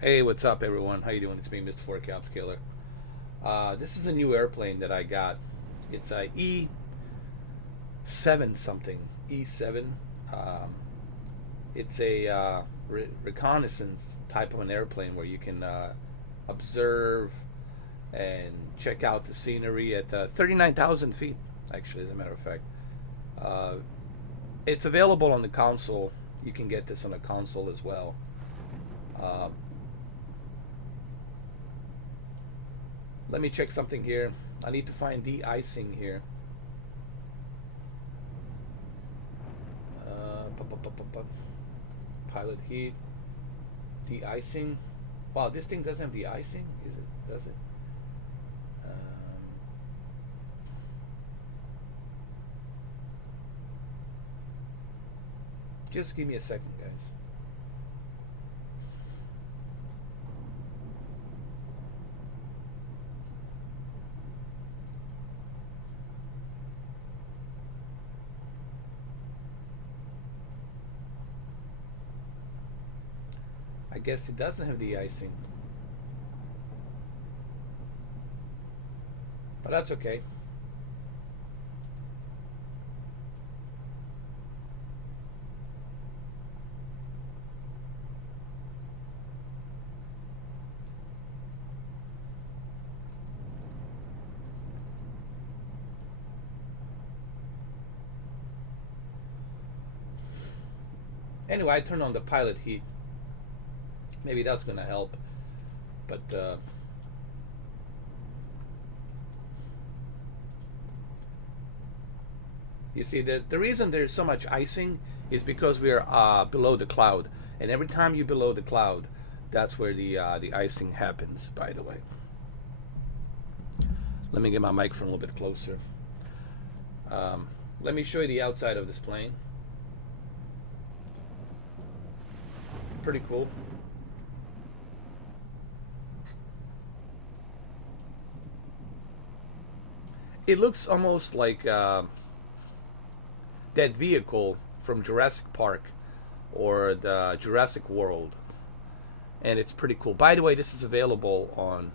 Hey, what's up, everyone? How you doing? It's me, Mr. Forecast Killer. This is a new airplane that I got. It's a E7 something. E7. Um, it's a reconnaissance type of an airplane where you can observe and check out the scenery at 39,000 feet, actually, as a matter of fact. Uh, it's available on the console. You can get this on the console as well. Uh, Let me check something here. I need to find de-icing here. Pilot heat. De-icing. Wow, this thing doesn't have de-icing? Is it? Does it? Just give me a second, guys. I guess it doesn't have de-icing. But that's okay. Anyway, I turned on the pilot heat. Maybe that's going to help. But you see, the reason there's so much icing is because we're below the cloud. And every time you're below the cloud, that's where the icing happens, by the way. Let me get my microphone a little bit closer. Let me show you the outside of this plane. Pretty cool. It looks almost like that vehicle from Jurassic Park or the Jurassic World. And it's pretty cool. By the way, this is available on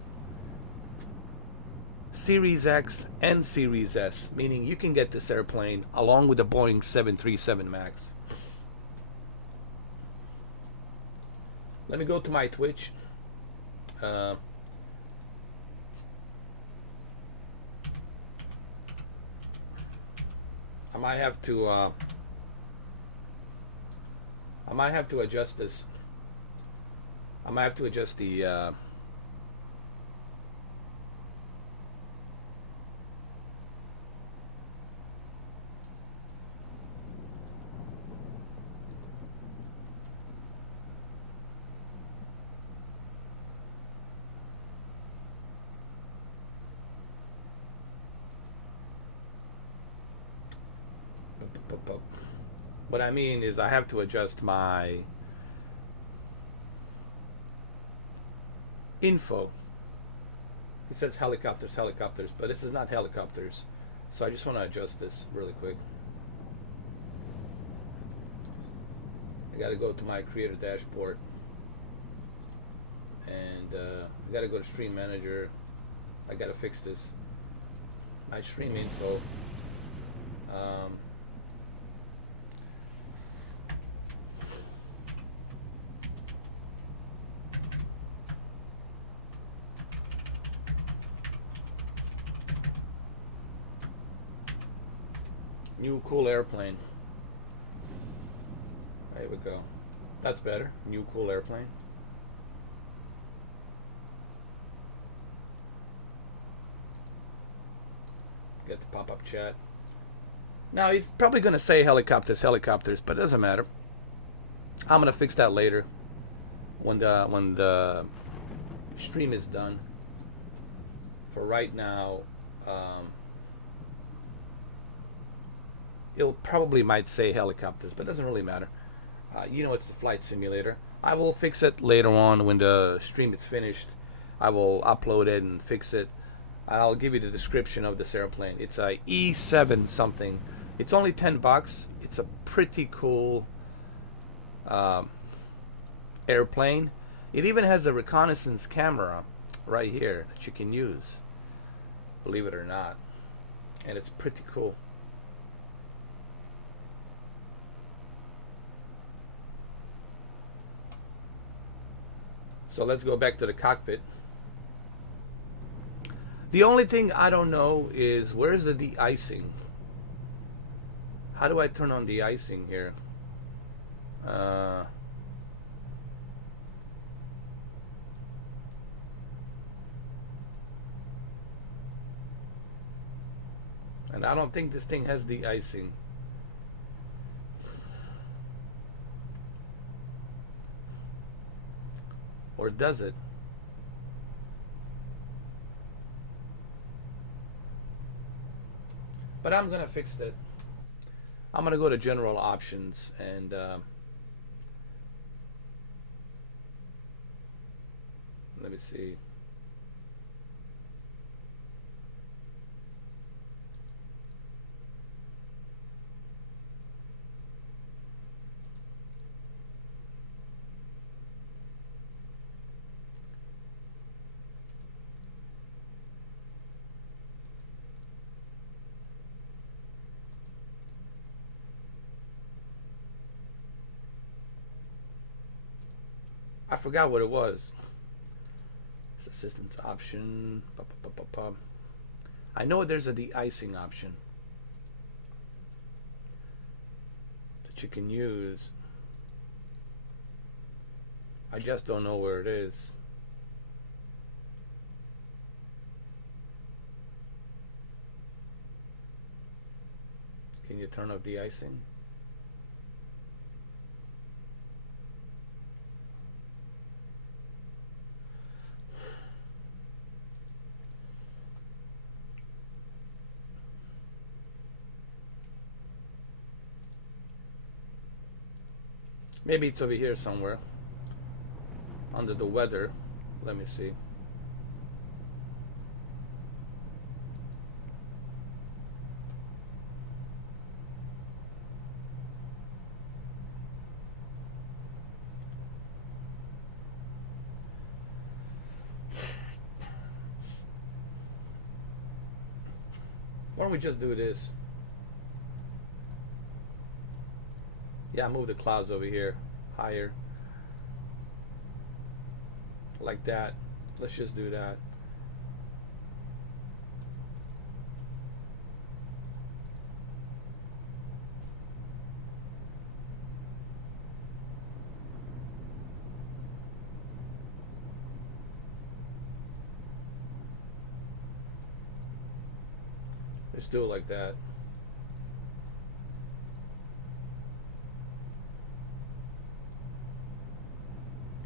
Series X and Series S, meaning you can get this airplane along with the Boeing 737 MAX. Let me go to my Twitch. Uh, I might have to. I might have to adjust this. I might have to adjust the. What I mean is, I have to adjust my info. It says helicopters, helicopters, but this is not helicopters. So I just want to adjust this really quick. I got to go to my creator dashboard, and I got to go to Stream Manager. I got to fix this. My stream info. New cool airplane. There we go. That's better. New cool airplane. Get the pop-up chat. Now he's probably going to say helicopters, helicopters, but it doesn't matter. I'm going to fix that later when the stream is done. For right now, it'll probably might say helicopters, but it doesn't really matter. You know, it's the flight simulator. I will fix it later on when the stream is finished. I will upload it and fix it. I'll give you the description of this airplane. It's a E7 something. It's only $10. It's a pretty cool airplane. It even has a reconnaissance camera right here that you can use, believe it or not, and it's pretty cool. So let's go back to the cockpit. The only thing I don't know is where's the de-icing? How do I turn on de-icing here? And I don't think this thing has de-icing. Or does it? But I'm gonna fix it. I'm gonna go to general options and let me see. I forgot what it was. Assistance option. I know there's a de-icing option that you can use. I just don't know where it is. Can you turn off de-icing? Maybe it's over here somewhere under the weather. Let me see. Why don't we just do this? Yeah, move the clouds over here higher. Like that. Let's just do that. Let's do it like that.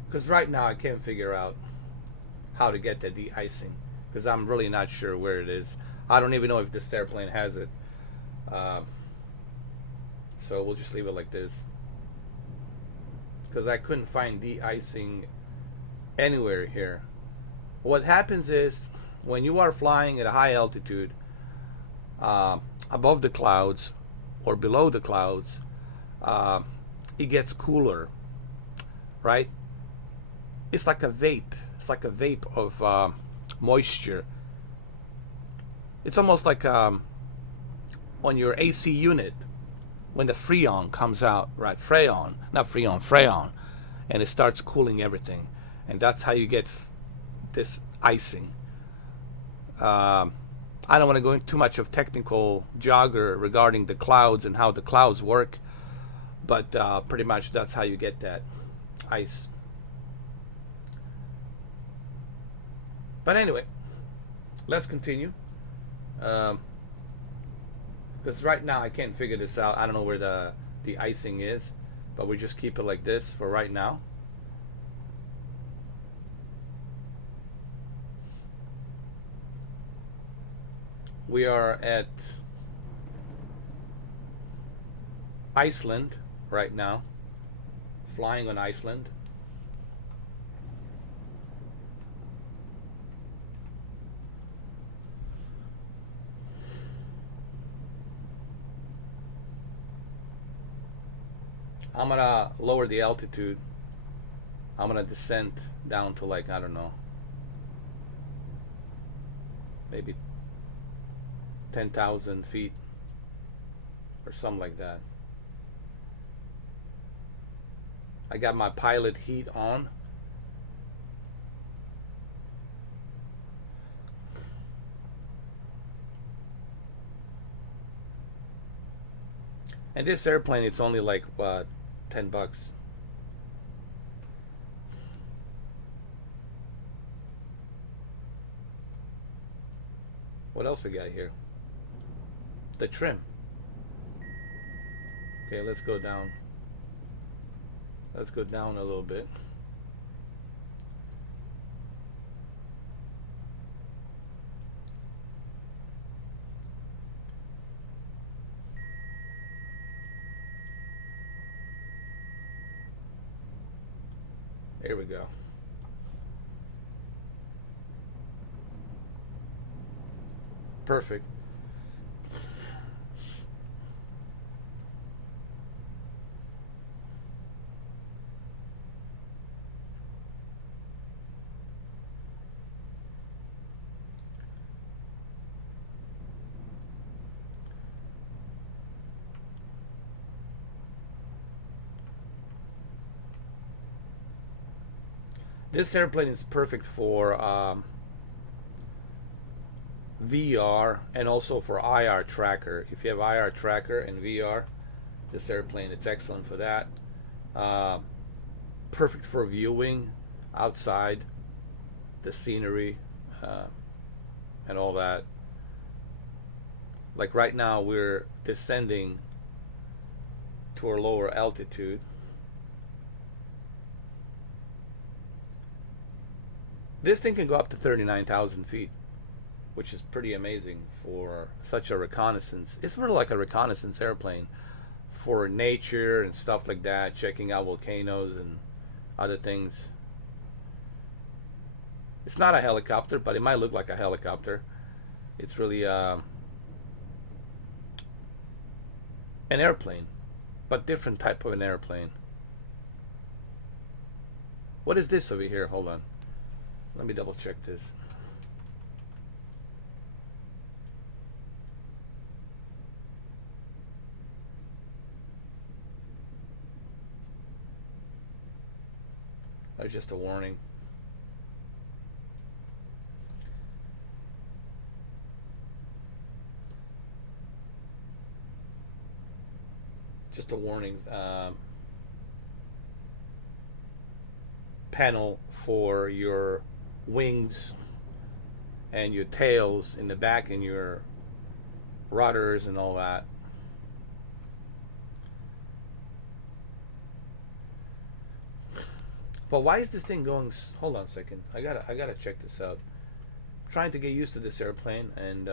Because right now I can't figure out how to get the de-icing, because I'm really not sure where it is. I don't even know if this airplane has it. So we'll just leave it like this, because I couldn't find de-icing anywhere here. What happens is when you are flying at a high altitude, above the clouds or below the clouds, it gets cooler, right? It's like a vape. It's like a vape of moisture. It's almost like on your AC unit when the Freon comes out, right? Freon, not Freon, Freon, and it starts cooling everything, and that's how you get this icing. I don't want to go into too much of technical jogger regarding the clouds and how the clouds work, but pretty much that's how you get that ice. But anyway, let's continue. Because right now I can't figure this out. I don't know where the icing is, but we just keep it like this for right now. We are at Iceland right now, flying on Iceland. I'm gonna lower the altitude I'm gonna descend down to like, I don't know, maybe 10,000 feet or something like that. I got my pilot heat on. And this airplane, it's only like what, $10. What else we got here? The trim. Okay, let's go down. Let's go down a little bit. There we go. Perfect. This airplane is perfect for VR and also for IR tracker. If you have IR tracker and VR, this airplane, it's excellent for that. Uh, Perfect for viewing outside the scenery and all that. Like right now, we're descending to a lower altitude. This thing can go up to 39,000 feet, which is pretty amazing for such a reconnaissance. It's sort of like a reconnaissance airplane for nature and stuff like that, checking out volcanoes and other things. It's not a helicopter, but it might look like a helicopter. It's really an airplane, but different type of an airplane. What is this over here? Hold on. Let me double check this. That's just a warning. Just a warning. Panel for your wings and your tails in the back and your rudders and all that. But why is this thing going? Hold on a second. I gotta check this out. I'm trying to get used to this airplane and.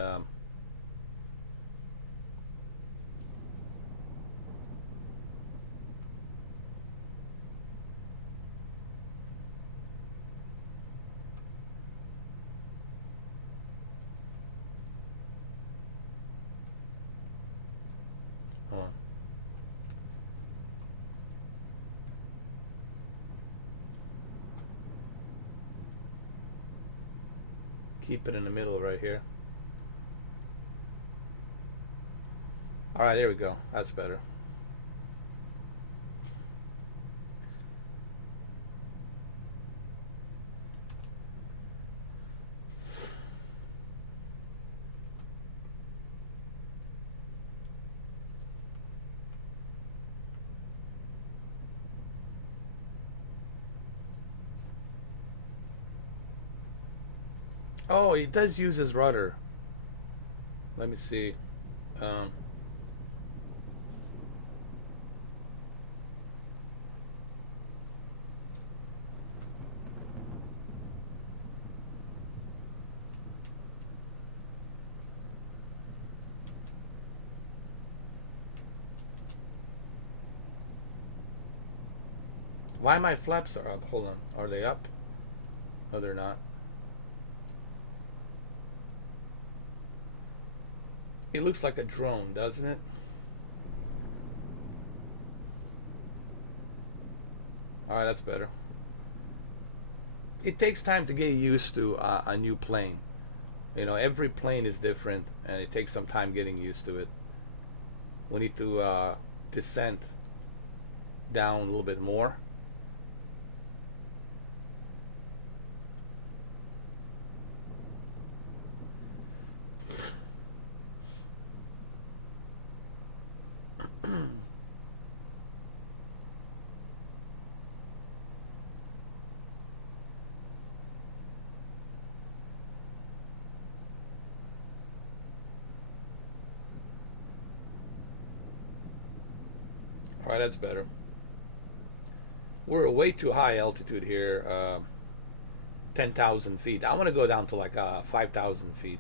Hold on. Keep it in the middle right here. Alright, there we go. That's better. Oh, it does use his rudder. Let me see. Um, why my flaps are up? Hold on. Are they up? No, they're not. It looks like a drone, doesn't it? Alright, that's better. it takes time to get used to a new plane. You know, every plane is different, and it takes some time getting used to it. We need to descend down a little bit more. All right, that's better. We're way too high altitude here, 10,000 feet. I want to go down to like 5,000 feet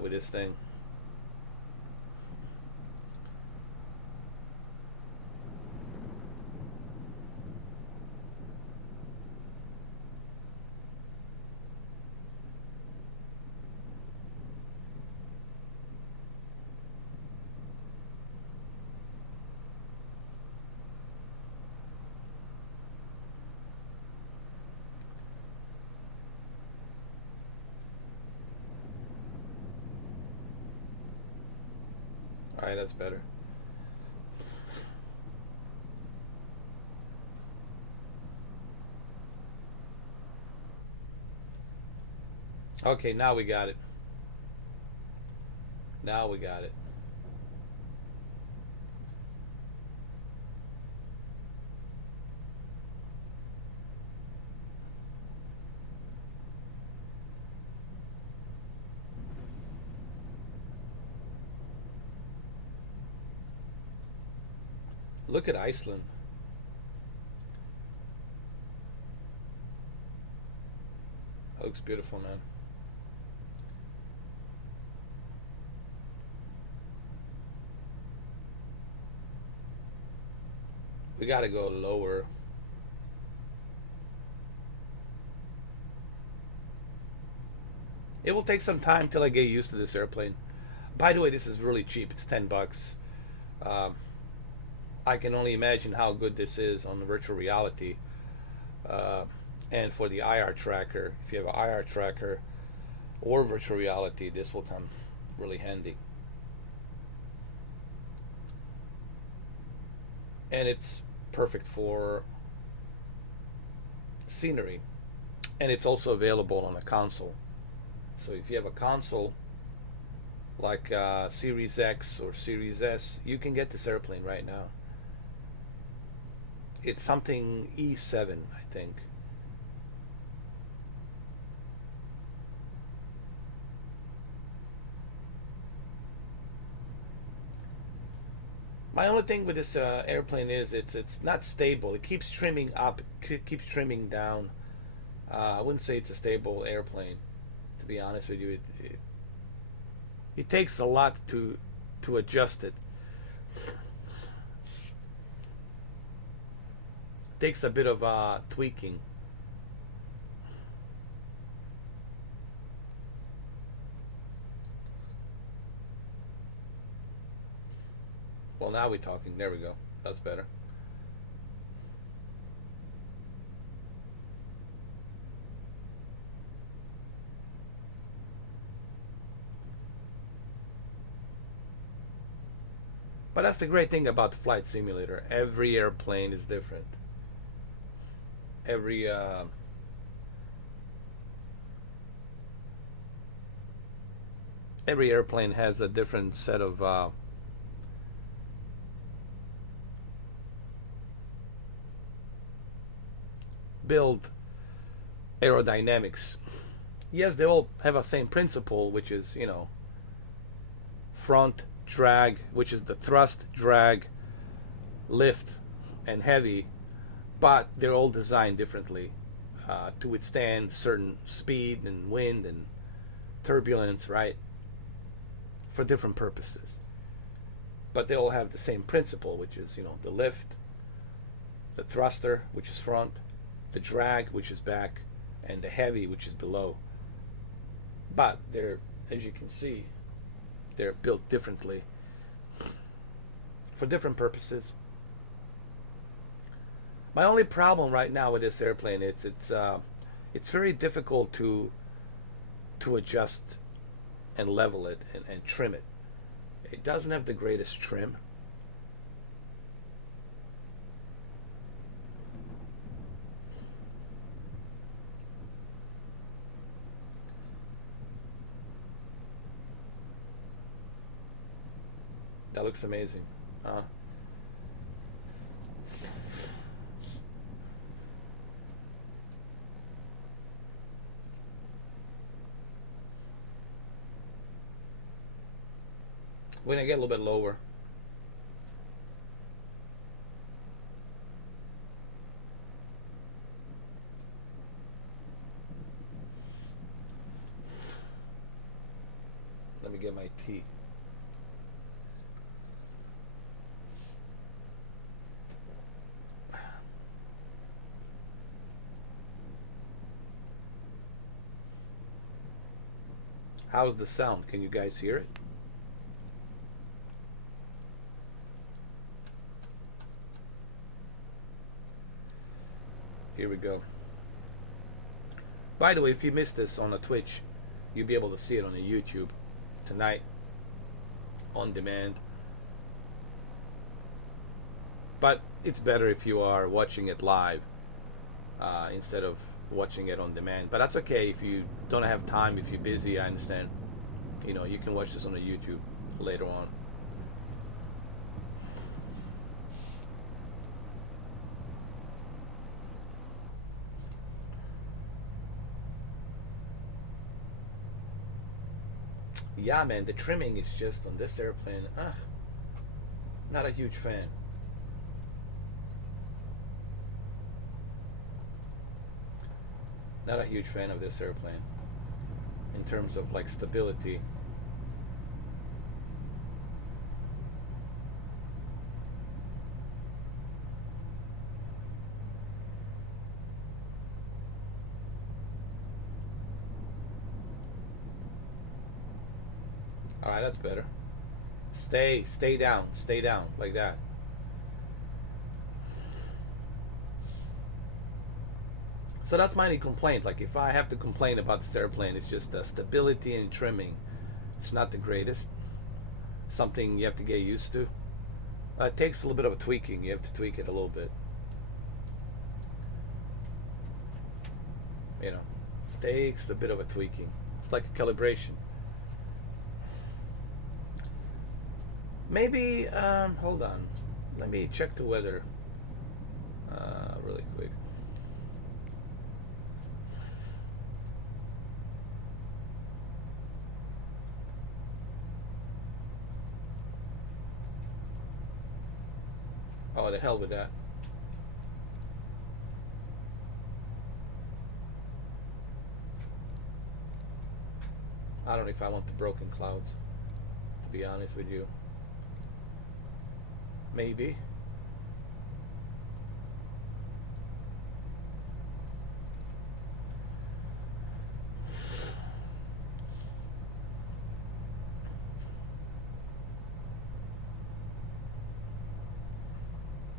with this thing. All right, that's better. Okay, now we got it. Now we got it. Look at Iceland. That looks beautiful, man. We got to go lower. It will take some time till I get used to this airplane. By the way, this is really cheap. It's $10. Um, I can only imagine how good this is on the virtual reality. Uh, and for the IR tracker, if you have an IR tracker or virtual reality, this will come really handy. And it's perfect for scenery. And it's also available on a console. So if you have a console like Series X or Series S, you can get this airplane right now. It's something E7, I think. My only thing with this airplane is it's not stable. It keeps trimming up, keeps trimming down. I wouldn't say it's a stable airplane, to be honest with you. It takes a lot to adjust it. It takes a bit of tweaking. Well, now we're talking. There we go. That's better. But that's the great thing about the flight simulator. Every airplane is different. Every every airplane has a different set of build aerodynamics. Yes, they all have a same principle, which is, front drag, which is the thrust, drag, lift, and heavy, but they're all designed differently to withstand certain speed and wind and turbulence, right? For different purposes. But they all have the same principle, which is, the lift, the thruster, which is front, the drag, which is back, and the heavy, which is below. But they're, as you can see, they're built differently for different purposes. My only problem right now with this airplane, it's very difficult to adjust and level it and trim it. It doesn't have the greatest trim. That looks amazing. We're gonna get a little bit lower. Let me get my tea. How's the sound? Can you guys hear it? Here we go. By the way, if you missed this on a Twitch, you'll be able to see it on the YouTube tonight on demand. But it's better if you are watching it live instead of watching it on demand. But that's okay if you don't have time, if you're busy, I understand. You know, you can watch this on the YouTube later on. Yeah, man, the trimming is just on this airplane. Not a huge fan. Not a huge fan of this airplane in terms of like stability. All right, that's better. Stay down, like that. So that's my only complaint. Like if I have to complain about this airplane, it's just the stability and trimming. It's not the greatest. Something you have to get used to. It takes a little bit of a tweaking. You have to tweak it a little bit. You know, takes a bit of a tweaking. It's like a calibration. Maybe, hold on. Let me check the weather really quick. Oh, the hell with that. I don't know if I want the broken clouds, to be honest with you. Maybe.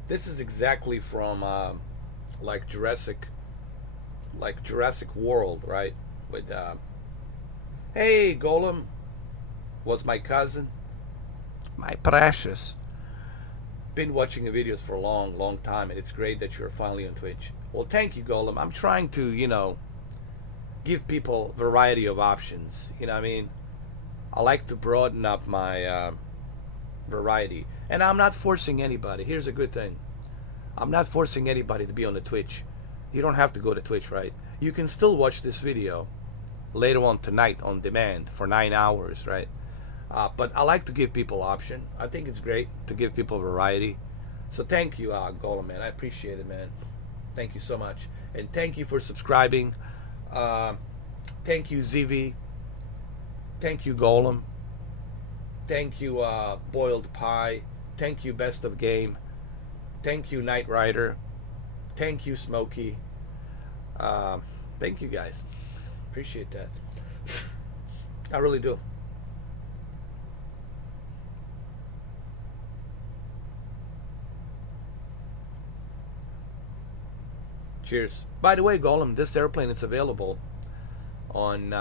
This is exactly from like Jurassic World, right? With hey, Golem was my cousin, my precious. Been watching the videos for a long time, and it's great that you're finally on Twitch. Well, thank you, Golem. I'm trying to, you know, give people variety of options. You know what I mean? I like to broaden up my variety. And I'm not forcing anybody. Here's a good thing. I'm not forcing anybody to be on the Twitch. You don't have to go to Twitch, right? You can still watch this video later on tonight on demand for 9 hours, right? But I like to give people option. I think it's great to give people variety. So thank you, Golem, man. I appreciate it, man. Thank you so much. And thank you for subscribing. Thank you, ZV. Thank you, Golem. Thank you, Boiled Pie. Thank you, Best of Game. Thank you, Knight Rider. Thank you, Smokey. Thank you, guys. Appreciate that. I really do. Cheers. By the way, Golem, this airplane is available on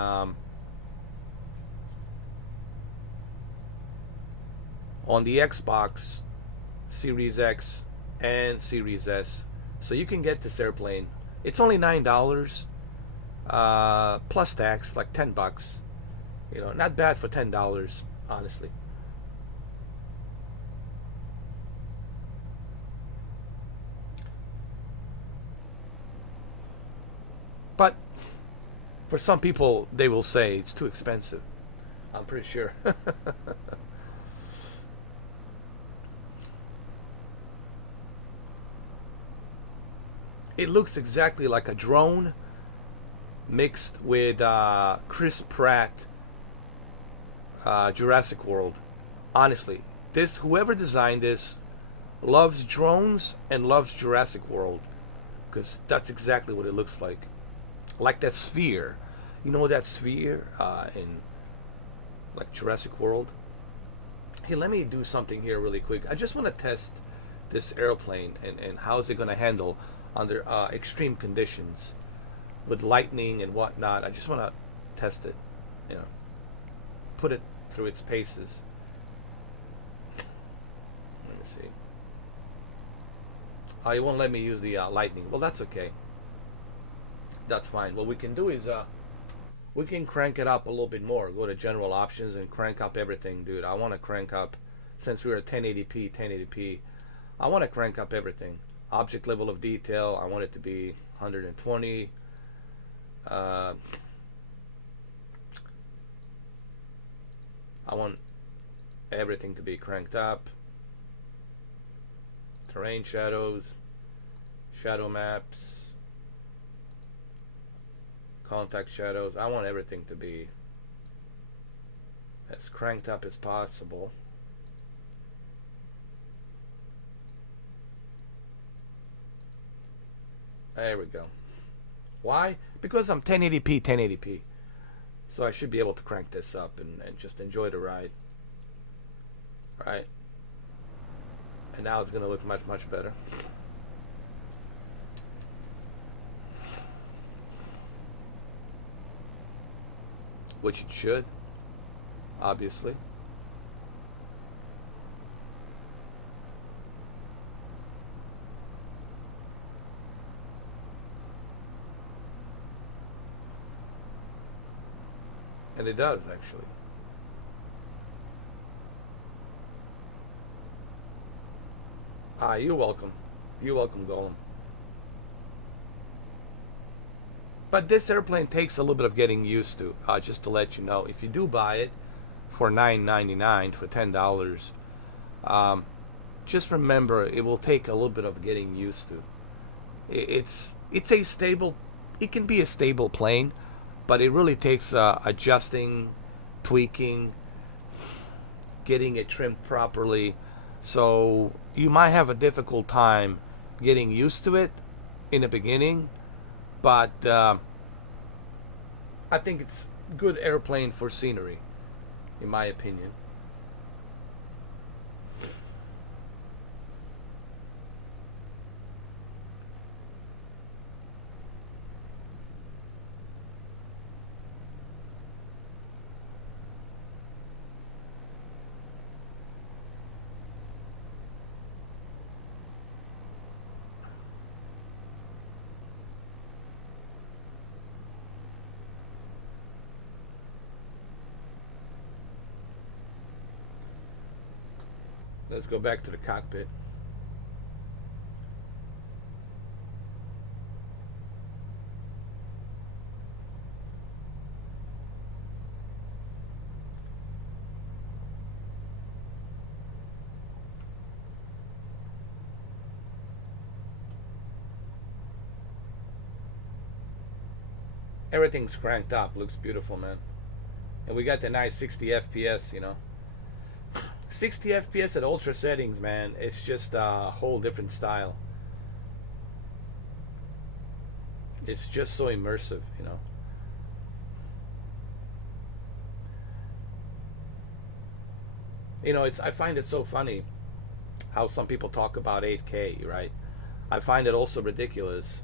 the Xbox Series X and Series S. So you can get this airplane. It's only $9 plus tax, like $10. You know, not bad for $10, honestly. But for some people, they will say it's too expensive. I'm pretty sure. It looks exactly like a drone mixed with Chris Pratt Jurassic World. Honestly, this whoever designed this loves drones and loves Jurassic World because that's exactly what it looks like that sphere. You know that sphere in like Jurassic World. Hey, let me do something here really quick. I just want to test this airplane and how is it going to handle under extreme conditions with lightning and whatnot. I just want to test it, you know, put it through its paces. Let me see. Oh, it won't let me use the lightning. Well, that's okay. That's fine. What we can do is we can crank it up a little bit more. Go to general options and crank up everything, dude. I want to crank up, since we're at 1080p. I want to crank up everything. Object level of detail, I want it to be 120. I want everything to be cranked up. Terrain shadows, shadow maps, contact shadows. I want everything to be as cranked up as possible. There we go. Why? Because I'm 1080p. So I should be able to crank this up and just enjoy the ride. Right? And now it's going to look much, much better. Which it should, obviously. And it does, actually. You're welcome. You're welcome, Golem. But this airplane takes a little bit of getting used to. Just to let you know, if you do buy it for $9.99 for $10, just remember it will take a little bit of getting used to. It's a stable. It can be a stable plane, but it really takes adjusting, tweaking, getting it trimmed properly. So you might have a difficult time getting used to it in the beginning, but I think it's good airplane for scenery, in my opinion. Let's go back to the cockpit. Everything's cranked up. Looks beautiful, man. And we got the nice 60 FPS, you know. 60 FPS at ultra settings, man. It's just a whole different style. It's just so immersive, you know. You know, it's I find it so funny how some people talk about 8K, right? I find it also ridiculous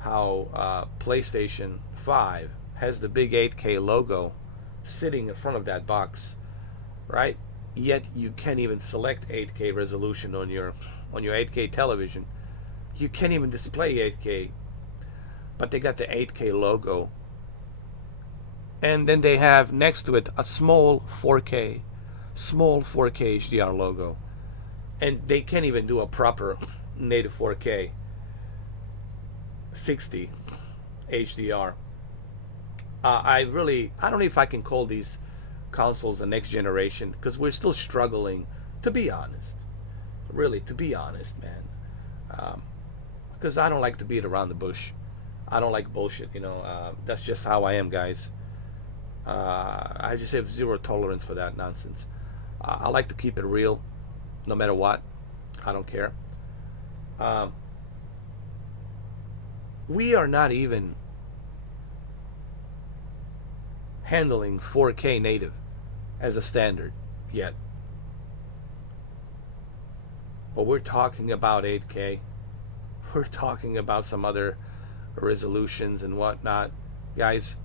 how PlayStation 5 has the big 8K logo sitting in front of that box, right? Yet you can't even select 8K resolution on your 8K television. You can't even display 8K, but they got the 8K logo. And then they have next to it a small 4K HDR logo. And they can't even do a proper native 4K 60 HDR. I don't know if I can call these consoles a next generation, because we're still struggling, to be honest. Really, to be honest, man. Because I don't like to beat around the bush. I don't like bullshit, that's just how I am, guys. I just have zero tolerance for that nonsense. I like to keep it real, no matter what. I don't care. We are not even handling 4K native as a standard yet. But we're talking about 8K. We're talking about some other resolutions and whatnot. Guys,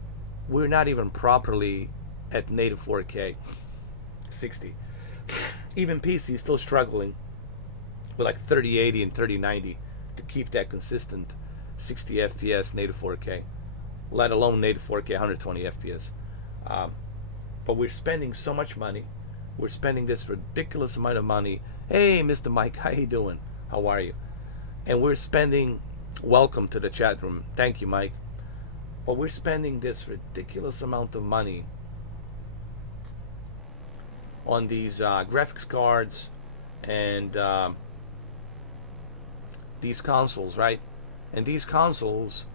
we're not even properly at native 4K 60. Even PC is still struggling with like 3080 and 3090 to keep that consistent 60 FPS native 4K, let alone native 4K 120 FPS. But we're spending so much money. We're spending this ridiculous amount of money. Hey, Mr. Mike, how you doing? How are you? And we're spending, welcome to the chat room. Thank you, Mike. But we're spending this ridiculous amount of money on these graphics cards and these consoles, right? And these consoles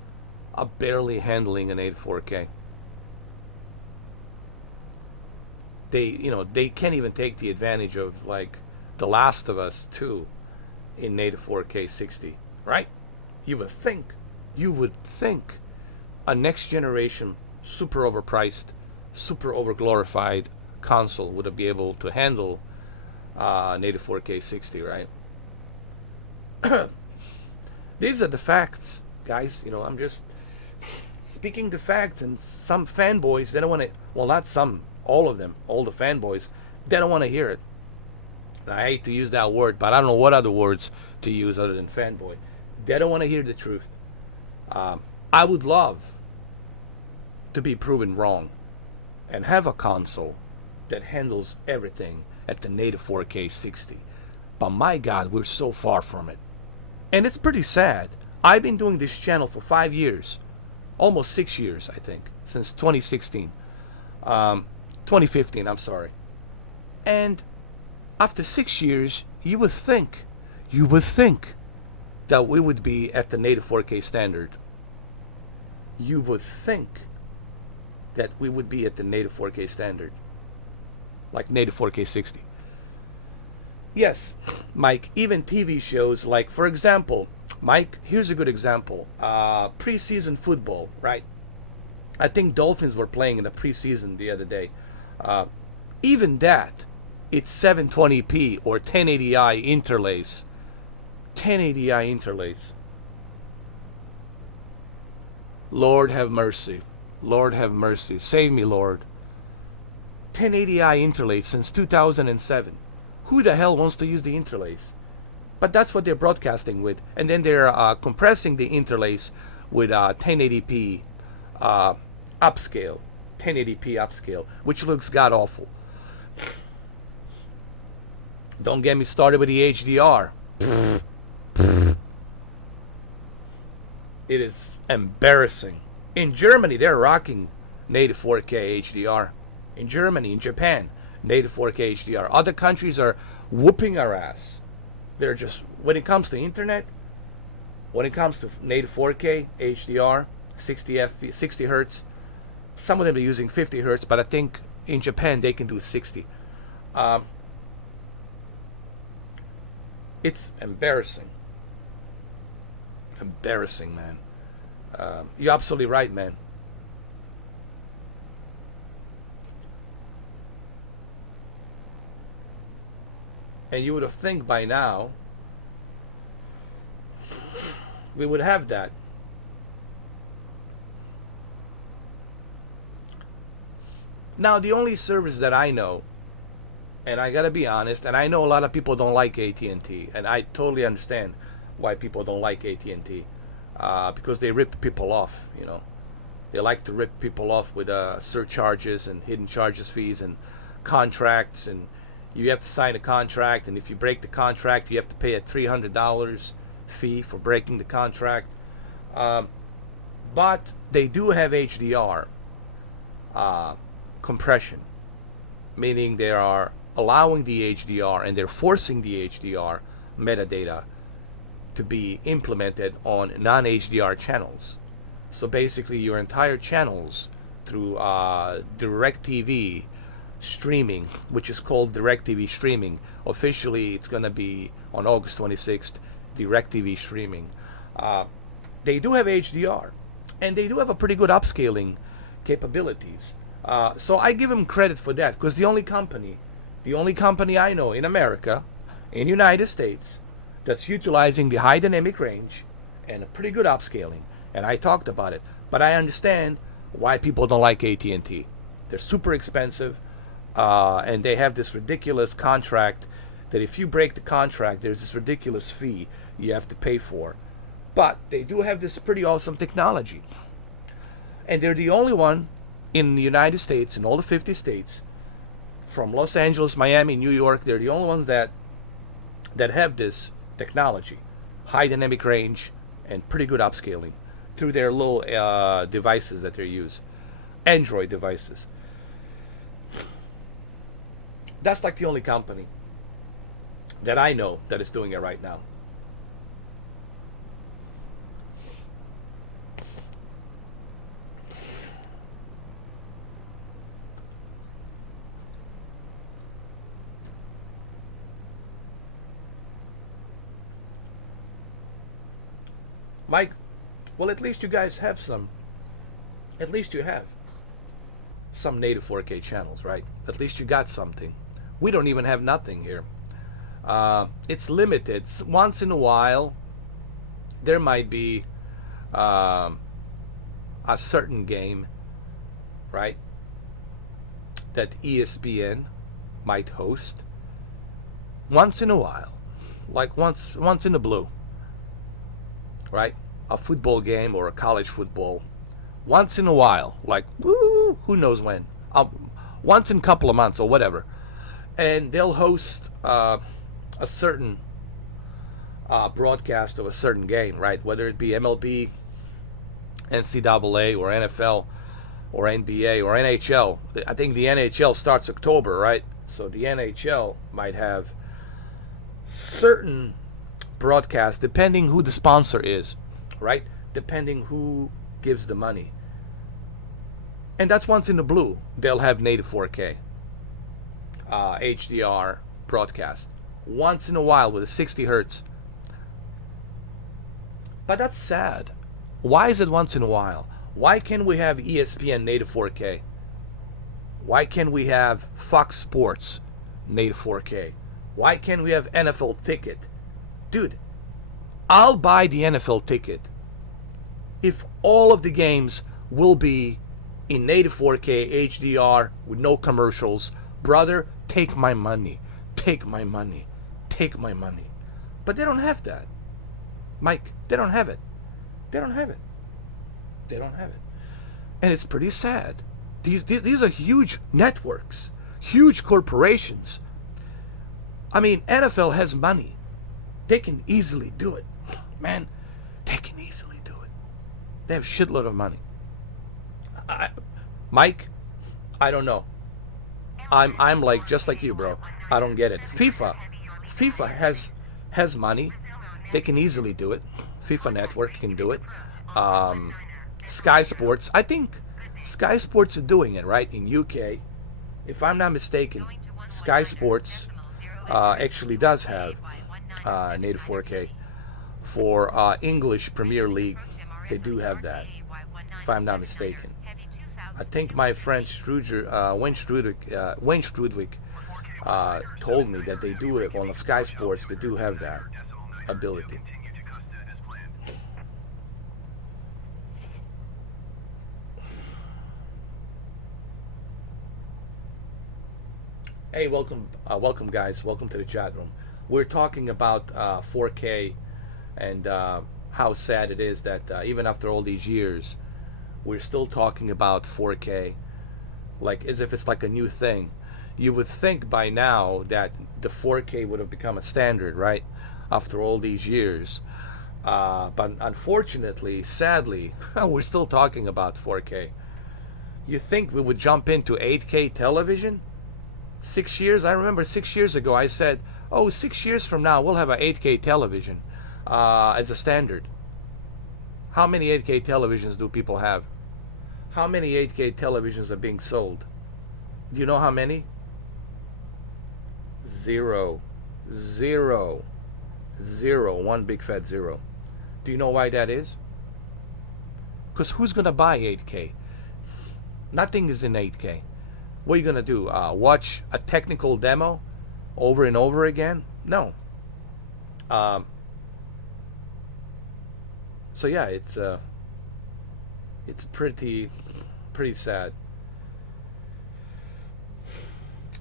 are barely handling an 8K. They can't even take the advantage of like The Last of Us 2 in native 4K 60, right? You would think a next generation, super overpriced, super overglorified console would be able to handle native 4K 60, right? These are the facts, guys. I'm just speaking the facts, and some fanboys, they don't want to, well, not some, all of them, all the fanboys, they don't want to hear it. And I hate to use that word, but I don't know what other words to use other than fanboy. They don't want to hear the truth. I would love to be proven wrong and have a console that handles everything at the native 4K 60. But my God, we're so far from it. And it's pretty sad. I've been doing this channel for 5 years. Almost 6 years, I think. Since 2016. 2015, I'm sorry. And after 6 years, you would think that we would be at the native 4K standard. You would think that we would be at the native 4K standard. Like native 4K 60. Yes, Mike, even TV shows like, for example, Mike, here's a good example. Preseason football, right? I think Dolphins were playing in the preseason the other day. Even that, it's 720p or 1080i interlace. 1080i interlace. Lord have mercy. Lord have mercy. Save me, Lord. 1080i interlace since 2007. Who the hell wants to use the interlace? But that's what they're broadcasting with. And then they're compressing the interlace with 1080p upscale. 1080p upscale, which looks god-awful. Don't get me started with the HDR. It is embarrassing. In Germany, they're rocking native 4K HDR. In Germany, in Japan, native 4K HDR. Other countries are whooping our ass. They're just, when it comes to internet, when it comes to native 4K HDR, 60 hertz, some of them are using 50 hertz, but I think in Japan they can do 60. It's embarrassing. Embarrassing, man. You're absolutely right, man. And you would have think by now we would have that. Now, the only service that I know, and I gotta be honest, and I know a lot of people don't like AT&T, and I totally understand why people don't like AT&T, because they rip people off. They like to rip people off with surcharges and hidden charges fees and contracts, and you have to sign a contract, and if you break the contract, you have to pay a $300 fee for breaking the contract. But they do have HDR compression, meaning they are allowing the HDR and they're forcing the HDR metadata to be implemented on non-HDR channels. So basically your entire channels through DirecTV streaming, which is called DirecTV streaming. Officially, it's going to be on August 26th, DirecTV streaming. They do have HDR, and they do have a pretty good upscaling capabilities. So I give them credit for that, because the only company I know in America, in the United States, that's utilizing the high dynamic range and a pretty good upscaling, and I talked about it. But I understand why people don't like AT&T. They're super expensive, and they have this ridiculous contract that if you break the contract, there's this ridiculous fee you have to pay for. But they do have this pretty awesome technology. And they're the only one in the United States, in all the 50 states, from Los Angeles, Miami, New York, they're the only ones that have this technology. High dynamic range and pretty good upscaling through their little devices that they use. Android devices. That's like the only company that I know that is doing it right now. Mike, well, at least you guys have some. At least you have some native 4K channels, right? At least you got something. We don't even have nothing here. It's limited. Once in a while, there might be a certain game, right, that ESPN might host. Once in a while, like once in the blue, right? A football game or a college football. Once in a while, like who knows when, once in a couple of months or whatever, and they'll host a certain broadcast of a certain game, right? Whether it be MLB, NCAA, or NFL, or NBA, or NHL. I think the NHL starts October, right? So the NHL might have certain broadcasts depending who the sponsor is, right? Depending who gives the money. And that's once in the blue. They'll have native 4K HDR broadcast once in a while with a 60 hertz. But that's sad. Why is it once in a while? Why can't we have ESPN native 4K? Why can't we have Fox Sports native 4K? Why can't we have NFL ticket? Dude, I'll buy the NFL ticket if all of the games will be in native 4K HDR with no commercials. Brother, take my money. Take my money. Take my money. But they don't have that. Mike, they don't have it. They don't have it. They don't have it. And it's pretty sad. These are huge networks, huge corporations. I mean, NFL has money. They can easily do it. Man, they can easily do it. They have shitload of money. Mike, I don't know. I'm like just like you, bro. I don't get it. FIFA has money. They can easily do it. FIFA Network can do it. Sky Sports, I think Sky Sports are doing it, right? In UK, if I'm not mistaken, Sky Sports actually does have native 4K for English Premier League. They do have that, if I'm not mistaken. I think my friend Wayne Strudwick told me that they do it on the Sky Sports. They do have that ability. Hey, welcome, guys. Welcome to the chat room. We're talking about 4K and how sad it is that even after all these years, we're still talking about 4K, like as if it's like a new thing. You would think by now that the 4K would have become a standard, right? After all these years, but unfortunately, sadly, we're still talking about 4K. You think we would jump into 8K television? 6 years. I remember 6 years ago I said, "Oh, 6 years from now we'll have an 8K television as a standard." How many 8K televisions do people have? How many 8K televisions are being sold? Do you know how many? Zero, zero, zero. One big fat zero. Do you know why that is? Because who's gonna buy 8K? Nothing is in 8K. What are you gonna do? Watch a technical demo over and over again? No. Um, so yeah, it's pretty sad.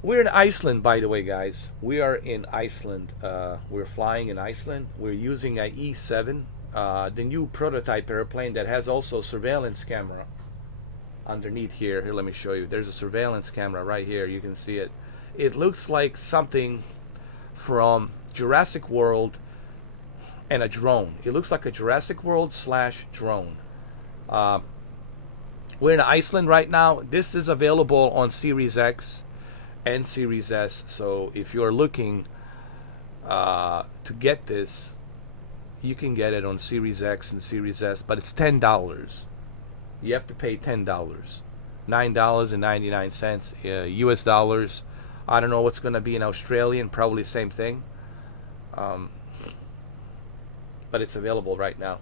We're in Iceland, by the way, guys. We are in Iceland. We're flying in Iceland. We're using a E7, the new prototype airplane that has also surveillance camera underneath here. Here, let me show you. There's a surveillance camera right here. You can see it. It looks like something from Jurassic World and a drone. It looks like a Jurassic World slash drone. Uh, we're in Iceland right now. This is available on Series X and Series S. So if you're looking to get this, you can get it on Series X and Series S, but it's $10. You have to pay $10, $9.99 US dollars. I don't know what's going to be in Australian, probably same thing. Um, but it's available right now.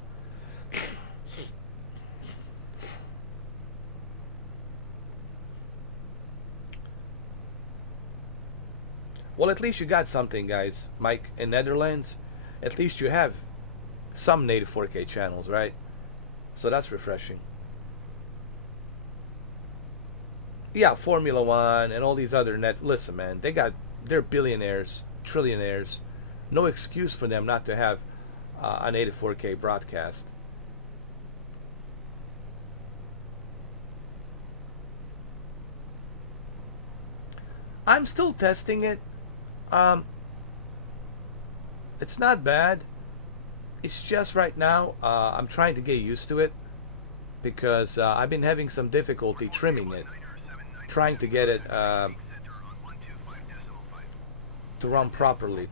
Well, at least you got something, guys. Mike, in Netherlands, at least you have some native 4K channels, right? So that's refreshing. Yeah, Formula One and all these other net. Listen, man, they're billionaires, trillionaires. No excuse for them not to have a native 4K broadcast. I'm still testing it. Um, it's not bad. It's just right now I'm trying to get used to it because I've been having some difficulty trimming it, trying to get it to run properly.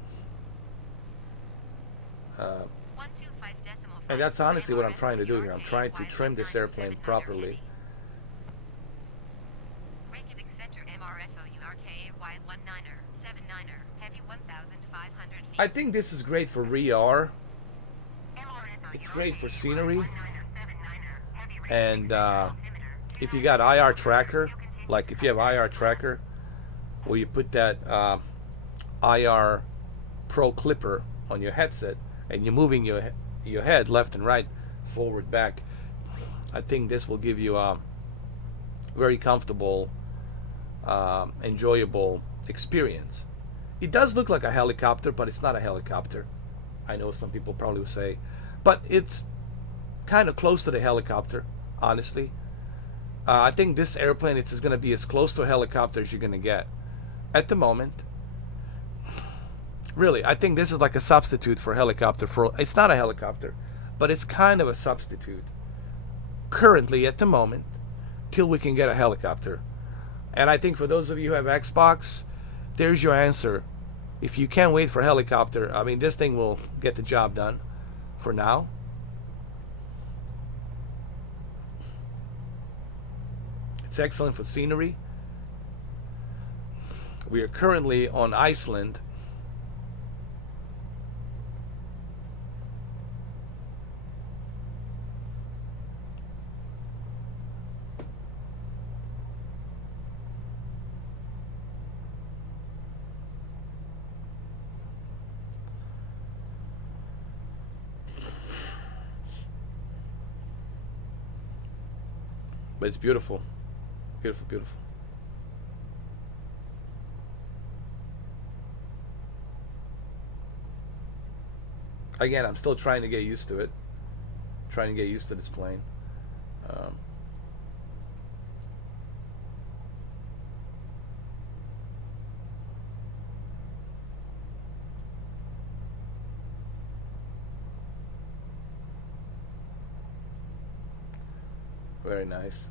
Uh, and that's honestly what I'm trying to do here. I'm trying to trim this airplane properly. I think this is great for RER. It's great for scenery. And if you got IR tracker, like if you have IR tracker, where you put that IR Pro clipper on your headset and you're moving your head left and right, forward, back, I think this will give you a very comfortable, enjoyable experience. It does look like a helicopter, but it's not a helicopter. I know some people probably will say, but it's kind of close to the helicopter, honestly. I think this airplane is going to be as close to a helicopter as you're going to get at the moment. Really, I think this is like a substitute for a helicopter. It's not a helicopter, but it's kind of a substitute currently at the moment till we can get a helicopter. And I think for those of you who have Xbox, there's your answer. If you can't wait for a helicopter, I mean, this thing will get the job done for now. It's excellent for scenery. We are currently on Iceland. But it's beautiful. Beautiful, beautiful. Again, I'm still trying to get used to it. Trying to get used to this plane. Um, very nice.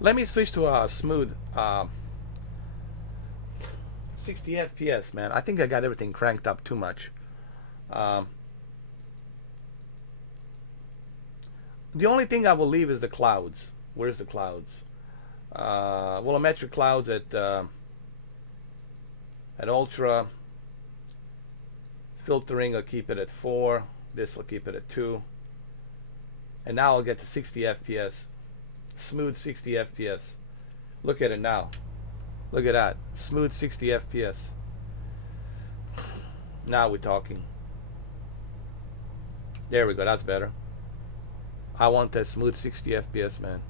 Let me switch to a smooth 60 FPS, man. I think I got everything cranked up too much. Um, the only thing I will leave is the clouds. Where's the clouds? Volumetric clouds at ultra. Filtering, I'll keep it at 4. This will keep it at 2. And now I'll get to 60 FPS. Smooth 60 FPS. Look at it now. Look at that. Smooth 60 FPS. Now we're talking. There we go. That's better. I want that smooth 60 FPS, man.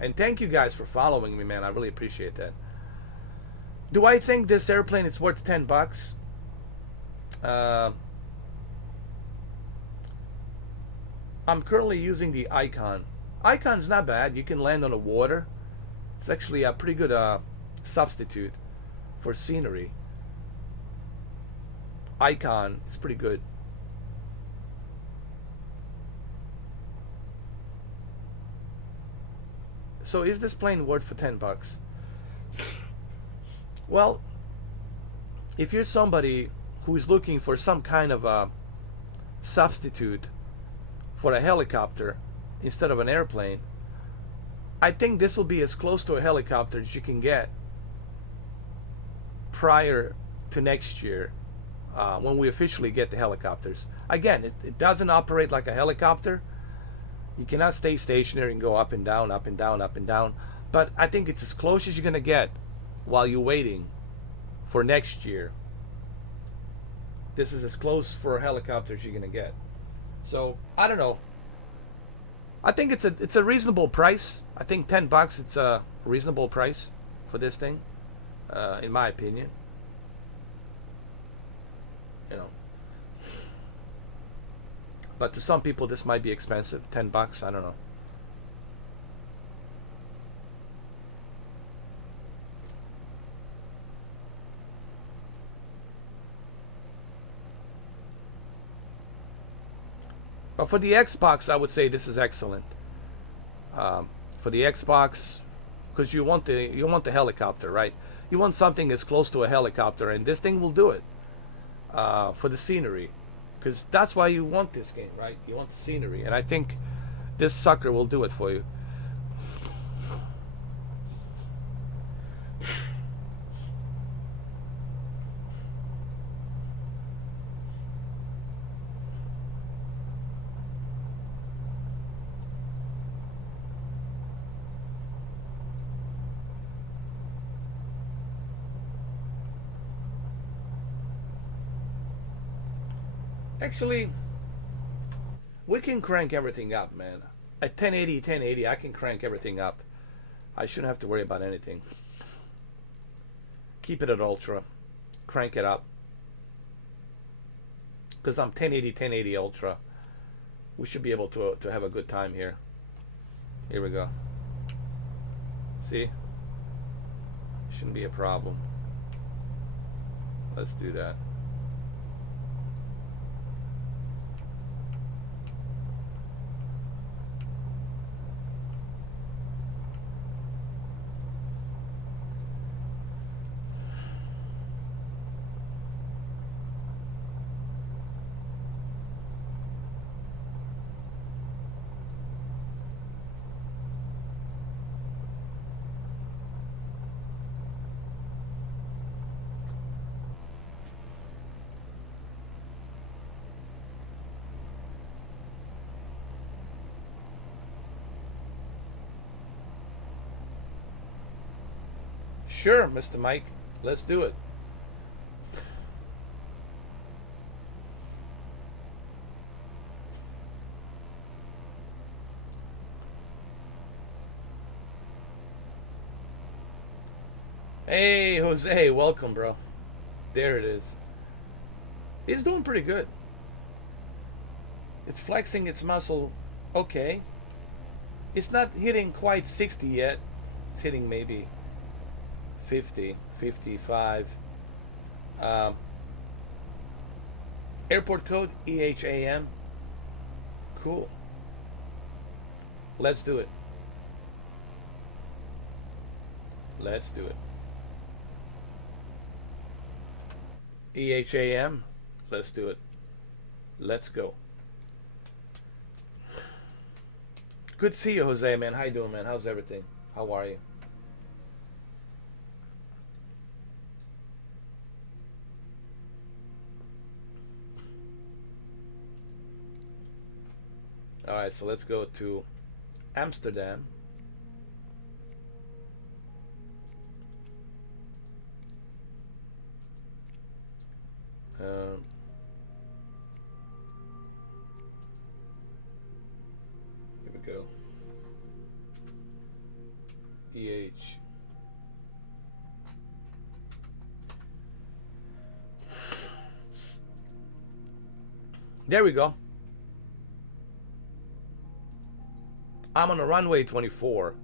And thank you guys for following me, man. I really appreciate that. Do I think this airplane is worth $10? I'm currently using the Icon. Icon's not bad. You can land on the water. It's actually a pretty good substitute for scenery. Icon is pretty good. So is this plane worth for $10? Well, if you're somebody who's looking for some kind of a substitute for a helicopter instead of an airplane, I think this will be as close to a helicopter as you can get prior to next year, when we officially get the helicopters. Again, it doesn't operate like a helicopter. You cannot stay stationary and go up and down, up and down, up and down. But I think it's as close as you're going to get while you're waiting for next year. This is as close for a helicopter as you're going to get. So, I don't know. I think it's a reasonable price. I think $10 it's a reasonable price for this thing, in my opinion. You know. But to some people this might be expensive. $10, I don't know. But for the Xbox, I would say this is excellent. For the Xbox, because you want the helicopter, right? You want something as close to a helicopter, and this thing will do it. For the scenery, because that's why you want this game, right? You want the scenery, and I think this sucker will do it for you. Actually, we can crank everything up, man. At 1080, I can crank everything up. I shouldn't have to worry about anything. Keep it at ultra. Crank it up. Because I'm 1080 ultra. We should be able to have a good time here. Here we go. See? Shouldn't be a problem. Let's do that. Sure, Mr. Mike. Let's do it. Hey, Jose, welcome, bro. There it is. He's doing pretty good. It's flexing its muscle. Okay. It's not hitting quite 60 yet. It's hitting maybe 50, 55. Um, Airport code EHAM. Cool. Let's do it. Let's do it. EHAM. Let's do it. Let's go. Good to see you, Jose, man. How you doing, man? How's everything? How are you? All right, so let's go to Amsterdam. Um, here we go. EH. There we go. I'm on a runway 24.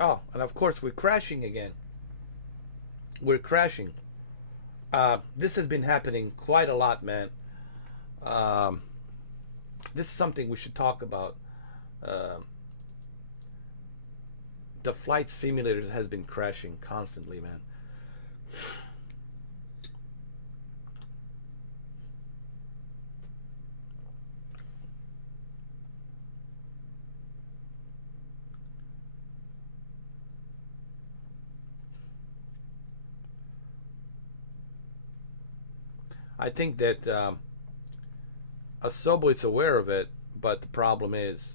Oh, and of course we're crashing again. We're crashing. This has been happening quite a lot, man. Um, this is something we should talk about. Uh, the flight simulators has been crashing constantly, man. I think that Asobo is aware of it, but the problem is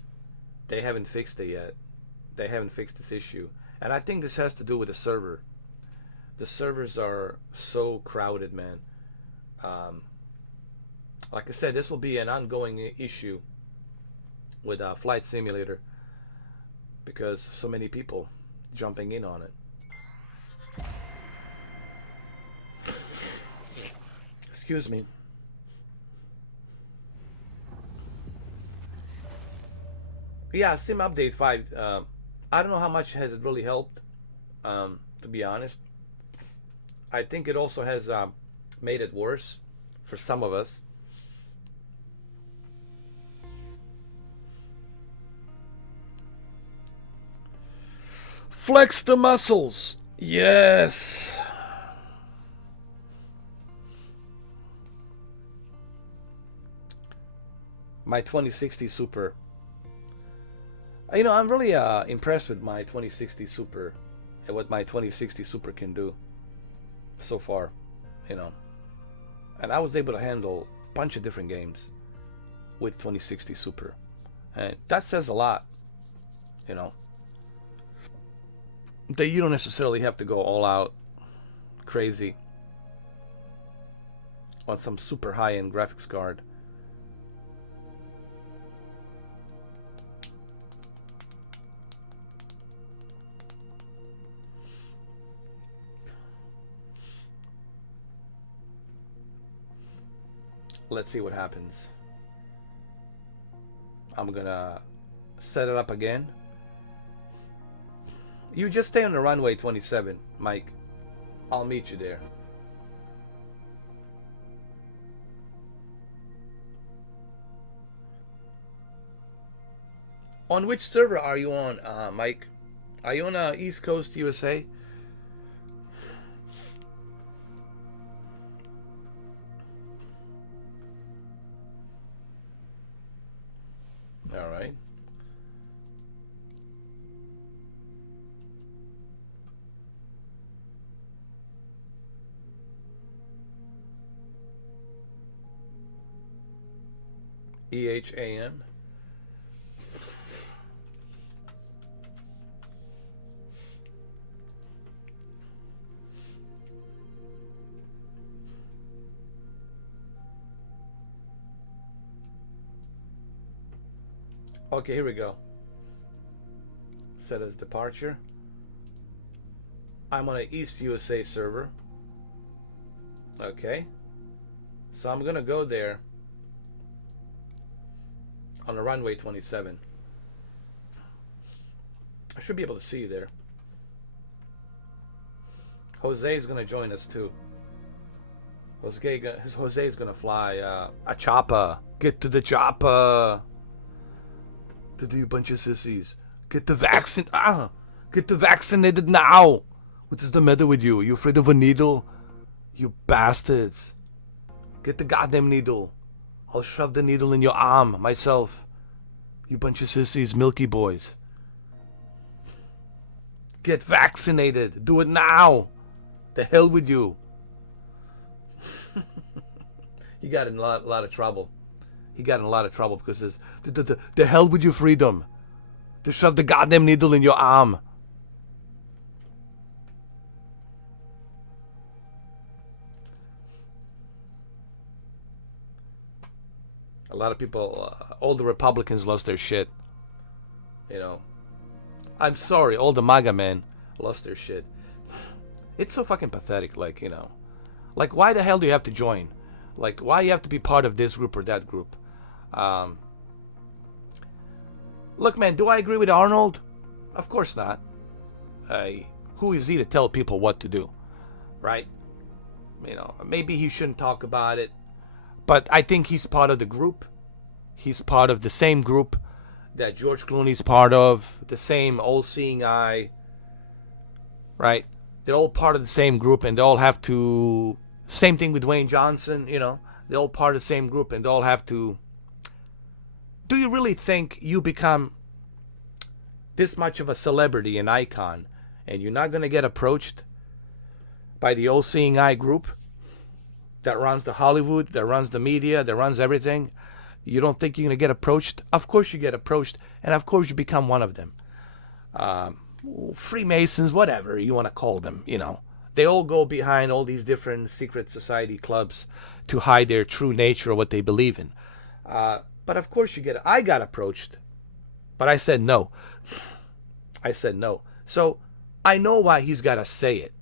they haven't fixed it yet. They haven't fixed this issue, and I think this has to do with the server. The servers are so crowded, man. Um, like I said, this will be an ongoing issue with Flight Simulator because so many people jumping in on it. Excuse me. Yeah, Sim Update 5. I don't know how much has it really helped, to be honest. I think it also has made it worse for some of us. Flex the muscles. Yes. My 2060 Super. I'm really impressed with my 2060 Super and what my 2060 Super can do so far. You know, and I was able to handle a bunch of different games with 2060 Super, and that says a lot. You know, that you don't necessarily have to go all out crazy on some super high-end graphics card. Let's see what happens. I'm gonna set it up again. You just stay on the runway 27, Mike. I'll meet you there. On which server are you on, Mike? Are you on East Coast USA? All right. EHAM. Okay, here we go. Set as departure. I'm on an East USA server. Okay. So I'm going to go there on the runway 27. I should be able to see you there. Jose is going to join us too. Jose is going to fly a chopper. Get to the chopper. To you bunch of sissies. Get the vaccine. Get the vaccinated now. What is the matter with you? Are you afraid of a needle? You bastards. Get the goddamn needle. I'll shove the needle in your arm myself. You bunch of sissies, milky boys. Get vaccinated. Do it now. The hell with you. He got in a lot of trouble. He got in a lot of trouble because there's the hell with your freedom. To shove the goddamn needle in your arm. A lot of people, all the Republicans lost their shit. You know. I'm sorry, all the MAGA men lost their shit. It's so fucking pathetic, like, you know. Like, why the hell do you have to join? Like, why you have to be part of this group or that group? Look, man, do I agree with Arnold? Of course not. Who is he to tell people what to do? Right? You know, maybe he shouldn't talk about it. But I think he's part of the group. He's part of the same group that George Clooney's part of. The same all-seeing eye. Right? They're all part of the same group and they all have to... Same thing with Dwayne Johnson, you know. They're all part of the same group and they all have to... Do you really think you become this much of a celebrity, an icon, and you're not going to get approached by the all-seeing eye group that runs the Hollywood, that runs the media, that runs everything? You don't think you're going to get approached? Of course you get approached, and of course you become one of them. Freemasons, whatever you want to call them, you know. They all go behind all these different secret society clubs to hide their true nature or what they believe in. But of course you get... I got approached, but I said no. I said no. So I know why he's got to say it.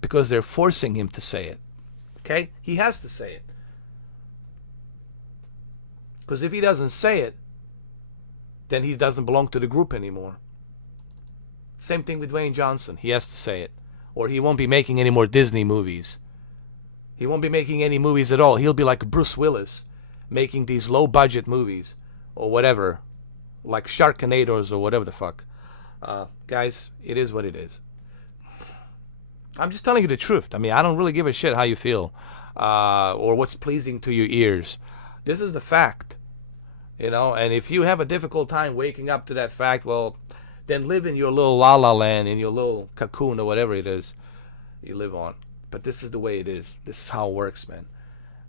Because they're forcing him to say it. Okay? He has to say it. Because if he doesn't say it, then he doesn't belong to the group anymore. Same thing with Dwayne Johnson. He has to say it. Or he won't be making any more Disney movies. He won't be making any movies at all. He'll be like Bruce Willis, making these low-budget movies. Or whatever. Like Sharknadoes or whatever the fuck. Guys, it is what it is. I'm just telling you the truth. I mean, I don't really give a shit how you feel. Or what's pleasing to your ears. This is the fact. You know, and if you have a difficult time waking up to that fact, well, then live in your little la-la land, in your little cocoon or whatever it is you live on. But this is the way it is. This is how it works, man.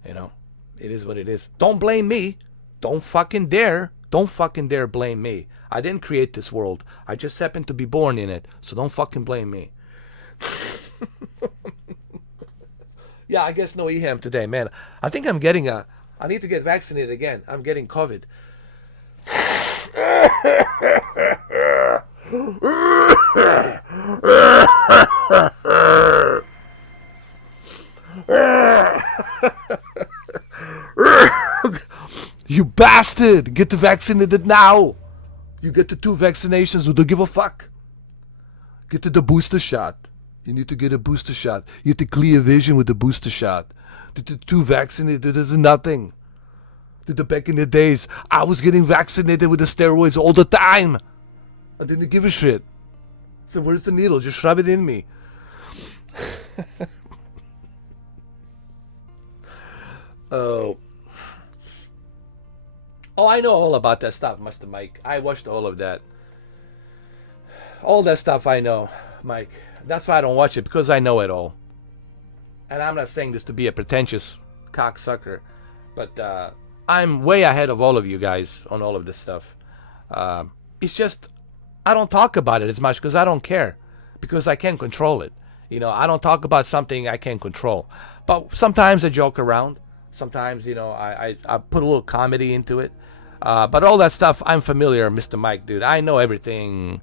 You know, it is what it is. Don't blame me. Don't fucking dare. Don't fucking dare blame me. I didn't create this world. I just happened to be born in it. So don't fucking blame me. Yeah, I guess no EHAM today, man. I think I'm getting I need to get vaccinated again. I'm getting COVID. You bastard! Get the vaccinated now! You get the 2 vaccinations, who don't give a fuck. Get to the booster shot. You need to get a booster shot. You get the clear vision with the booster shot. The 2 vaccinated is nothing. Back in the days, I was getting vaccinated with the steroids all the time. I didn't give a shit. So where's the needle? Just shove it in me. Oh, I know all about that stuff, Mr. Mike. I watched all of that. All that stuff I know, Mike. That's why I don't watch it, because I know it all. And I'm not saying this to be a pretentious cocksucker, but I'm way ahead of all of you guys on all of this stuff. It's just, I don't talk about it as much because I don't care. Because I can't control it. You know, I don't talk about something I can't control. But sometimes I joke around. Sometimes, you know, I put a little comedy into it. But all that stuff, I'm familiar, Mr. Mike, dude. I know everything.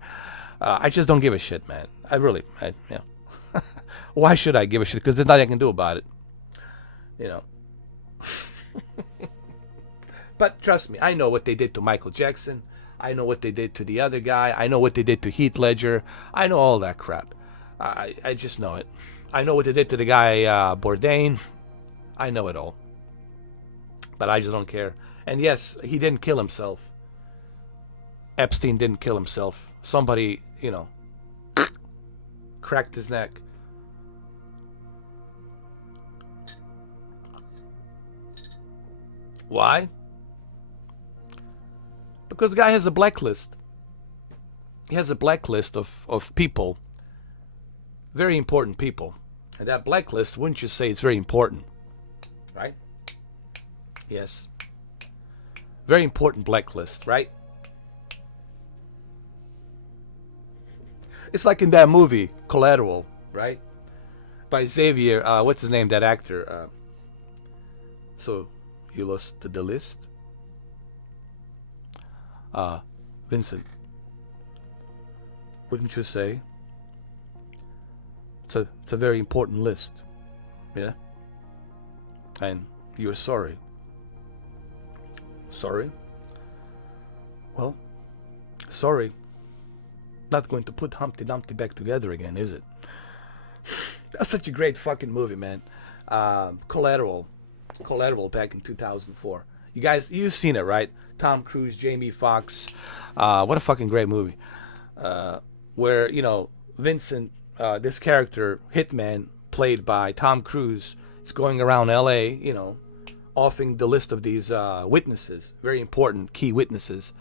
I just don't give a shit, man. Yeah. Why should I give a shit? Because there's nothing I can do about it. You know. But trust me, I know what they did to Michael Jackson. I know what they did to the other guy. I know what they did to Heath Ledger. I know all that crap. I just know it. I know what they did to the guy Bourdain. I know it all. But I just don't care. And yes, he didn't kill himself. Epstein didn't kill himself. Somebody, cracked his neck. Why? Because the guy has a blacklist. He has a blacklist of people. Very important people. And that blacklist, wouldn't you say it's very important? Right? Yes. Very important blacklist, right? It's like in that movie, Collateral, right? By Xavier, what's his name, that actor? So, you lost the list? Vincent, wouldn't you say? It's a very important list. Yeah? And you're sorry. Sorry? Well, sorry. Not going to put Humpty Dumpty back together again, is it? That's such a great fucking movie, man. Collateral back in 2004. You guys, you've seen it, right? Tom Cruise, Jamie Foxx. What a fucking great movie. Where, Vincent, this character, Hitman, played by Tom Cruise, is going around L.A., offering the list of these witnesses, very important key witnesses,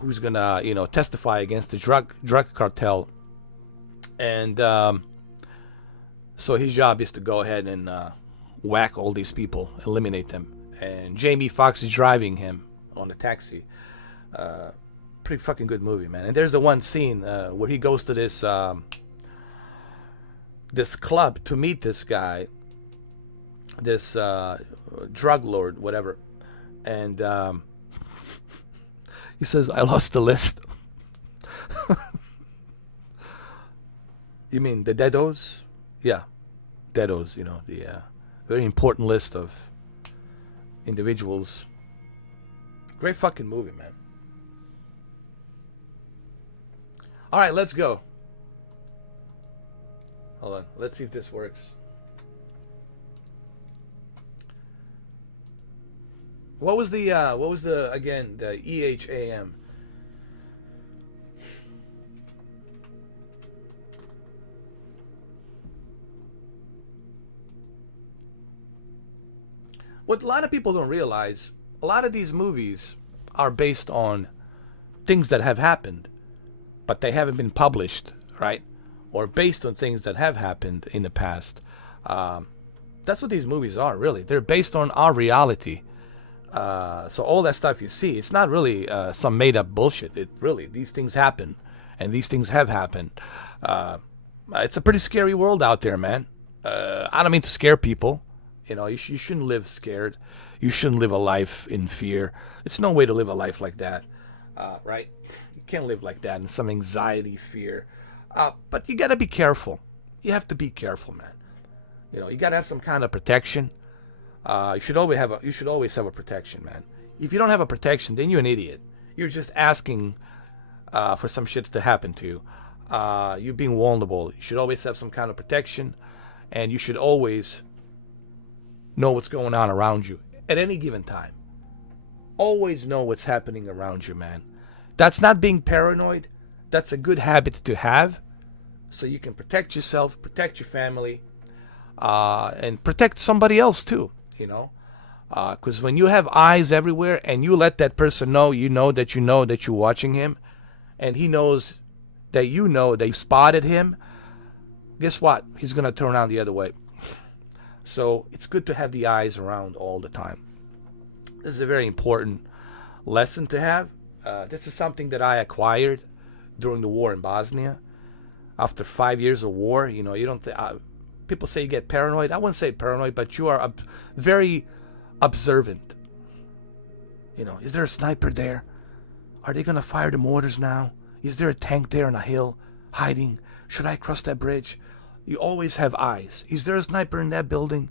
who's gonna, testify against the drug cartel. And so his job is to go ahead and whack all these people, eliminate them. And Jamie Foxx is driving him on a taxi. Pretty fucking good movie, man. And there's the one scene where he goes to this club to meet this guy, this drug lord, whatever. And he says, "I lost the list." You mean the Deados? Yeah, Deados. The very important list of individuals. Great fucking movie, man. All right, let's go. Hold on. Let's see if this works. What was the again, the EHAM? What a lot of people don't realize, a lot of these movies are based on things that have happened, but they haven't been published, right? Or based on things that have happened in the past. That's what these movies are, really. They're based on our reality. So all that stuff you see, it's not really some made-up bullshit. These things happen, and these things have happened. It's a pretty scary world out there, man. I don't mean to scare people. You shouldn't live scared. You shouldn't live a life in fear. It's no way to live a life like that, right? You can't live like that in some anxiety, fear. But you gotta be careful. You have to be careful, man. You gotta have some kind of protection. You should always have a protection, man. If you don't have a protection, then you're an idiot. You're just asking for some shit to happen to you. You're being vulnerable. You should always have some kind of protection, and you should always know what's going on around you at any given time. Always know what's happening around you, man. That's not being paranoid. That's a good habit to have, so you can protect yourself, protect your family, and protect somebody else too. Because when you have eyes everywhere and you let that person know that you're watching him, and he knows that you spotted him, guess what? He's gonna turn around the other way. So it's good to have the eyes around all the time. This is a very important lesson to have. This is something that I acquired during the war in Bosnia. After 5 years of war, you don't. People say you get paranoid. I wouldn't say paranoid, but you are very observant. Is there a sniper there? Are they gonna fire the mortars now? Is there a tank there on a hill hiding? Should I cross that bridge? You always have eyes. Is there a sniper in that building?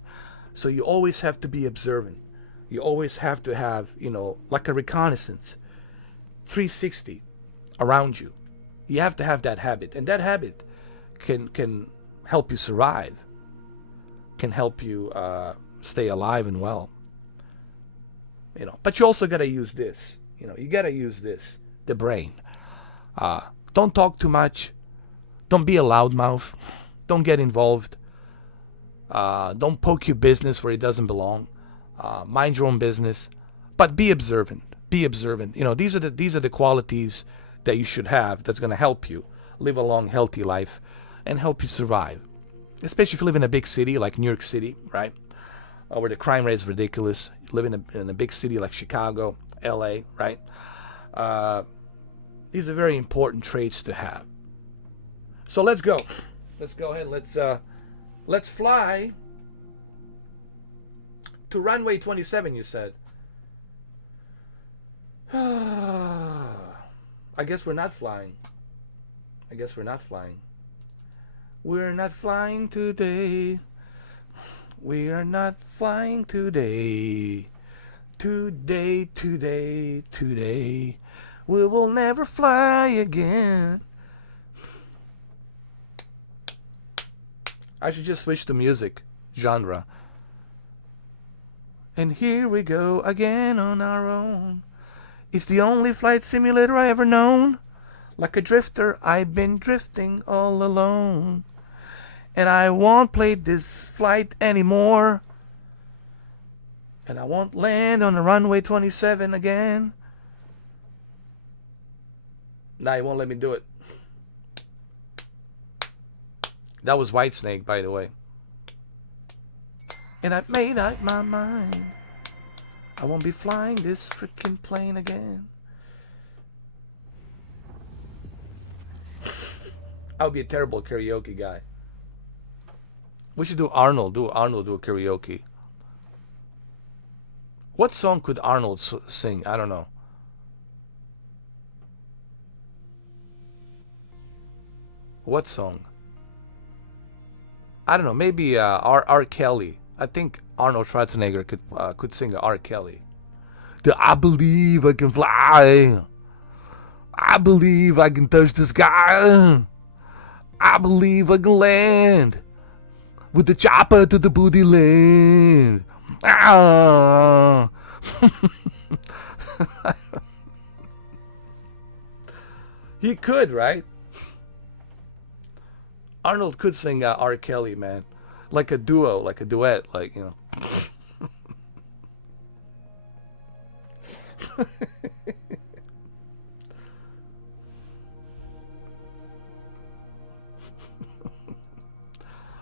So you always have to be observant. You always have to have, like a reconnaissance, 360 around you. You have to have that habit, and that habit can help you survive, can help you stay alive and well. But you also gotta use this. You gotta use this, the brain. Don't talk too much. Don't be a loudmouth. Don't get involved. Don't poke your business where it doesn't belong. Mind your own business, but be observant. Be observant. These are the qualities that you should have. That's gonna help you live a long, healthy life, and help you survive. Especially if you live in a big city like New York City, right? Where the crime rate is ridiculous. You live in a big city like Chicago, LA, right? These are very important traits to have. So let's go. Let's go ahead. Let's fly to runway 27. You said. I guess we're not flying. We're not flying today. We are not flying today. Today. We will never fly again. I should just switch to music genre. And here we go again on our own. It's the only flight simulator I ever known. Like a drifter, I've been drifting all alone. And I won't play this flight anymore. And I won't land on the runway 27 again. Nah, he won't let me do it. That was Whitesnake, by the way. And I made up my mind. I won't be flying this freaking plane again. I would be a terrible karaoke guy. We should do Arnold. Do a karaoke. What song could Arnold sing? I don't know. What song? I don't know. Maybe R. Kelly. I think Arnold Schwarzenegger could sing R. Kelly. I believe I can fly. I believe I can touch the sky. I believe I can land with the chopper to the booty land. Ah. He could, right? Arnold could sing R. Kelly, man. Like a duo, like a duet, like,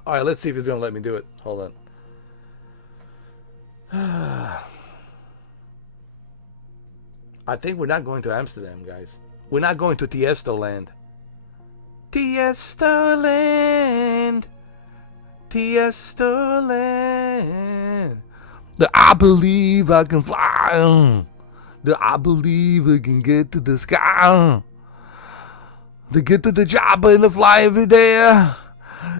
All right, let's see if he's going to let me do it. Hold on. I think we're not going to Amsterdam, guys. We're not going to Tiesto Land. Tiesto Land. Tiesto Land. I believe I can fly. I believe I can get to the sky. To get to the job and the fly every day.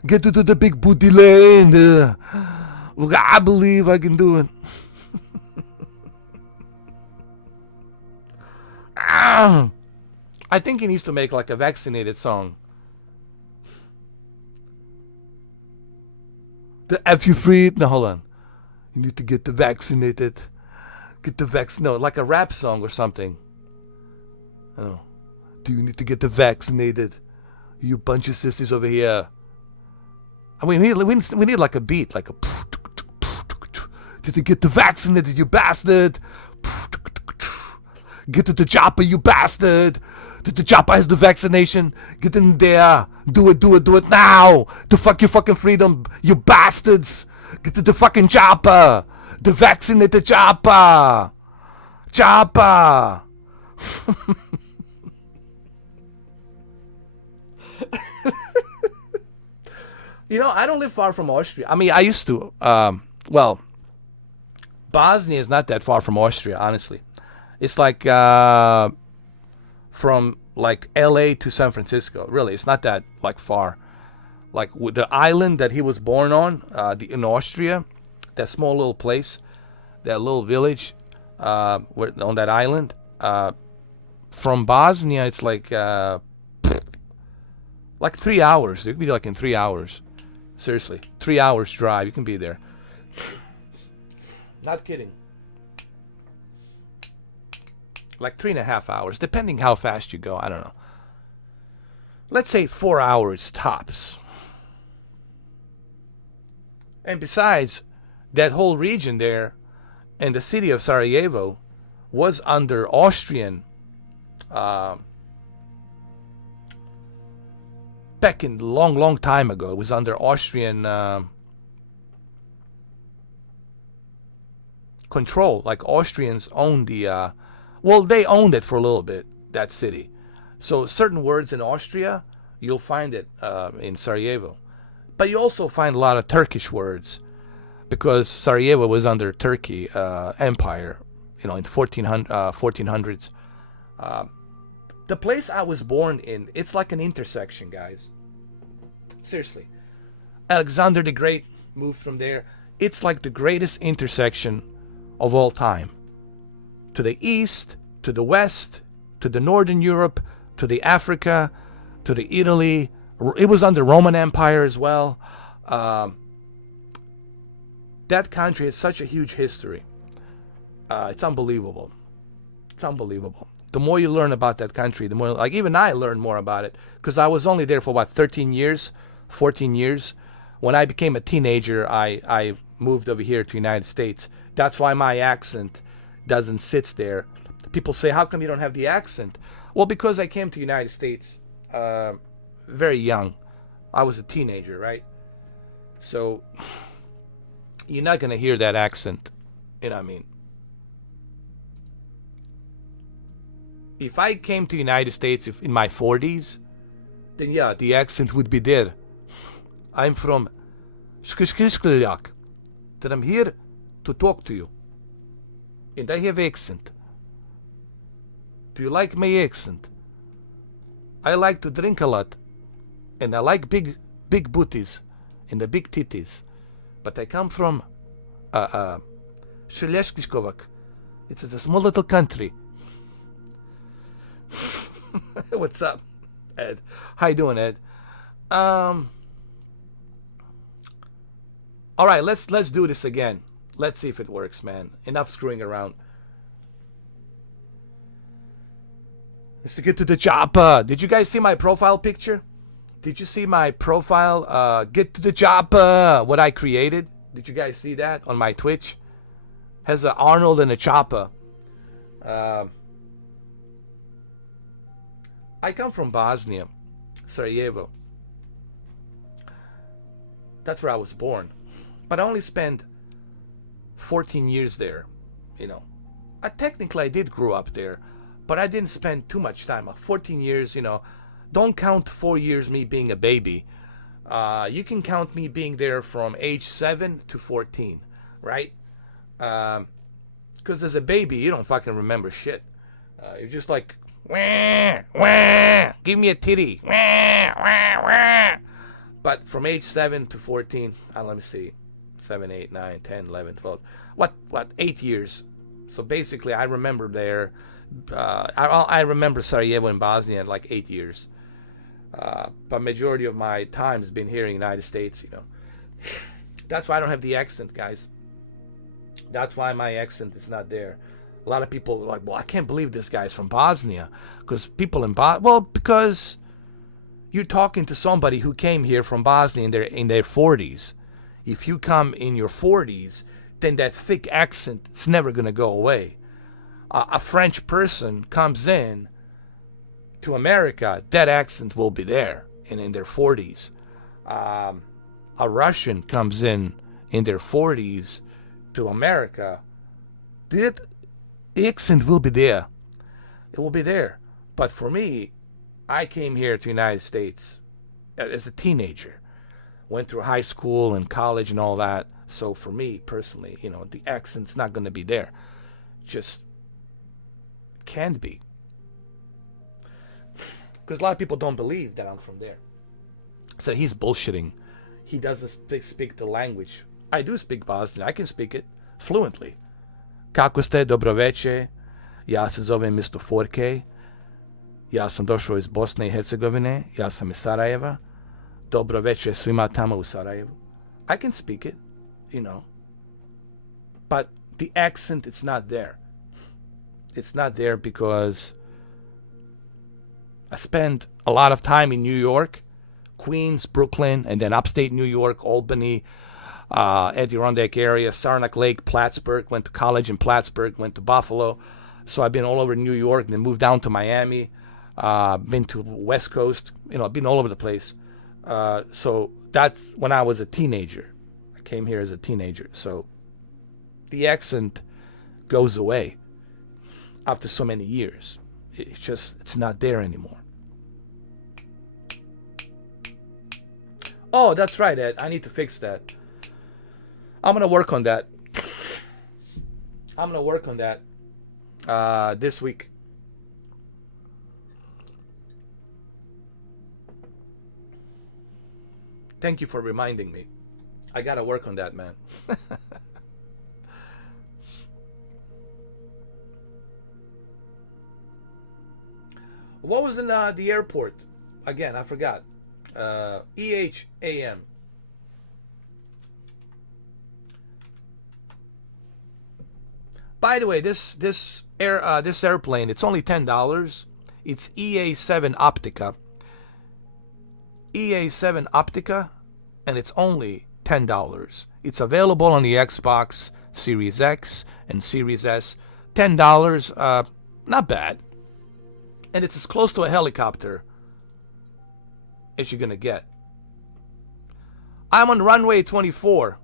Get to the big booty land. I believe I can do it. I think he needs to make like a vaccinated song. The F you free. No, hold on. You need to get the vaccinated. Get the vaccine. No, like a rap song or something. Oh. Do you need to get the vaccinated? You bunch of sissies over here. I mean, we need like a beat, like a. Did you get the vaccinated, you bastard? Get to the chopper, you bastard! Did the chopper has the vaccination? Get in there! Do it now! To fuck your fucking freedom, you bastards! Get to the fucking chopper! The vaccinated chopper! Chopper! I don't live far from Austria. I mean, I used to. Bosnia is not that far from Austria, honestly. It's like from like L.A. to San Francisco. Really, it's not that like far. Like the island that he was born on, in Austria, that small little place, that little village, on that island. From Bosnia, it's like 3 hours. It could be like in 3 hours. Seriously, 3 hours drive. You can be there. Not kidding. Like 3.5 hours, depending how fast you go. I don't know. Let's say 4 hours tops. And besides, that whole region there and the city of Sarajevo was under Austrian, back in long time ago. It was under Austrian control. Like Austrians owned they owned it for a little bit, that city. So certain words in Austria, you'll find it in Sarajevo. But you also find a lot of Turkish words because Sarajevo was under Turkey Empire, in 1400s. The place I was born in, it's like an intersection, guys. Seriously. Alexander the Great moved from there. It's like the greatest intersection of all time. To the east, to the west, to the northern Europe, to the Africa, to the Italy. It was under Roman Empire as well. That country has such a huge history. It's unbelievable. It's unbelievable. The more you learn about that country, the more, like, even I learned more about it because I was only there for 13 years, 14 years. When I became a teenager, I moved over here to the United States. That's why my accent doesn't sit there. People say, how come you don't have the accent? Well, because I came to the United States very young. I was a teenager, right? So you're not going to hear that accent. You know what I mean? If I came to the United States in my 40s, then yeah, the accent would be there. I'm from Skishkishkilyak. That I'm here to talk to you. And I have accent. Do you like my accent? I like to drink a lot. And I like big booties and the big titties. But I come from Sheleshkishkovak. It's a small little country. What's up, Ed? How you doing, Ed? All right, let's do this again. Let's see if it works, man. Enough screwing around. Let's get to the chopper. Did you guys see my profile picture? Did you see my profile? Get to the chopper. What I created. Did you guys see that on my Twitch? Has an Arnold and a chopper. I come from Bosnia, Sarajevo. That's where I was born. But I only spent 14 years there, Technically, I did grow up there, but I didn't spend too much time. 14 years, don't count 4 years me being a baby. You can count me being there from age 7 to 14, right? Because as a baby, you don't fucking remember shit. You're just like, wah, wah, give me a titty. Wah, wah, wah. But from age 7 to 14, let me see, 7, 8, 9, 10, 11, 12, what, 8 years. So basically, I remember there, I remember Sarajevo in Bosnia like 8 years. But majority of my time has been here in the United States, That's why I don't have the accent, guys. That's why my accent is not there. A lot of people are like, well, I can't believe this guy's from Bosnia. Because people in Bosnia, well, because you're talking to somebody who came here from Bosnia in their 40s. If you come in your 40s, then that thick accent is never going to go away. A French person comes in to America, that accent will be there and in their 40s. A Russian comes in their 40s to America, that accent will be there. It will be there. But for me, I came here to the United States as a teenager. Went through high school and college and all that. So for me personally, the accent's not going to be there. Just can't be. Because a lot of people don't believe that I'm from there. Said he's bullshitting. He doesn't speak the language. I do speak Bosnian. I can speak it fluently. Kako ste, dobro veče. Ja se zovem Mr. Forke. Ja sam došao iz Bosne i Hercegovine. Ja sam iz Sarajeva. Dobro veče svima tamo u Sarajevu. I can speak it, you know. But the accent, it's not there. It's not there because I spend a lot of time in New York, Queens, Brooklyn, and then upstate New York, Albany, Adirondack area, Saranac Lake, Plattsburgh. Went to college in Plattsburgh, went to Buffalo. So I've been all over New York and then moved down to Miami. Been to West Coast. I've been all over the place. So that's when I was a teenager. I came here as a teenager. So the accent goes away after so many years. It's not there anymore. Oh, that's right, Ed. I need to fix that. I'm going to work on that. This week. Thank you for reminding me. I got to work on that, man. What was in the airport? Again, I forgot. EHAM. By the way, this airplane, it's only $10. It's EA7 Optica. EA7 Optica, and it's only $10. It's available on the Xbox Series X and Series S. $10, not bad. And it's as close to a helicopter as you're going to get. I'm on runway 24.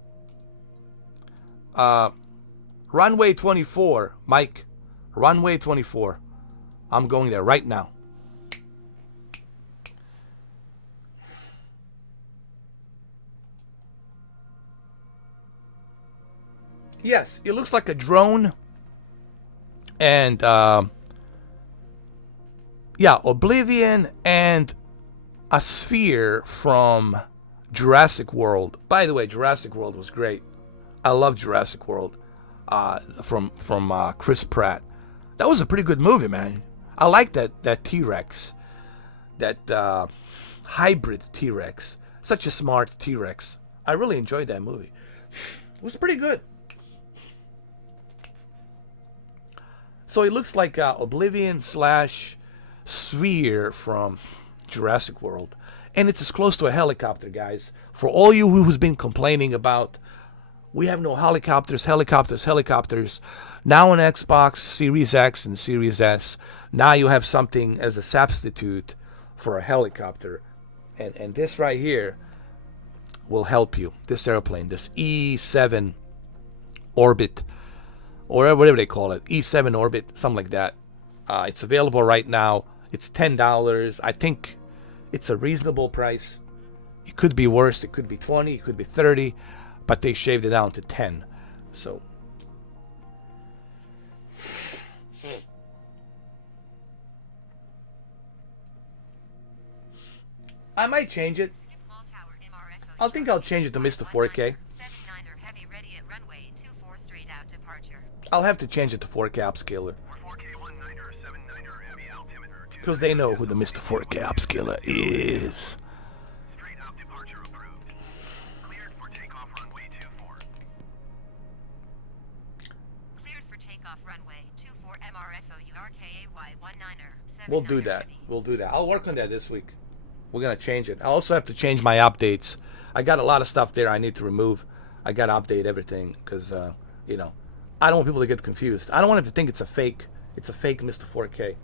Runway 24, Mike. Runway 24. I'm going there right now. Yes, it looks like a drone. And, Oblivion and a sphere from Jurassic World. By the way, Jurassic World was great. I love Jurassic World from Chris Pratt. That was a pretty good movie, man. I like that T-Rex. That hybrid T-Rex. Such a smart T-Rex. I really enjoyed that movie. It was pretty good. So it looks like Oblivion / sphere from Jurassic World. And it's as close to a helicopter, guys. For all you who's been complaining about, we have no helicopters. Now on Xbox Series X and Series S, now you have something as a substitute for a helicopter. And this right here will help you. This airplane, this E7 Orbit, or whatever they call it, E7 Orbit, something like that. It's available right now. It's $10. I think it's a reasonable price. It could be worse. It could be 20. It could be 30. But they shaved it down to 10. So I might change it. I think I'll change it to Mr. 4K. I'll have to change it to 4K upscaler. Because they know who the Mr. 4K upscaler is. We'll do that. I'll work on that this week. We're going to change it. I also have to change my updates. I got a lot of stuff there I need to remove. I got to update everything because, I don't want people to get confused. I don't want them to think it's a fake Mr. 4K,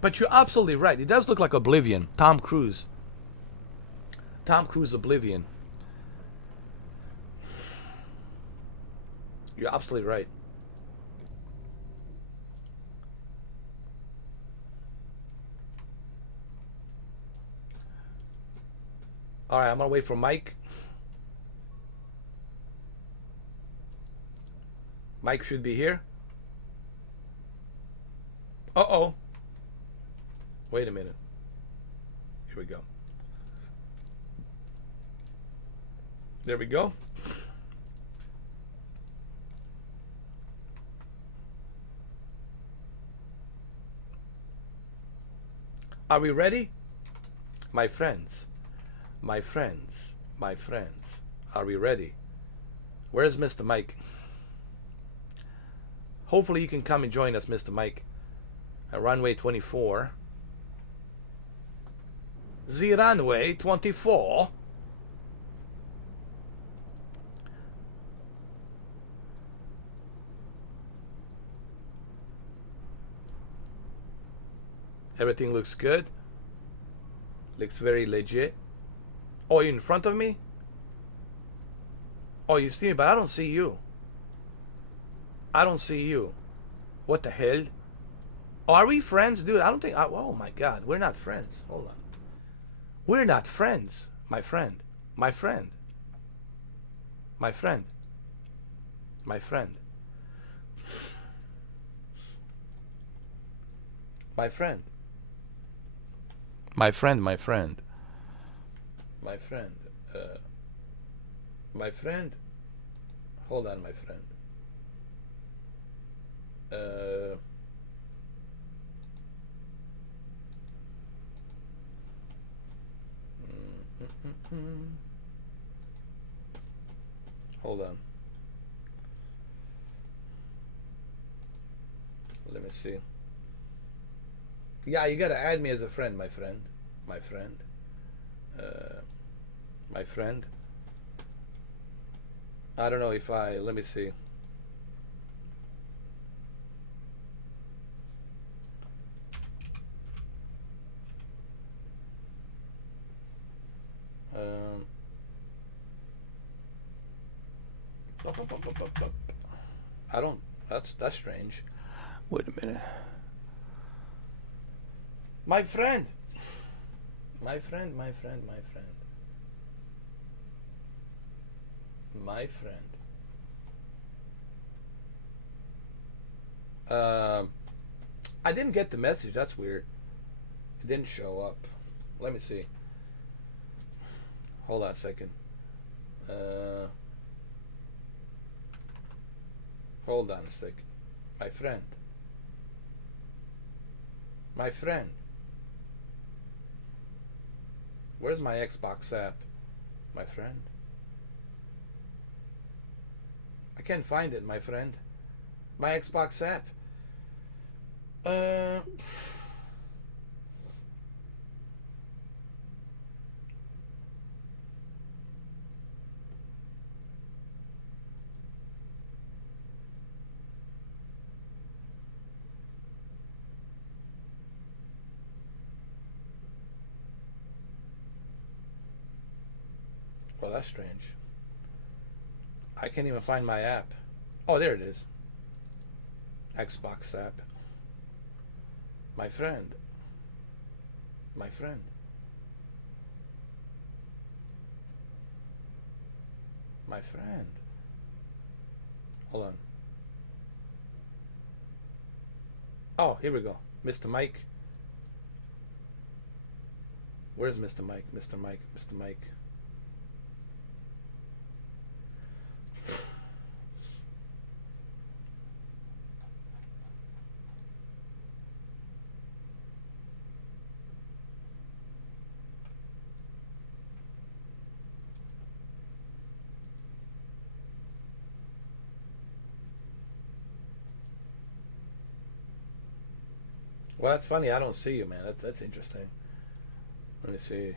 But you're absolutely right. It does look like Oblivion. Tom Cruise Oblivion. You're absolutely right. All right, I'm gonna wait for Mike. Mike should be here. Uh-oh. Wait a minute. Here we go. There we go. Are we ready? My friends, my friends, my friends. Are we ready? Where's Mr. Mike? Hopefully you can come and join us, Mr. Mike, at runway 24. The runway 24. Everything looks good. Looks very legit. Oh, you're in front of me? Oh, you see me, but I don't see you. I don't see you. What the hell? Oh, are we friends, dude? I don't think. Oh my God, we're not friends. Hold on. We're not friends, my friend. My friend. My friend. My friend. My friend. My friend, my friend. My friend. My friend. Hold on, my friend. Hold on. Let me see. Yeah, you gotta add me as a friend, my friend. My friend. My friend. I don't know if I. Let me see. I don't. That's strange. Wait a minute. My friend. My friend. My friend. My friend. My friend. I didn't get the message. That's weird. It didn't show up. Let me see. Hold on a second. Hold on a second. My friend. My friend. Where's my Xbox app? My friend. I can't find it, my friend. My Xbox app. Well, that's strange. I can't even find my app. Oh, there it is. Xbox app. My friend. My friend. My friend. Hold on. Oh, here we go. Mr. Mike. Where's Mr. Mike? Mr. Mike. Mr. Mike. Well, that's funny. I don't see you, man. That's interesting. Let me see.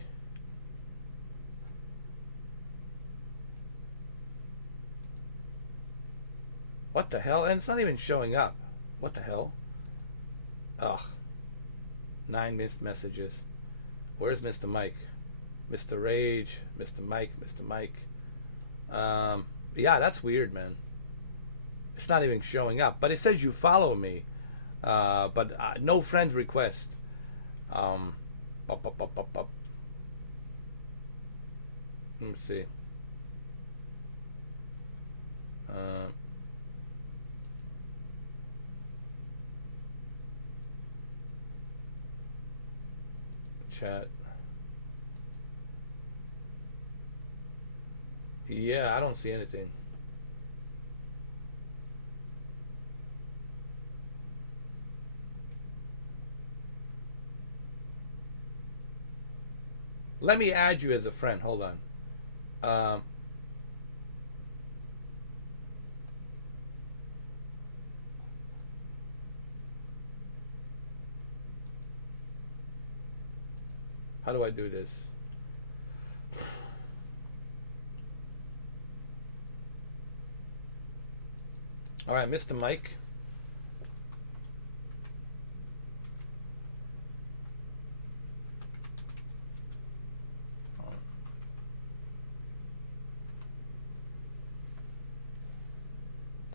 What the hell? And it's not even showing up. What the hell? Ugh. 9 missed messages. Where's Mr. Mike? Mr. Rage. Mr. Mike. Mr. Mike. Yeah, that's weird, man. It's not even showing up. But it says you follow me. But no friend request. Up. Let me see. Uh, Chat. Yeah, I don't see anything. Let me add you as a friend. Hold on. Um, how do I do this? All right, Mr. Mike.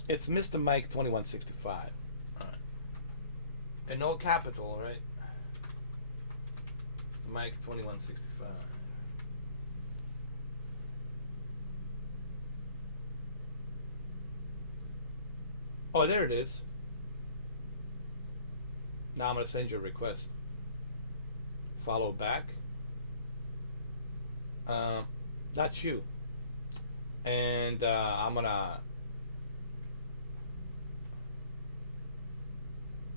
It's Mr. Mike 2165. All right. And no capital, right? Mike 2165. Oh, there it is. Now I'm going to send you a request. Follow back. That's you. And I'm going to...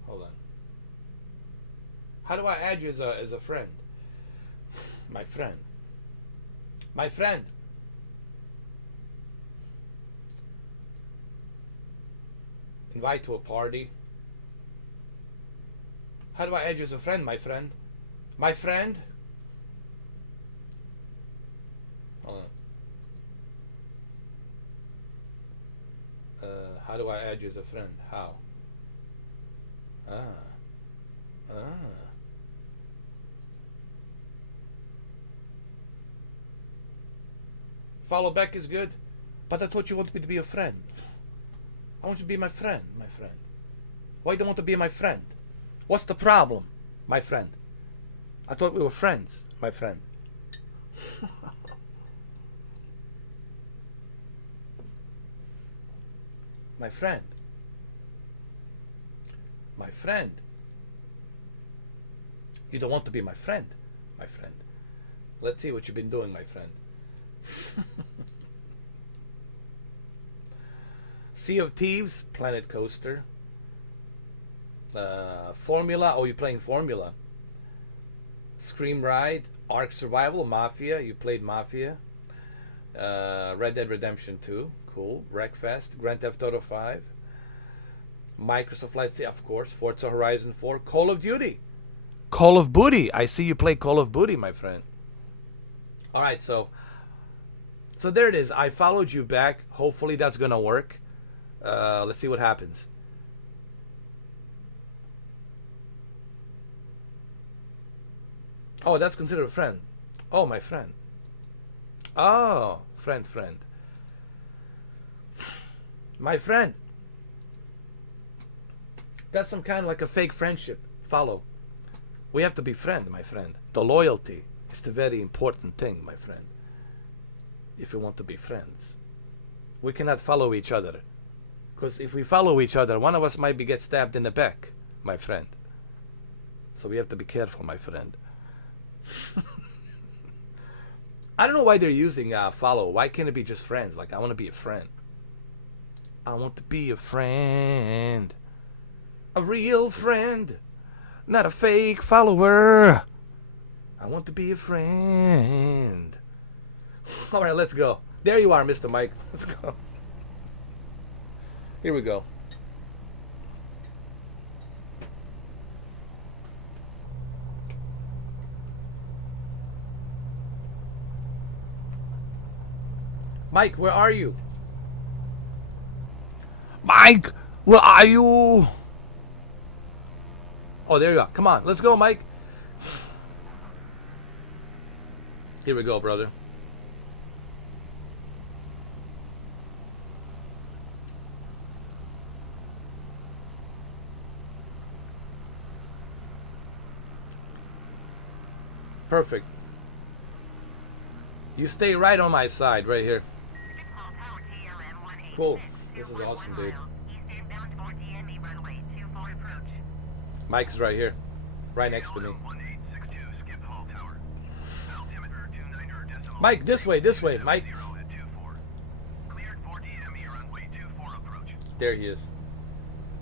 Hold on. How do I add you as a friend? My friend. My friend. Invite to a party. How do I add you as a friend, my friend? My friend? Hold on. How do I add you as a friend? How? Ah. Ah. Follow back is good, but I thought you wanted me to be a friend. I want you to be my friend, my friend. Why don't you want to be my friend? What's the problem, my friend? I thought we were friends, my friend. My friend. My friend. You don't want to be my friend, my friend. Let's see what you've been doing, my friend. Sea of Thieves, Planet Coaster. Formula, oh, you're playing Formula. Scream Ride, Ark Survival, Mafia, you played Mafia. Red Dead Redemption 2, cool. Wreckfest, Grand Theft Auto 5. Microsoft Flight Sim, of course. Forza Horizon 4, Call of Duty. Call of Booty, I see you play Call of Booty, my friend. Alright, so there it is. I followed you back. Hopefully that's gonna work. Let's see what happens. Oh, that's considered a friend. Oh, my friend. Oh, friend. My friend. That's some kind of like a fake friendship. Follow. We have to be friend, my friend. The loyalty is the very important thing, my friend. If we want to be friends. We cannot follow each other. Because if we follow each other, one of us might get stabbed in the back, my friend. So we have to be careful, my friend. I don't know why they're using follow. Why can't it be just friends? Like, I want to be a friend. I want to be a friend. A real friend. Not a fake follower. I want to be a friend. Alright, let's go. There you are, Mr. Mike. Let's go. Here we go. Mike, where are you? Mike, where are you? Oh, there you are. Come on, let's go, Mike. Here we go, brother. Perfect. You stay right on my side, right here. Cool. This is awesome, dude. Mike's right here. Right next to me. Mike, this way, Mike. There he is.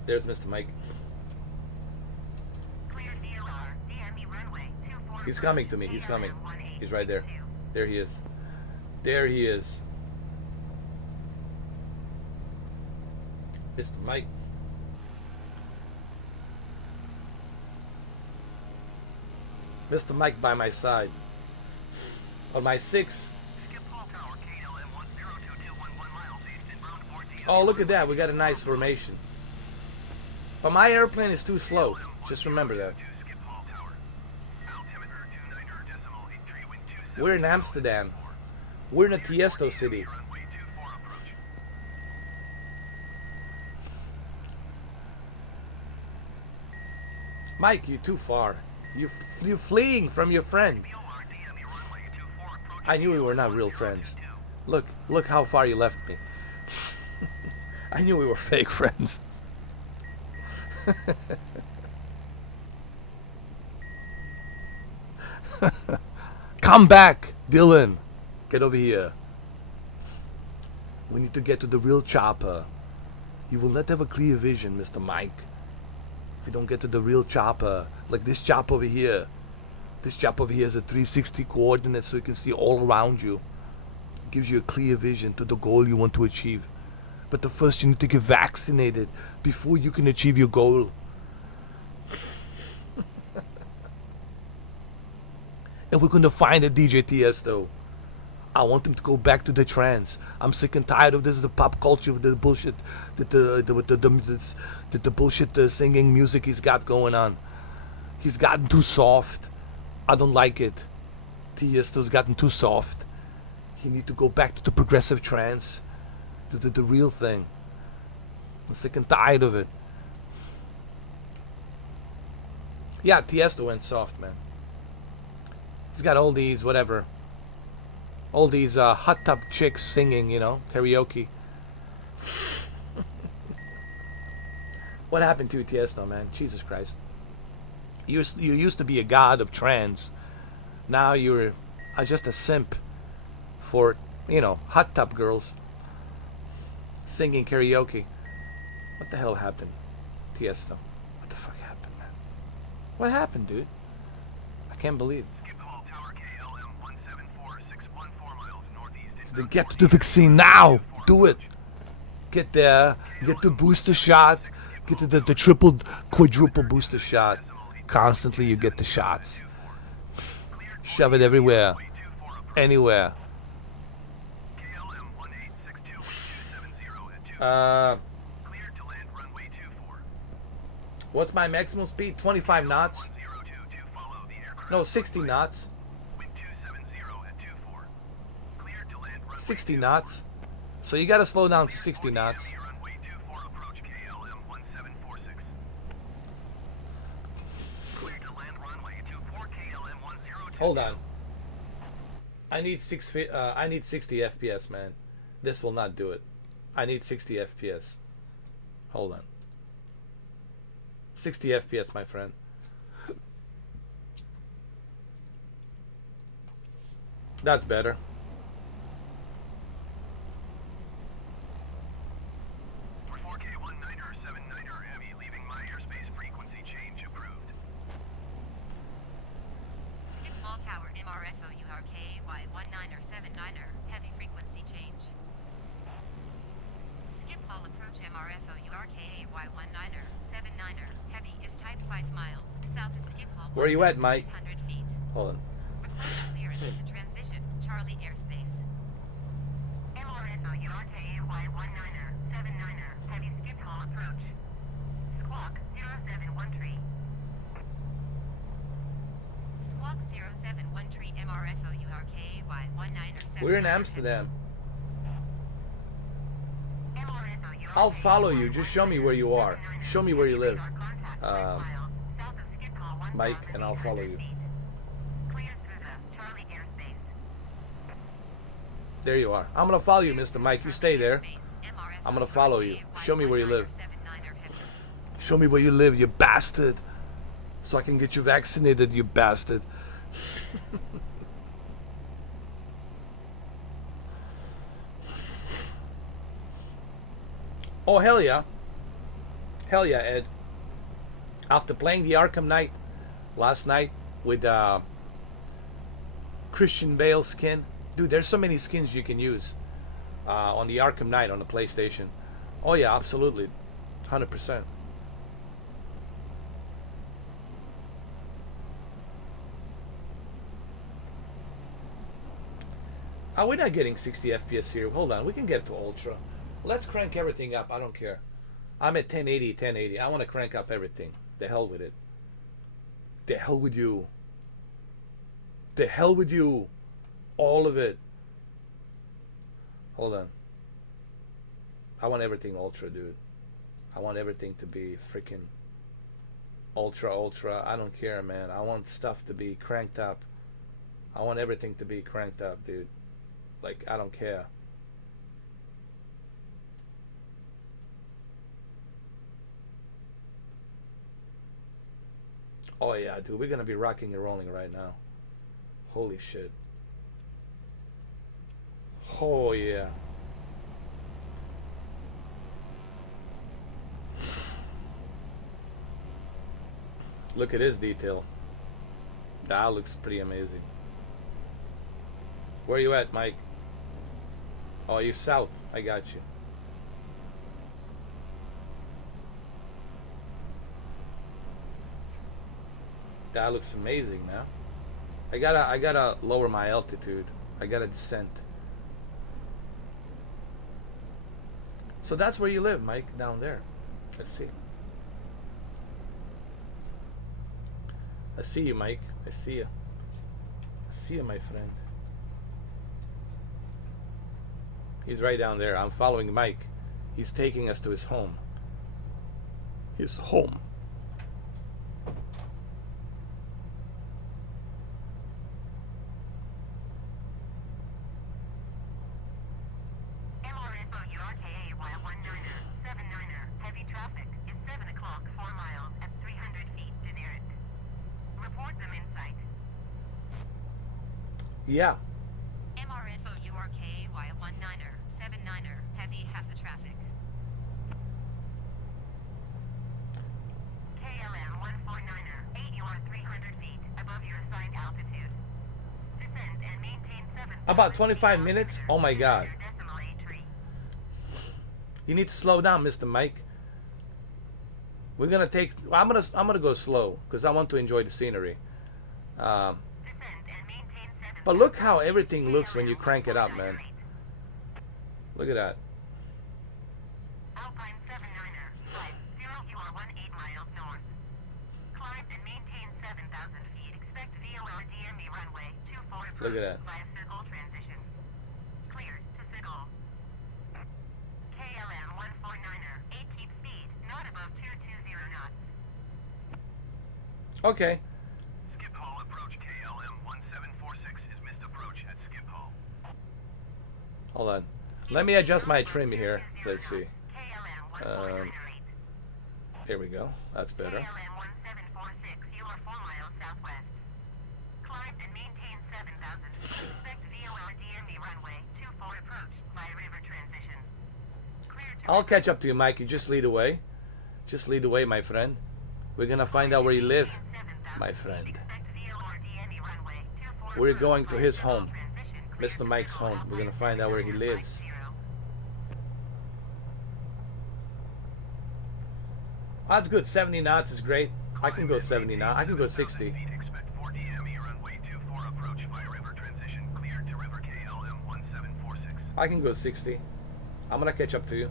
There's Mr. Mike. He's coming to me. He's coming. He's right there. There he is. There he is. Mr. Mike. Mr. Mike by my side. On my 6. Oh, look at that. We got a nice formation. But my airplane is too slow. Just remember that. We're in Amsterdam. We're in a Tiesto city. Mike, you're too far. You're fleeing from your friend. I knew we were not real friends. Look how far you left me. I knew we were fake friends. Come back, Dylan. Get over here. We need to get to the real chopper. You will not have a clear vision, Mr. Mike. If you don't get to the real chopper, like this chopper over here. This chopper over here is a 360 coordinate so you can see all around you. It gives you a clear vision to the goal you want to achieve. But the first you need to get vaccinated before you can achieve your goal. And we're gonna find a DJ Tiesto. I want him to go back to the trance. I'm sick and tired of this, the pop culture, the bullshit, the bullshit singing music he's got going on. He's gotten too soft. I don't like it. Tiesto's gotten too soft. He need to go back to the progressive trance, the real thing. I'm sick and tired of it. Yeah, Tiesto went soft, man. He's got all these, whatever. All these hot tub chicks singing, you know, karaoke. What happened to you, Tiesto, man? Jesus Christ. You used to be a god of trance. Now you're just a simp for, you know, hot tub girls singing karaoke. What the hell happened, Tiesto? What the fuck happened, man? What happened, dude? I can't believe. Then get to the vaccine now. Do it. Get there. Get the booster shot. Get the triple, quadruple booster shot. Constantly you get the shots. Shove it everywhere. Anywhere. What's my maximum speed? 25 knots? No, 60 knots. 60 knots. So you gotta slow down to 60 knots. Hold on. I need 60 FPS, man. This will not do it. I need 60 FPS. Hold on. 60 FPS, my friend. That's better. Where are you at, Mike? Hold on. We're in Amsterdam. I'll follow you. Just show me where you are. Show me where you live. Mike, and I'll follow you. There you are. I'm gonna follow you, Mr. Mike. You stay there. I'm gonna follow you. Show me where you live. Show me where you live, you bastard. So I can get you vaccinated, you bastard. Oh, hell yeah. Hell yeah, Ed. After playing the Arkham Knight last night with Christian Bale skin. Dude, there's so many skins you can use on the Arkham Knight on the PlayStation. Oh yeah, absolutely. 100%. We're not getting 60 FPS here. Hold on, we can get it to Ultra. Let's crank everything up. I don't care. I'm at 1080, 1080. I want to crank up everything. The hell with it. The hell with you. The hell with you. All of it. Hold on. I want everything Ultra, dude. I want everything to be freaking Ultra. I don't care, man. I want stuff to be cranked up. I want everything to be cranked up, dude. Like, I don't care. Oh yeah, dude, we're gonna be rocking and rolling right now. Holy shit. Oh yeah. Look at his detail. That looks pretty amazing. Where you at, Mike? Oh, you south. I got you. That looks amazing, man. I gotta lower my altitude. I gotta descend. So that's where you live, Mike, down there. Let's see. I see you, Mike. I see you. I see you, my friend. He's right down there. I'm following Mike. He's taking us to his home. His home. Yeah. MR info URK Y19er 79er heavy half the traffic. KLM 149er 8 you are 300 feet above your assigned altitude. Descend and maintain 7. About 25 minutes? Oh my god. You need to slow down, Mr. Mike. We're gonna take. I'm gonna go slow because I want to enjoy the scenery. But look how everything looks when you crank it up, man. Look at that. Alpine 79er, flight 0 you are 18 miles north. Climb and maintain 7,000 feet. Expect VOR DME runway 24 Look at that. via Sigol transition. Cleared to Sigol. KLM 149er, 8 keep speed, not above 220 knots. Okay. Skiphol approach KLM 1746 is missed approach at Skiphol. Hold on. Let me adjust my trim here. Let's see. There we go. That's better. KLM 1746, you are 4 miles southwest. Climb and maintain 7,000 feet. Expect VOR DME runway 24 approach via river transition. Clear to I'll catch up to you, Mike. You just lead the way. Just lead the way, my friend. We're gonna find out where you live, my friend. expect VOR DME runway 24 We're approach going to via his Sigol home. transition. Clear Mr. to Mike's Sigol, home. We're gonna Alpine find out where he 79er, lives. 50. That's good. 70 knots is great. I can go 70 knots. I can go 60. Expect 4 DME runway 24 approach via river transition cleared to river KLM 1746. I can go 60. I'm gonna catch up to you.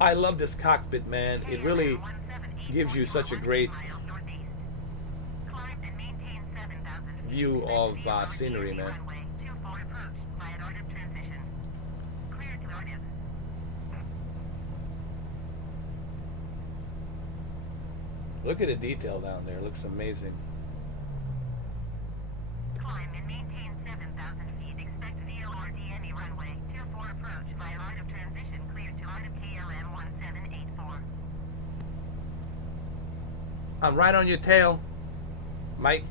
I love this cockpit, man. It really gives you such a great view of scenery, man. Look at the detail down there. It looks amazing. Climb and maintain 7,000 feet. Expect VOR DME runway 24 approach via art of transition cleared to art of KLM 1784. I'm right on your tail, Mike.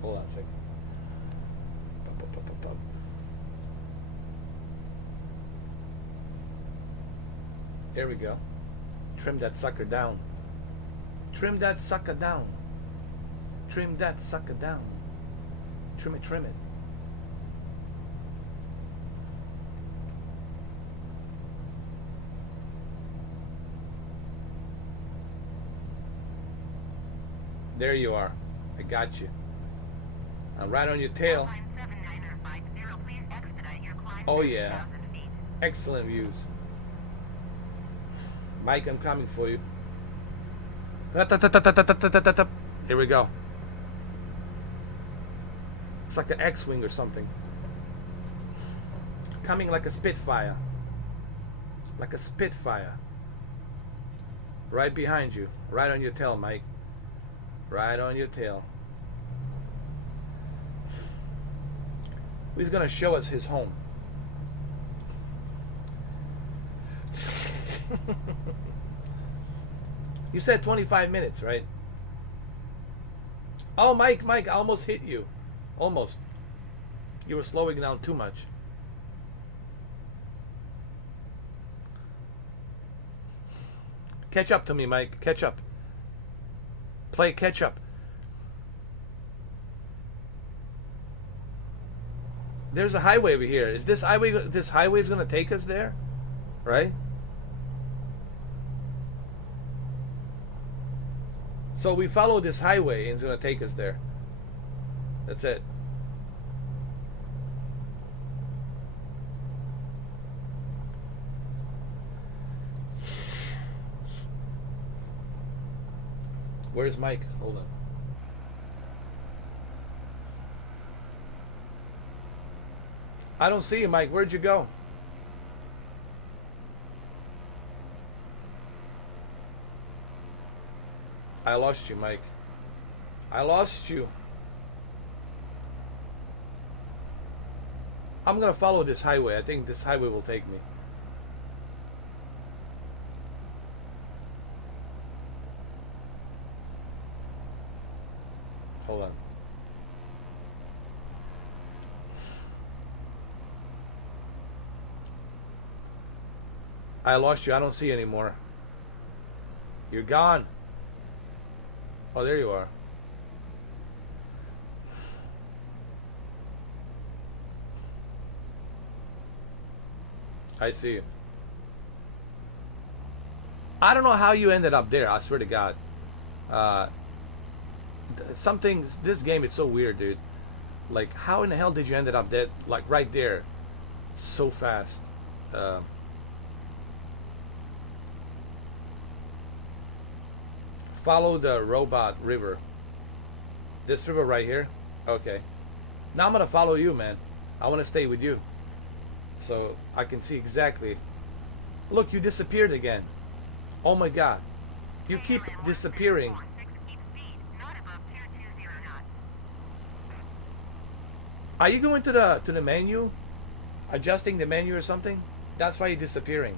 Hold on a second. There we go. Trim that sucker down. Trim that sucker down. Trim that sucker down. Trim it, trim it. There you are. I got you. I'm right on your tail. Climb 7950. Please expedite your climb. Oh, yeah. 7,000 feet. Excellent views. Mike, I'm coming for you. Here we go. It's like an X-Wing or something. Coming like a Spitfire. Like a Spitfire. Right behind you. Right on your tail, Mike. Right on your tail. He's gonna show us his home. You said 25 minutes, right? Oh, Mike, I almost hit you. Almost. You were slowing down too much. Catch up to me, Mike. Catch up. Play catch up. There's a highway over here. Is this highway? This highway is gonna take us there, right? So we follow this highway and it's gonna take us there. That's it. Where's Mike? Hold on. I don't see you, Mike. Where'd you go? I lost you, Mike. I lost you. I'm gonna follow this highway. I think this highway will take me. Hold on. I lost you. I don't see you anymore. You're gone. Oh, there you are. I see you. I don't know how you ended up there. I swear to God. This game is so weird, dude. Like, how in the hell did you end up dead? Like, right there. So fast. Follow the robot river. This river right here? Okay. Now I'm going to follow you, man. I want to stay with you. So I can see exactly. Look, you disappeared again. Oh my God. You keep disappearing. Are you going to the menu? Adjusting the menu or something? That's why you're disappearing.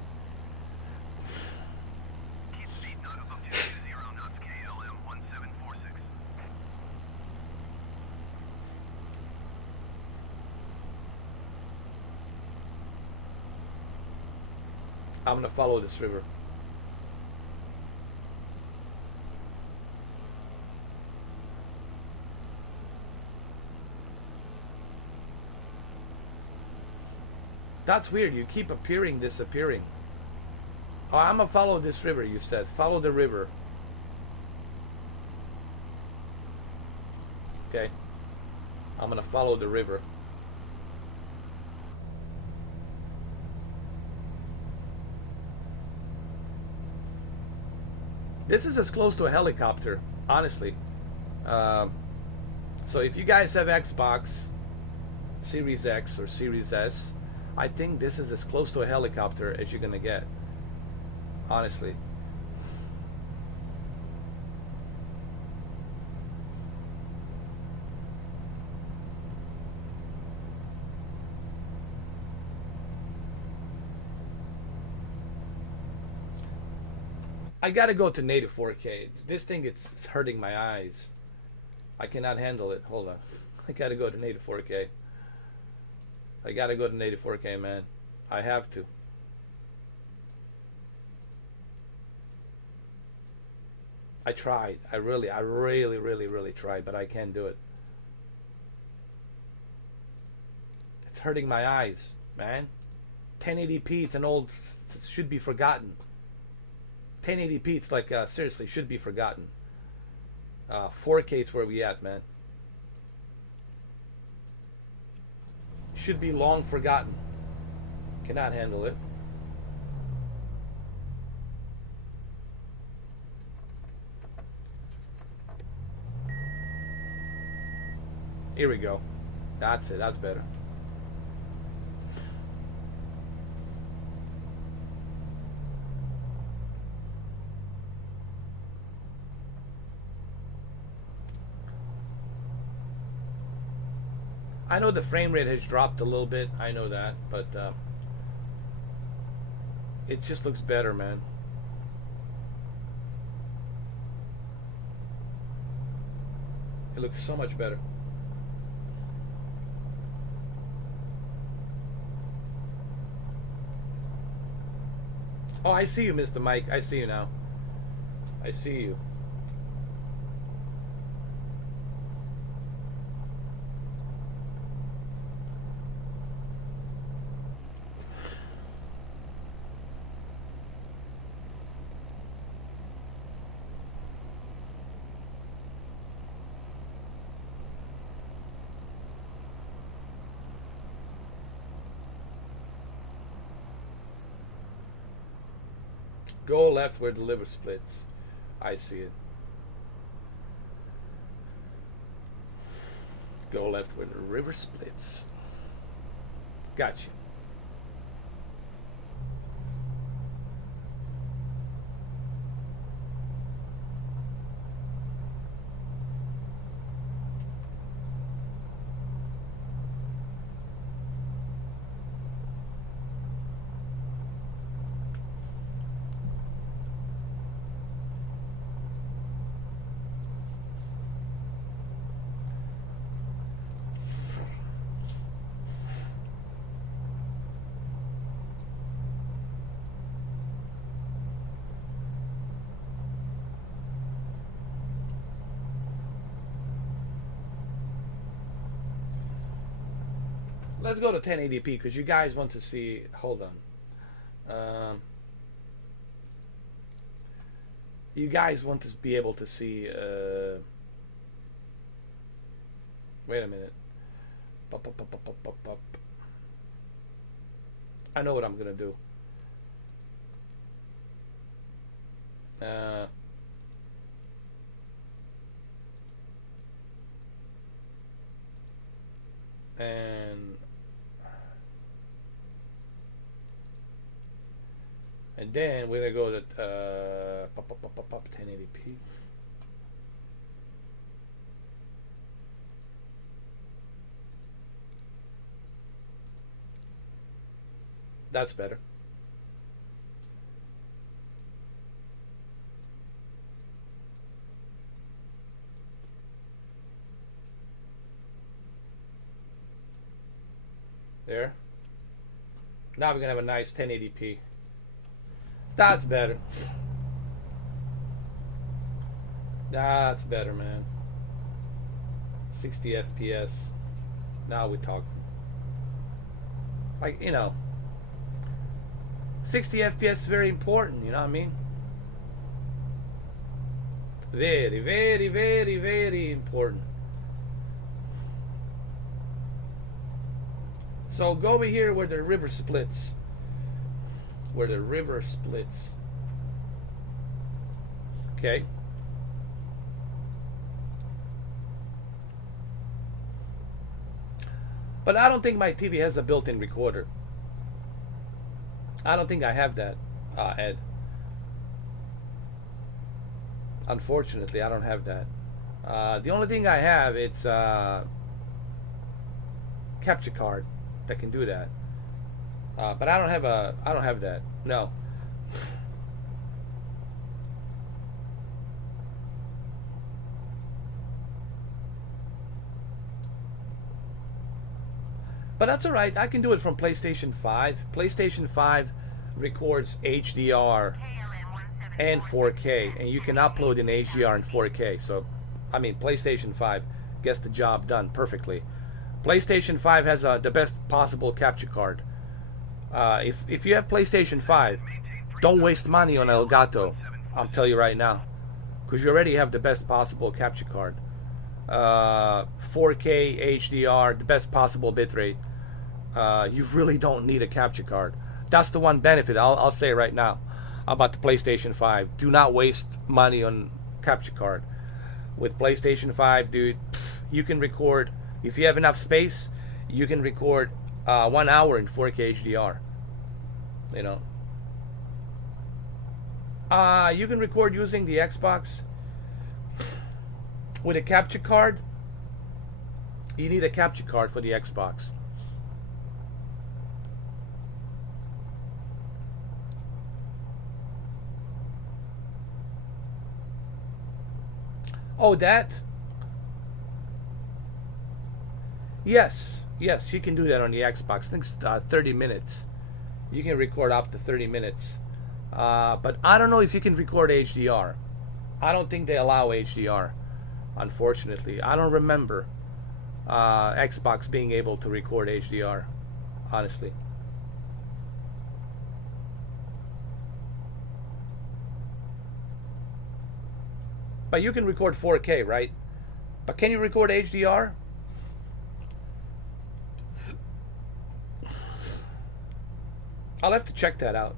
Keep speed not above 220 knots KLM 1746. I'm gonna follow this river. That's weird. You keep appearing, disappearing. Oh, I'm gonna follow this river, you said. Follow the river. Okay. I'm gonna follow the river. This is as close to a helicopter, honestly. So if you guys have Xbox Series X or Series S, I think this is as close to a helicopter as you're gonna get, honestly. I gotta go to native 4K. This thing, it's hurting my eyes. I cannot handle it. Hold on. I gotta go to native 4K. I gotta go to native 4K, man. I have to. I tried. I really tried, but I can't do it. It's hurting my eyes, man. 1080p, it's an old, it should be forgotten. 1080p, it's like, seriously, should be forgotten. 4K is where we at, man. Should be long forgotten. Cannot handle it. Here we go. That's it. That's better. I know the frame rate has dropped a little bit. I know that, but it just looks better, man. It looks so much better. Oh, I see you, Mr. Mike. I see you now. I see you. Go left where the liver splits. I see it. Go left where the river splits. Gotcha. Let's go to 1080p because you guys want to see. Hold on. You guys want to be able to see. Wait a minute. Pop, pop, pop, pop, pop, pop, pop. I know what I'm gonna do. And then we're gonna go to pop, pop, pop, pop, pop, 1080p. That's better. There. Now we're gonna have a nice 1080p. That's better. That's better, man. 60 FPS. Now we talk. Like, you know, 60 FPS is very important, you know what I mean? Very, very, very, very important. So go over here where the river splits. Where the river splits. Okay. But I don't think my TV has a built-in recorder. I don't think I have that, Ed. Unfortunately, I don't have that. The only thing I have, it's capture card that can do that. But I don't have that. No. But that's all right. I can do it from PlayStation 5. PlayStation 5 records HDR and 4K, and you can upload in HDR and 4K. So, I mean, PlayStation 5 gets the job done perfectly. PlayStation 5 has the best possible capture card. If you have PlayStation 5, don't waste money on Elgato. I'm telling you right now, because you already have the best possible capture card. 4K HDR, the best possible bitrate. You really don't need a capture card. That's the one benefit I'll say right now about the PlayStation 5. Do not waste money on capture card. With PlayStation 5, dude, you can record, if you have enough space, you can record 1 hour in 4K HDR. You know. You can record using the Xbox. With a capture card, you need a capture card for the Xbox. Oh, that? Yes, yes, you can do that on the Xbox. I think it's 30 minutes. You can record up to 30 minutes. But I don't know if you can record HDR. I don't think they allow HDR, unfortunately. I don't remember Xbox being able to record HDR, honestly. But you can record 4K, right? But can you record HDR? I'll have to check that out.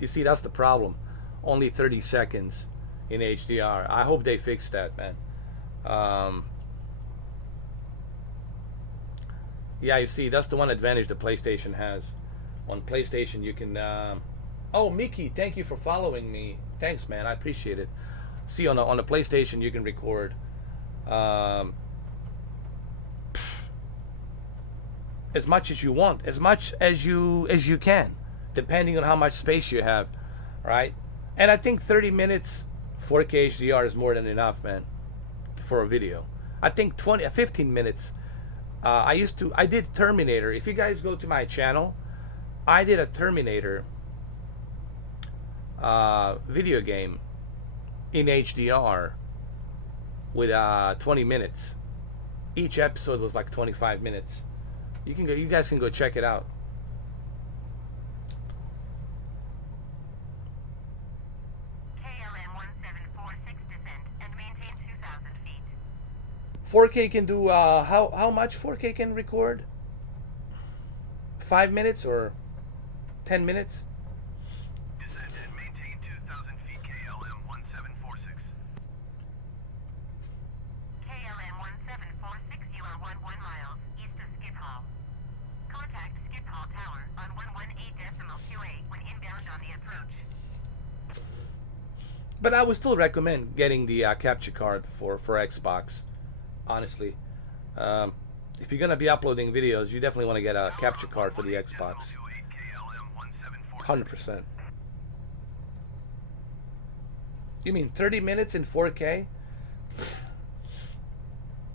You see, that's the problem. Only 30 seconds in HDR. I hope they fix that, man. Yeah, you see, that's the one advantage the PlayStation has. On PlayStation, you can... Oh, Mickey, thank you for following me. Thanks, man. I appreciate it. See, on the PlayStation, you can record... as much as you want. As much as you can. Depending on how much space you have. Right? And I think 30 minutes 4K HDR is more than enough, man, for a video. I think 15 minutes. I did Terminator. If you guys go to my channel, I did a Terminator video game in HDR with 20 minutes. Each episode was like 25 minutes. You guys can go check it out. KLM 1746 descent and maintain 2,000 feet. 4K can do how much 4K can record? 5 minutes or 10 minutes? Descend and maintain 2,000 feet KLM 1746. KLM 1746, you are 11 miles east of Schiphol. Contact Schiphol Tower on 118.28 when inbound on the approach. But I would still recommend getting the capture card for Xbox. Honestly, if you're gonna be uploading videos, you definitely want to get a capture card for the Xbox. 100%. You mean 30 minutes in 4K?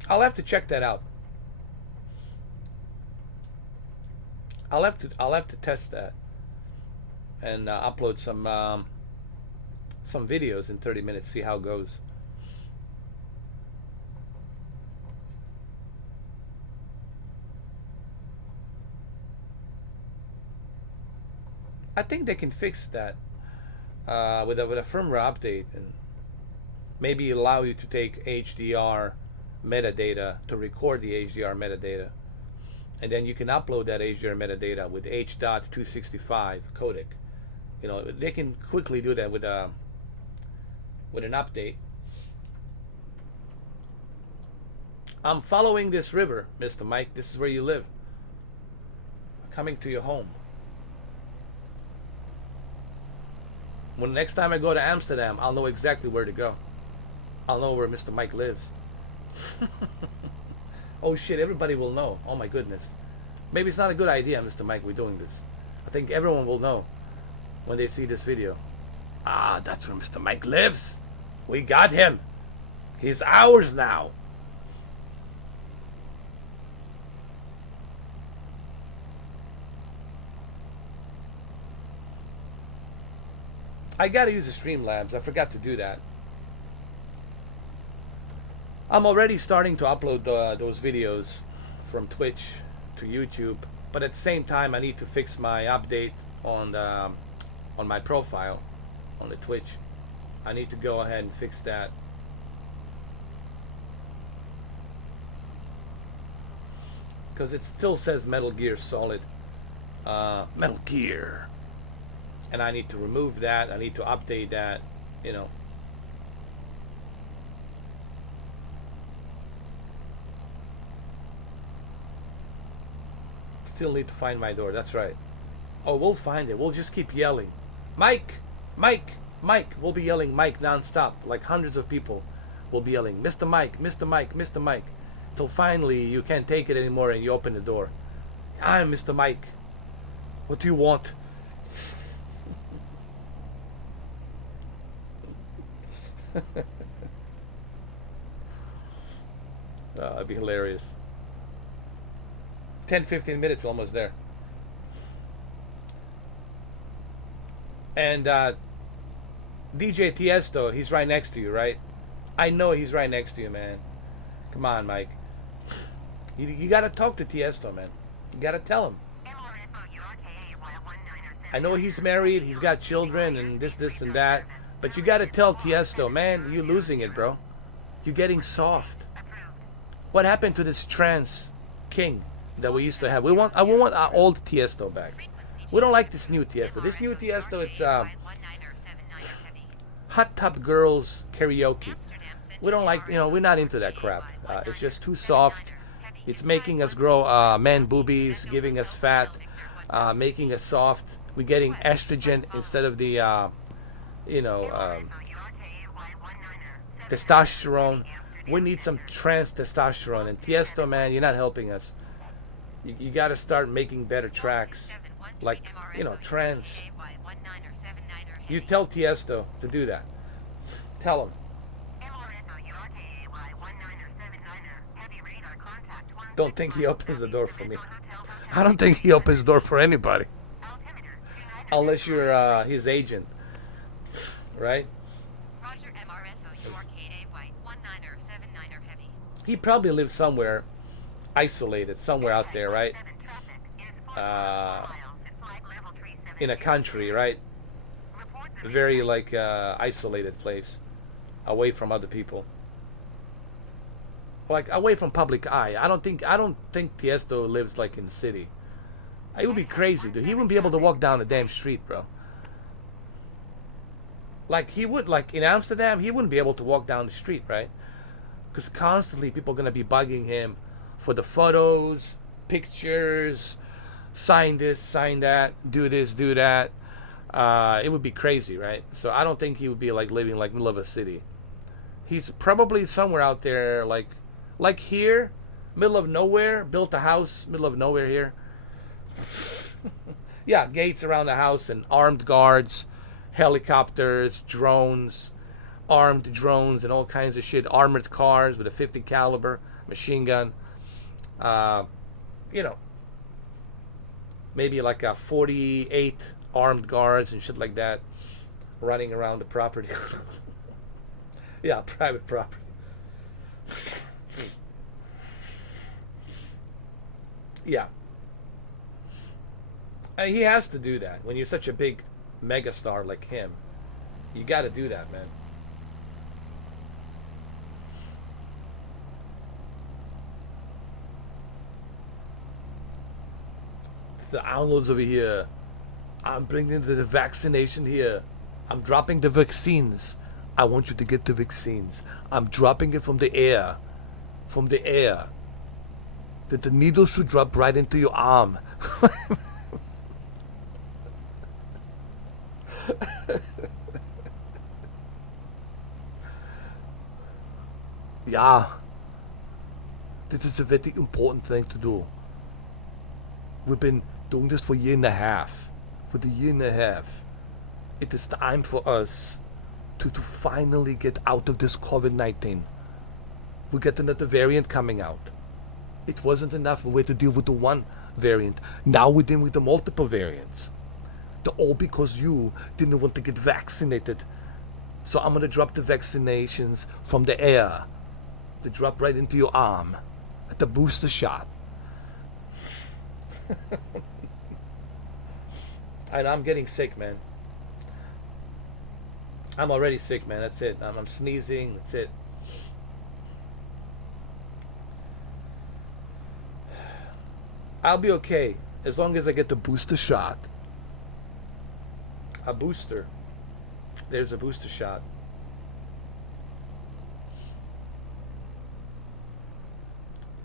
I'll have to check that out. I'll have to test that and upload some videos in 30 minutes. See how it goes. I think they can fix that. with a firmware update, and maybe allow you to take HDR metadata to record the HDR metadata, and then you can upload that HDR metadata with H.265 codec. You know, they can quickly do that with an update. I'm following this river, Mr. Mike. This is where you live. Coming to your home. When the next time I go to Amsterdam, I'll know exactly where to go. I'll know where Mr. Mike lives. Oh shit, everybody will know. Oh my goodness. Maybe it's not a good idea, Mr. Mike, we're doing this. I think everyone will know when they see this video. Ah, that's where Mr. Mike lives. We got him. He's ours now. I gotta use the Streamlabs. I forgot to do that. I'm already starting to upload those videos from Twitch to YouTube, but at the same time, I need to fix my update on my profile on the Twitch. I need to go ahead and fix that. Because it still says Metal Gear Solid. Metal Gear. And I need to remove that. I need to update that, you know. Still need to find my door. That's right. Oh, we'll find it. We'll just keep yelling. Mike! Mike! Mike! We'll be yelling Mike nonstop. Like hundreds of people will be yelling, Mr. Mike! Mr. Mike! Mr. Mike! Till finally you can't take it anymore and you open the door. I'm Mr. Mike. What do you want? It'd be hilarious. 10-15 minutes, we're almost there. And DJ Tiesto, he's right next to you, right? I know he's right next to you, man. Come on, Mike. You gotta talk to Tiesto, man. You gotta tell him. I know he's married, he's got children, and this, and that. But you gotta tell Tiesto, man, you're losing it, bro. You're getting soft. What happened to this trans king that we used to have? I want our old Tiesto back. We don't like this new Tiesto. This new Tiesto, it's hot tub girls karaoke. We don't like, you know, we're not into that crap. It's just too soft. It's making us grow man boobies, giving us fat, making us soft. We're getting estrogen instead of the testosterone. We need some trans testosterone. And Tiesto, man, you're not helping us. You got to start making better tracks, like, you know, trans. You tell Tiesto to do that. Tell him. Don't think he opens the door for me. I don't think he opens the door for anybody. Unless you're his agent. Right? He probably lives somewhere isolated, somewhere out there, right? In a country, right? A very isolated place, away from other people, like away from public eye. I don't think Tiesto lives like in the city. It would be crazy, dude. He wouldn't be able to walk down the damn street, bro. Like he would, like in Amsterdam, he wouldn't be able to walk down the street, right? Because constantly people are gonna be bugging him for the photos, pictures, sign this, sign that, do this, do that. It would be crazy, right? So I don't think he would be like living like middle of a city. He's probably somewhere out there, like here, middle of nowhere. Built a house, middle of nowhere here. Yeah, gates around the house and armed guards, helicopters, drones, armed drones, and all kinds of shit. Armored cars with a 50 caliber machine gun. Maybe like a 48 armed guards and shit like that running around the property. Yeah, private property. Yeah. He has to do that when you're such a big megastar like him. You got to do that, man. The downloads over here. I'm bringing the vaccination here. I'm dropping the vaccines. I want you to get the vaccines. I'm dropping it from the air. From the air. That the needle should drop right into your arm. Yeah. This is a very important thing to do. We've been doing this for a year and a half. For the year and a half. It is time for us to finally get out of this COVID-19. We get another variant coming out. It wasn't enough a way to deal with the one variant. Now we're dealing with the multiple variants. They're all because you didn't want to get vaccinated. So I'm gonna drop the vaccinations from the air. They drop right into your arm at the booster shot. And I'm getting sick, man. I'm already sick, man. That's it. I'm sneezing. That's it. I'll be okay as long as I get the booster shot. A booster. There's a booster shot.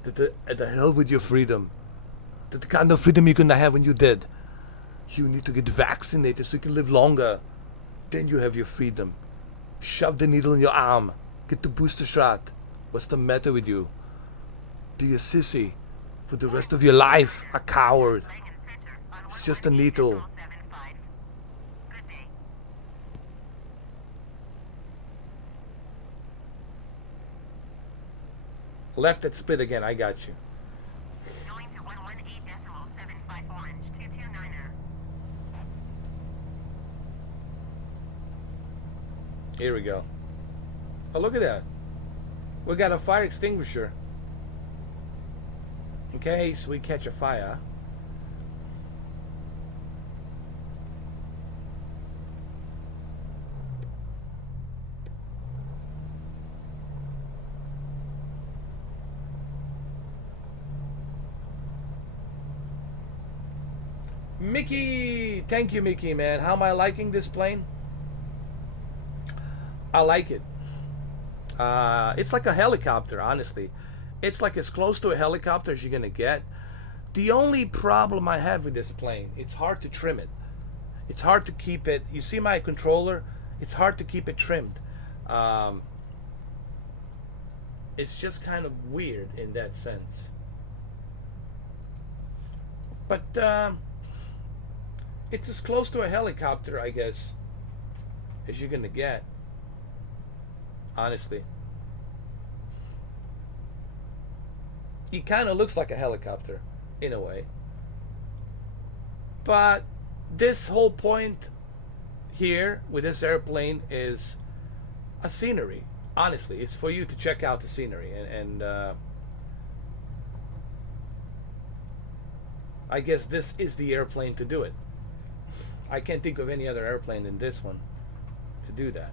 The hell with your freedom. The kind of freedom you're gonna have when you're dead. You need to get vaccinated so you can live longer. Then you have your freedom. Shove the needle in your arm. Get the booster shot. What's the matter with you? Be a sissy for the rest of your life. A coward. It's just a needle. Good day. Left at split again. I got you. Going to 118.75 orange, 229er. Here we go. Oh, look at that. We got a fire extinguisher. In case we catch a fire. Mickey! Thank you, Mickey, man. How am I liking this plane? I like it. It's like a helicopter, honestly. It's like as close to a helicopter as you're gonna get. The only problem I have with this plane, it's hard to trim it. It's hard to keep it. You see my controller? It's hard to keep it trimmed. It's just kind of weird in that sense. But it's as close to a helicopter, I guess, as you're gonna get. Honestly. He kind of looks like a helicopter, in a way. But this whole point here with this airplane is a scenery. Honestly, it's for you to check out the scenery. And I guess this is the airplane to do it. I can't think of any other airplane than this one to do that.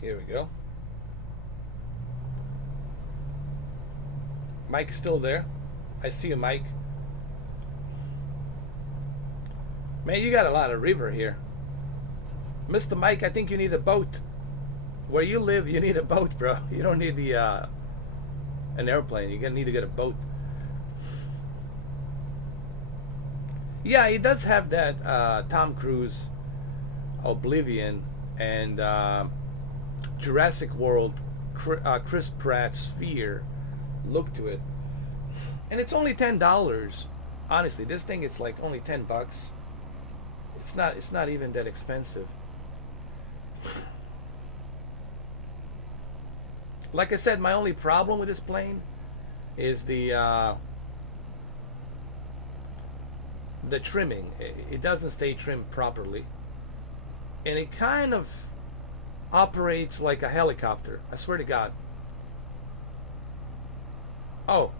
Here we go. Mike's still there. I see you, Mike. Man, you got a lot of river here. Mr. Mike, I think you need a boat. Where you live, you need a boat, bro. You don't need the an airplane. You're gonna need to get a boat. Yeah, he does have that Tom Cruise, Oblivion, and Jurassic World, Chris Pratt Sphere look to it. And it's only $10. Honestly, this thing is like only $10. It's not even that expensive. Like I said, my only problem with this plane is the the trimming. It doesn't stay trimmed properly, and it kind of operates like a helicopter. I swear to God. Oh,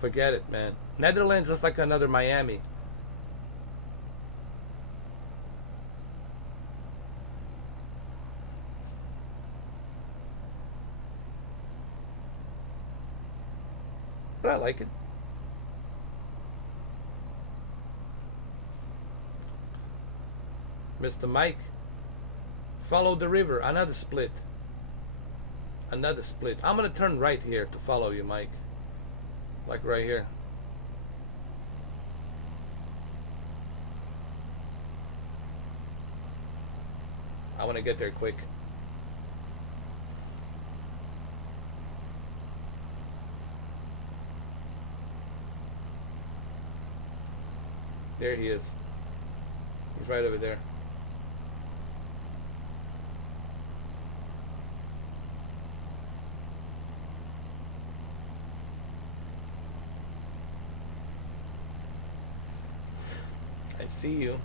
forget it, man. Netherlands is like another Miami. But I like it. Mr. Mike, follow the river. Another split. Another split. I'm gonna turn right here to follow you, Mike. Like right here. I want to get there quick. There he is. He's right over there. I see you.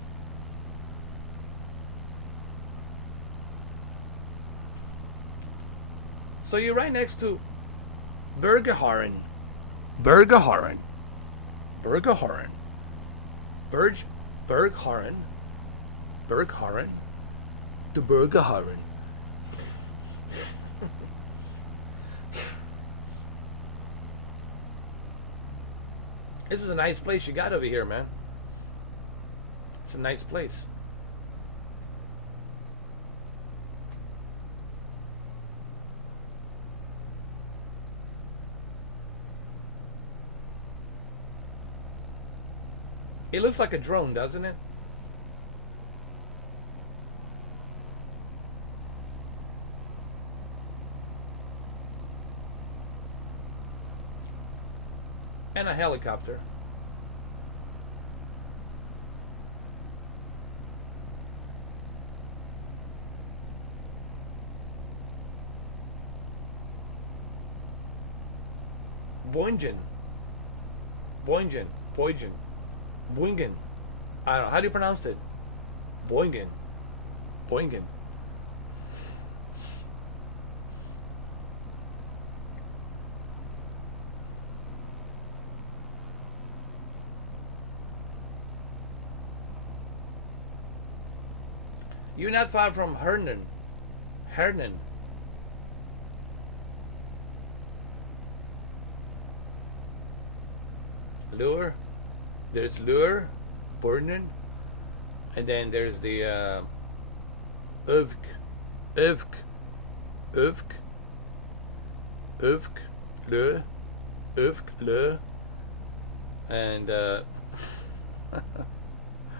So you're right next to Bergeharen. Bergeharen. Bergeharen. Bergeharen. Bergeharen. The Bergeharen. This is a nice place you got over here, man. It's a nice place. It looks like a drone, doesn't it? And a helicopter. Boingen. Boingen. Boingen. Boingen. I don't know. How do you pronounce it? Boingen. Boingen. You're not far from Hernan. Hernan. Lure. There's Lure, Burnen, and then there's the Uvk, Uvk, Uvk, Uvk, Le, Uvk, Le, and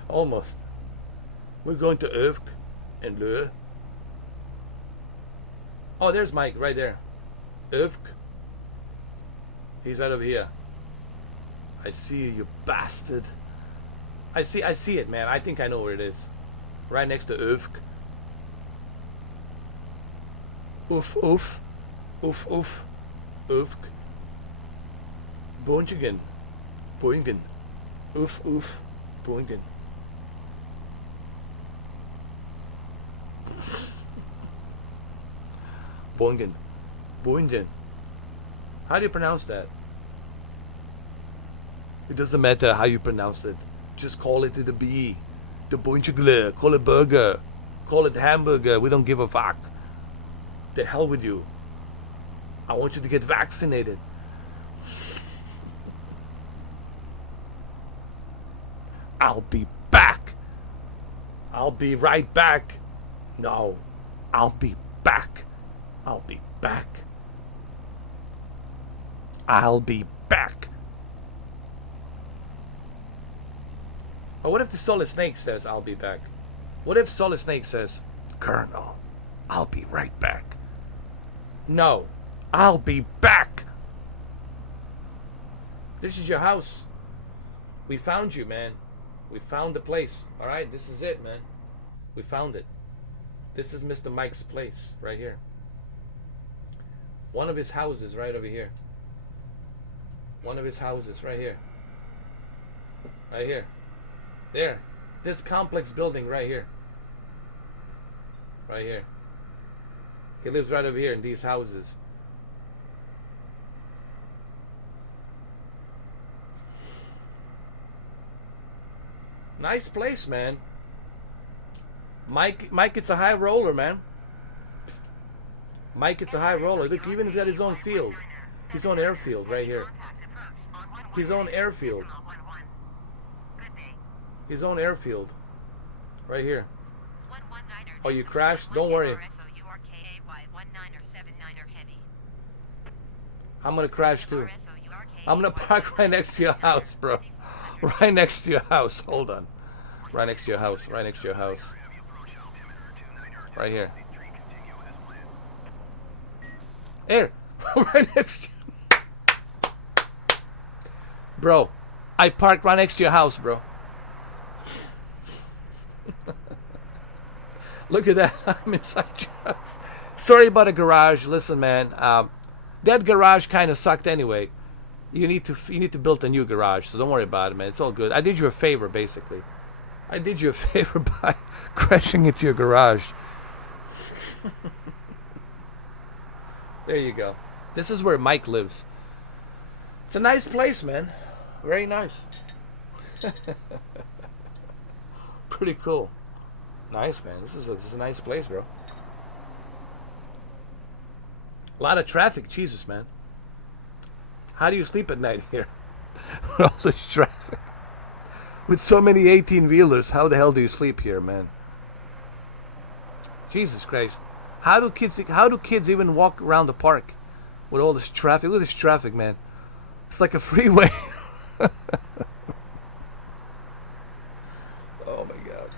almost. We're going to Uvk and Le. Oh, there's Mike right there. Uvk. He's right over here. I see you, you bastard. I see it, man. I think I know where it is. Right next to Uvk. Oof, oof. Oof, oof. Uvk. Boingen. Boingen. Oof, oof. Boingen. Boingen. Boingen. How do you pronounce that? It doesn't matter how you pronounce it. Just call it the B. The Boinchigle. Call it burger. Call it hamburger. We don't give a fuck. The hell with you. I want you to get vaccinated. I'll be back. I'll be right back. No. I'll be back. I'll be back. I'll be back. Or what if the Solid Snake says, I'll be back? What if Solid Snake says, Colonel, I'll be right back? No, I'll be back. This is your house. We found you, man. We found the place. All right, this is it, man. We found it. This is Mr. Mike's place right here. One of his houses right over here. One of his houses right here. Right here. There. This complex building right here. Right here. He lives right over here in these houses. Nice place, man. Mike, it's a high roller, man. Mike, it's a high roller. Look, even he's got his own field. His own airfield right here. His own airfield. His own airfield. Right here. Oh, you crashed? Don't worry. I'm gonna crash too. I'm gonna park right next to your house, bro. Right next to your house. Hold on. Right next to your house. Right next to your house. Right here. Here. Right next to you. Bro, I parked right next to your house, bro. Look at that. I'm inside your house. Sorry about the garage. Listen, man. That garage kind of sucked anyway. You need to build a new garage, so don't worry about it, man. It's all good. I did you a favor, basically. I did you a favor by crashing into your garage. There you go. This is where Mike lives. It's a nice place, man. Very nice. Pretty cool. Nice, man. This is a nice place, bro. A lot of traffic. Jesus, man. How do you sleep at night here? With all this traffic. With so many 18-wheelers, how the hell do you sleep here, man? Jesus Christ. How do kids even walk around the park with all this traffic? Look at this traffic, man. It's like a freeway. Oh my God.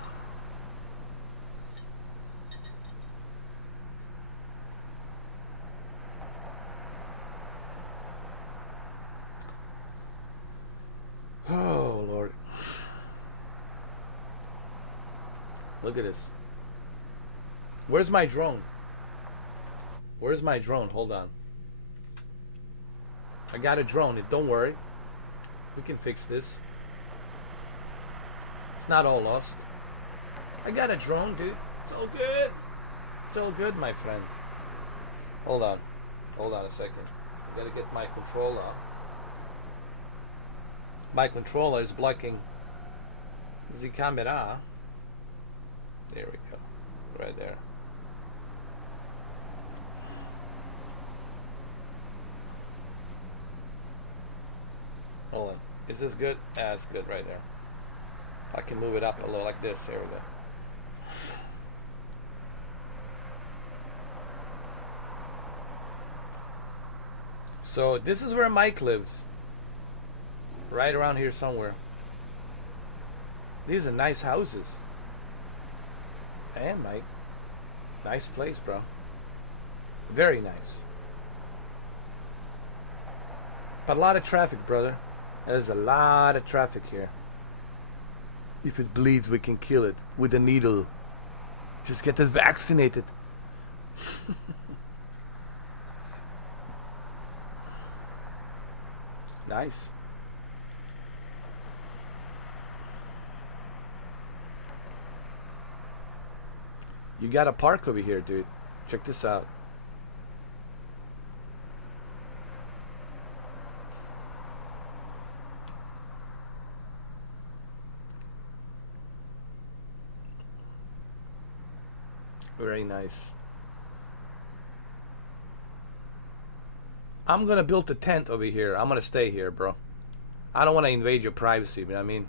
Oh Lord. Look at this. Where's my drone? Where's my drone? Hold on. I got a drone. Don't worry. We can fix this. It's not all lost. I got a drone, dude. It's all good. It's all good, my friend. Hold on. Hold on a second. I gotta get my controller. My controller is blocking the camera. There we go. Right there. Hold on. Is this good? Ah, it's good right there. I can move it up a little like this. There we go. So this is where Mike lives. Right around here somewhere. These are nice houses. And Mike. Nice place, bro. Very nice. But a lot of traffic, brother. There's a lot of traffic here. If it bleeds, we can kill it with a needle. Just get it vaccinated. Nice. You got a park over here, dude. Check this out. Very nice. I'm gonna build a tent over here. I'm gonna stay here, bro. I don't want to invade your privacy, you know what I mean?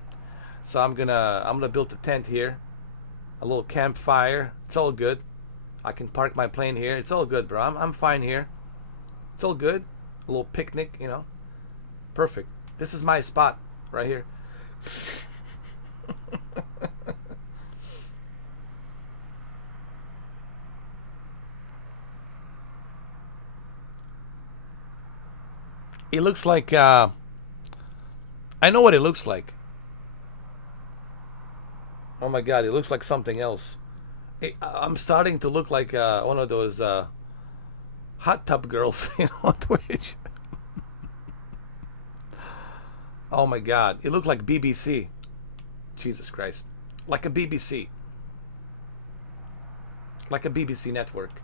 So I'm gonna build a tent here. A little campfire. It's all good. I can park my plane here. It's all good, bro. I'm fine here. It's all good. A little picnic, you know. Perfect. This is my spot right here. It looks like I know what it looks like. Oh my God, it looks like something else. I'm starting to look like one of those hot tub girls, you know, on Twitch. Oh my God, it looked like BBC. Jesus Christ. Like a BBC. Like a BBC network.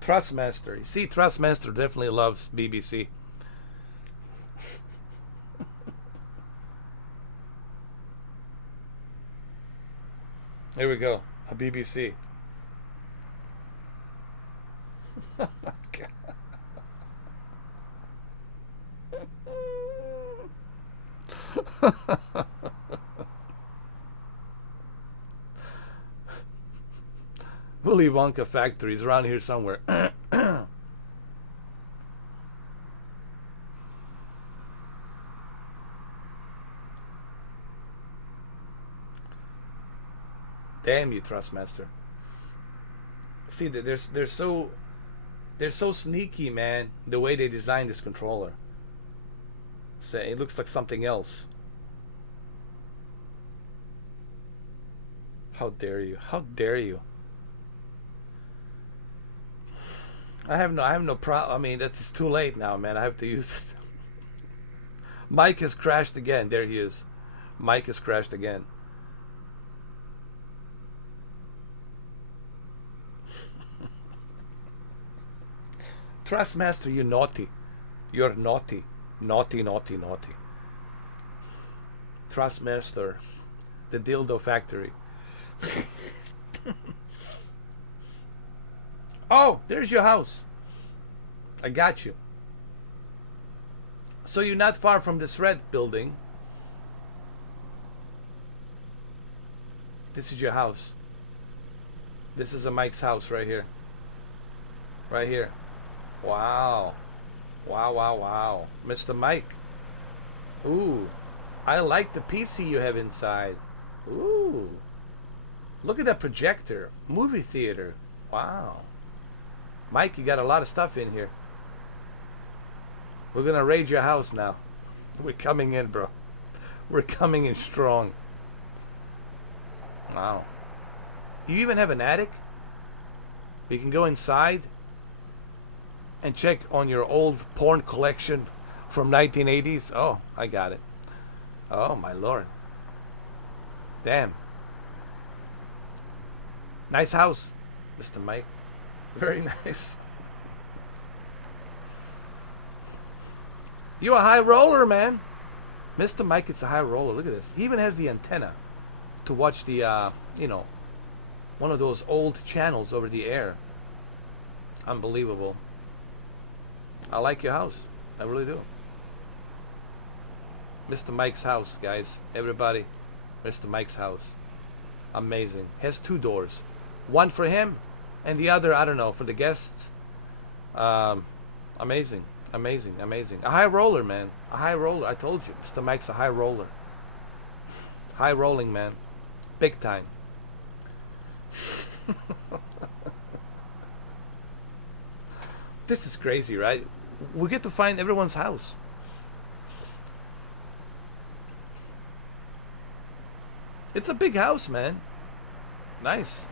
Trustmaster. You see, Trustmaster definitely loves BBC. Here we go. A BBC. Oh my God. Willy Wonka factory is around here somewhere. Damn you, Trustmaster. See, they're so sneaky, man. The way they designed this controller. So it looks like something else. How dare you? How dare you? I have no problem. I mean, it's too late now, man. I have to use it. Mike has crashed again. There he is. Mike has crashed again. Trustmaster, you naughty. You're naughty. Naughty, naughty, naughty. Trustmaster. The dildo factory. Oh, there's your house. I got you. So you're not far from this red building. This is your house. This is a Mike's house right here. Right here. Wow. Wow, wow, wow. Mr. Mike. Ooh. I like the PC you have inside. Ooh. Look at that projector. Movie theater. Wow. Mike, you got a lot of stuff in here. We're going to raid your house now. We're coming in, bro. We're coming in strong. Wow. You even have an attic? You can go inside and check on your old porn collection from 1980s. Oh, I got it. Oh, my Lord. Damn. Nice house, Mr. Mike. Very nice. You a high roller, man. Mr. Mike, it's a high roller. Look at this. He even has the antenna to watch the, one of those old channels over the air. Unbelievable. I like your house. I really do. Mr. Mike's house, guys. Everybody. Mr. Mike's house. Amazing. Has 2 doors. One for him and the other, I don't know, for the guests. Amazing. Amazing. Amazing. A high roller, man. A high roller. I told you. Mr. Mike's a high roller. High rolling, man. Big time. This is crazy, right? We get to find everyone's house. It's a big house, man. Nice.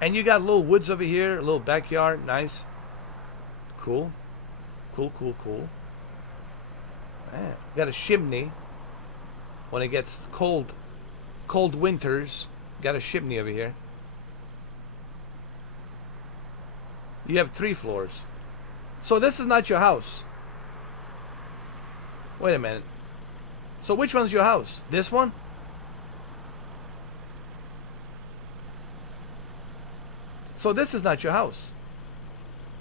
And you got little woods over here, a little backyard. Nice. Cool. Cool, cool, cool. Man, got a chimney. When it gets cold winters, got a chimney over here. You have 3 floors. So this is not your house. Wait a minute. So which one's your house? This one? So this is not your house.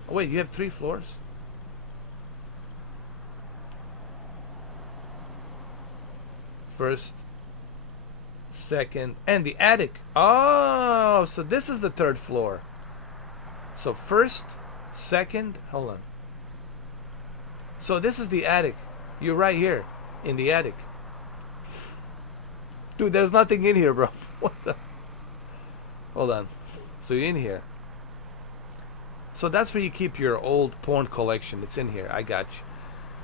Oh, wait, you have 3 floors? First, second, and the attic. Oh, so this is the 3rd floor. So first, second, hold on. So this is the attic. You're right here in the attic. Dude, there's nothing in here, bro. What the? Hold on. So you're in here. So that's where you keep your old porn collection. It's in here. I got you.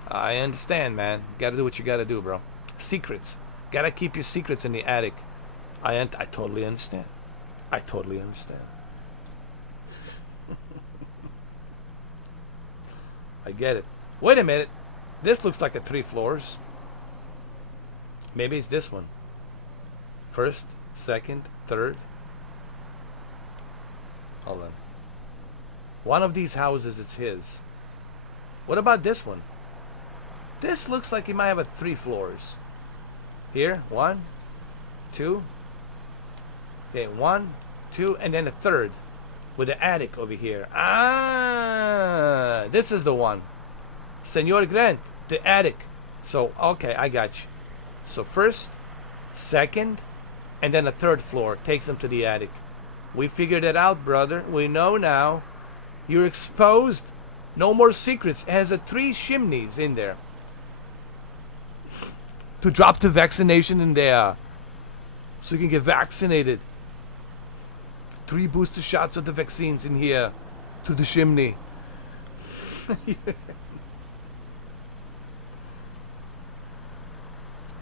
I understand, man. Gotta do what you gotta do, bro. Secrets. Gotta keep your secrets in the attic. I totally understand. I totally understand. I get it. Wait a minute. This looks like a 3 floors. Maybe it's this one. First, second, third. Hold on. One of these houses is his. What about this one? This looks like he might have a 3 floors. Here, 1, 2. Okay, 1, 2, and then a third with the attic over here. Ah, this is the one. Senor Grant, the attic. So, okay, I got you. So first, second, and then a third floor takes them to the attic. We figured it out, brother. We know now. You're exposed. No more secrets. It has 3 chimneys in there. To drop the vaccination in there. So you can get vaccinated. 3 booster shots of the vaccines in here. To the chimney.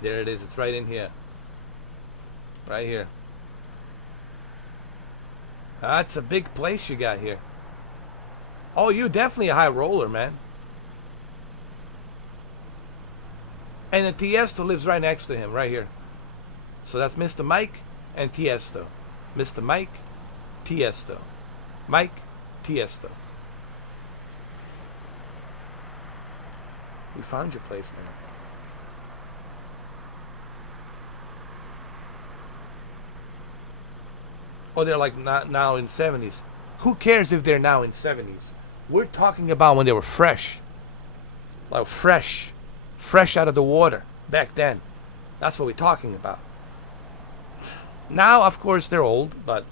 There it is. It's right in here. Right here. That's a big place you got here. Oh, you definitely a high roller, man. And the Tiesto lives right next to him, right here. So that's Mr. Mike and Tiesto. Mr. Mike, Tiesto. Mike, Tiesto. We found your place, man. Oh, they're like not now in 70s. Who cares if they're now in 70s? We're talking about when they were fresh. Like fresh out of the water back then. That's what we're talking about. Now, of course, they're old, but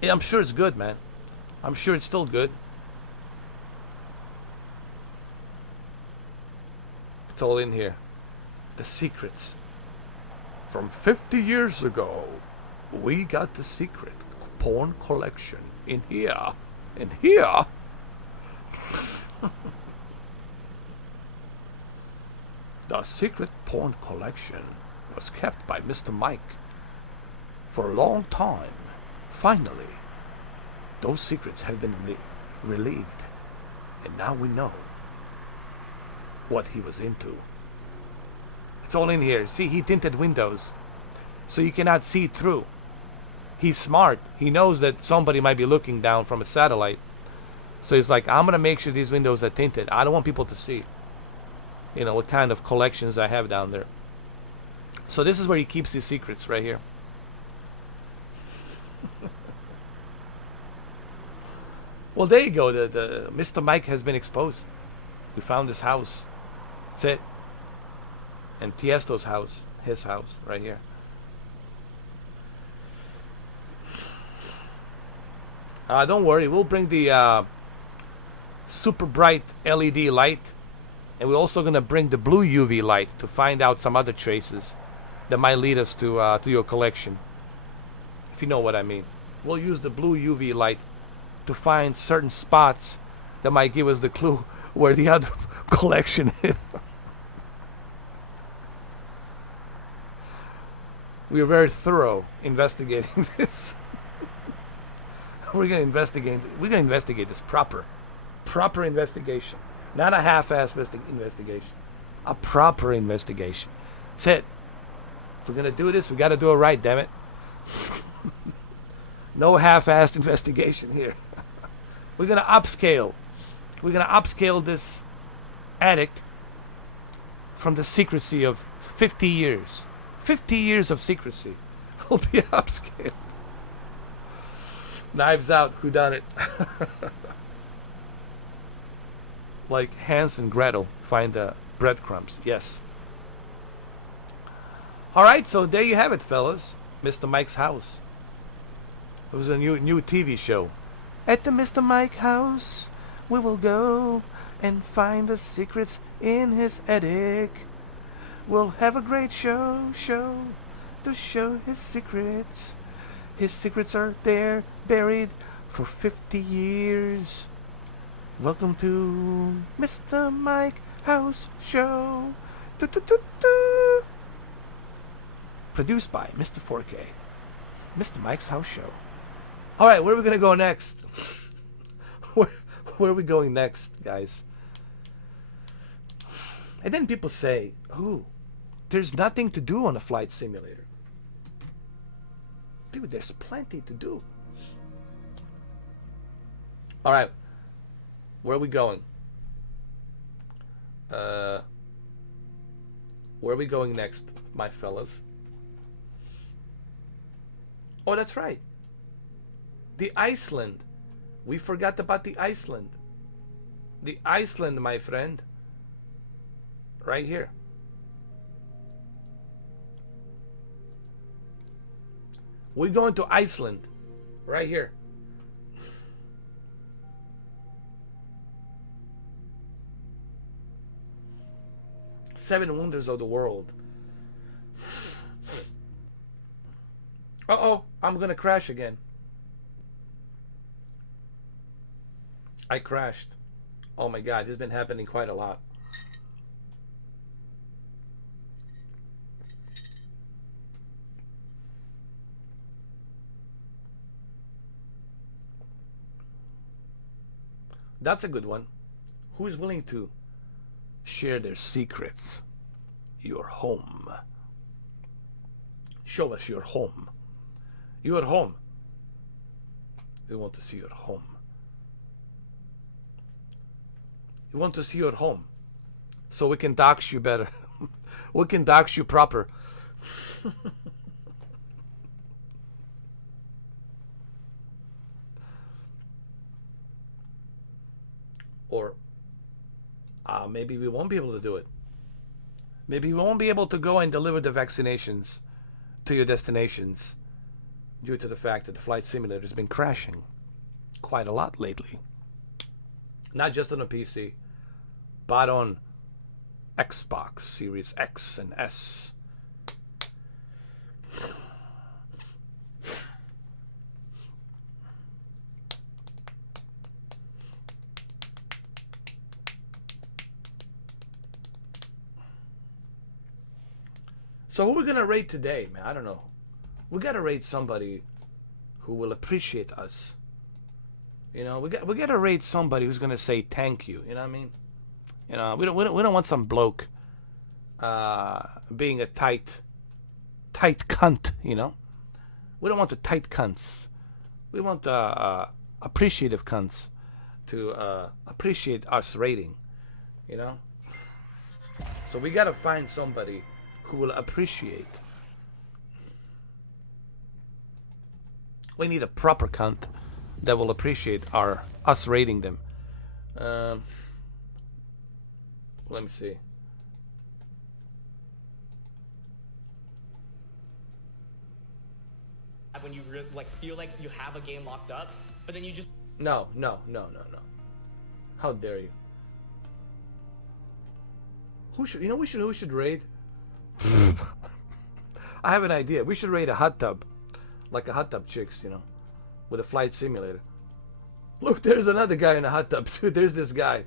yeah, I'm sure it's good, man. I'm sure it's still good. It's all in here. The secrets. From 50 years ago, we got the secret porn collection in here. In here. The secret porn collection was kept by Mr. Mike for a long time. Finally, those secrets have been relieved, and now we know what he was into. It's all in here. See, he tinted windows, so you cannot see through. He's smart. He knows that somebody might be looking down from a satellite. So he's like, I'm going to make sure these windows are tinted. I don't want people to see, you know, what kind of collections I have down there. So this is where he keeps his secrets, right here. Well, there you go. The Mr. Mike has been exposed. We found his house. That's it. And Tiesto's house. His house, right here. Don't worry, we'll bring the super bright LED light, and we're also gonna bring the blue UV light to find out some other traces that might lead us to your collection. If you know what I mean. We'll use the blue UV light to find certain spots that might give us the clue where the other collection is. We are very thorough investigating this. We're gonna investigate this proper investigation, not a half-ass investigation, a proper investigation. That's it. If we're gonna do this, we got to do it right. Damn it! No half-assed investigation here. We're gonna upscale. We're gonna upscale this attic from the secrecy of 50 years. 50 years of secrecy will be upscaled. Knives Out, who done it? Like Hans and Gretel find the breadcrumbs. Yes. All right, so there you have it, fellas. Mr. Mike's house. It was a new TV show. At the Mr. Mike house, we will go and find the secrets in his attic. We'll have a great show to show his secrets. His secrets are there, buried for 50 years. Welcome to Mr. Mike House Show. Do-do-do-do. Produced by Mr. 4K. Mr. Mike's House Show. All right, where are we going to go next? Where are we going next, guys? And then people say, "Ooh, there's nothing to do on a flight simulator." Dude, there's plenty to do. All right, where are we going? Where are we going next, my fellas? Oh, that's right. The Iceland. We forgot about the Iceland. The Iceland, my friend. Right here. We're going to Iceland. Right here. Seven wonders of the world. Uh-oh, I'm gonna crash again. I crashed. Oh my god, this has been happening quite a lot. That's a good one. Who is willing to share their secrets? Your home. Show us your home. Your home. We want to see your home. You want to see your home so we can dox you better. We can dox you proper. Or maybe we won't be able to do it. Maybe we won't be able to go and deliver the vaccinations to your destinations due to the fact that the flight simulator has been crashing quite a lot lately. Not just on a PC, but on Xbox Series X and S. So who are we gonna rate today, man? I don't know. We gotta rate somebody who will appreciate us. You know, we gotta rate somebody who's gonna say thank you. You know what I mean? You know, we don't want some bloke being a tight cunt. You know, we don't want the tight cunts. We want appreciative cunts to appreciate us rating. You know, so we gotta find somebody who will appreciate. We need a proper cunt that will appreciate us rating them. Let me see. When you feel like you have a game locked up, but then you just No. How dare you? Who should raid? I have an idea. We should raid a hot tub. Like a hot tub chicks, you know, with a flight simulator. Look, there's another guy in a hot tub. Dude, there's this guy.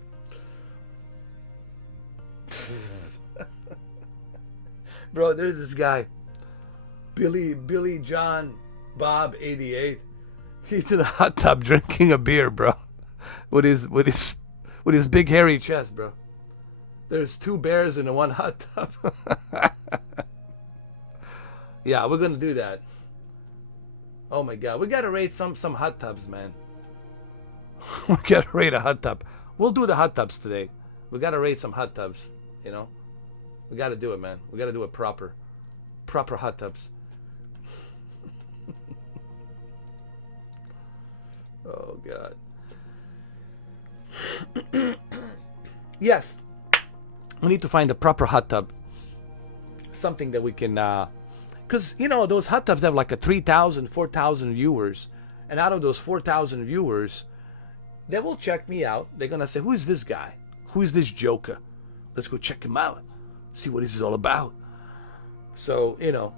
Bro, there's this guy. Billy John Bob 88. He's in a hot tub drinking a beer, bro. With his big hairy chest, bro. There's two bears in one hot tub. Yeah, we're gonna do that. Oh my god, we gotta rate some hot tubs, man. We gotta rate a hot tub. We'll do the hot tubs today. We gotta rate some hot tubs, you know? We gotta do it, man. We gotta do it proper. Proper hot tubs. Oh god. Yes. We need to find a proper hot tub. Something that we can because, you know, those hot tubs have like a 3,000, 4,000 viewers. And out of those 4,000 viewers, they will check me out. They're going to say, who is this guy? Who is this joker? Let's go check him out. See what this is all about. So, you know,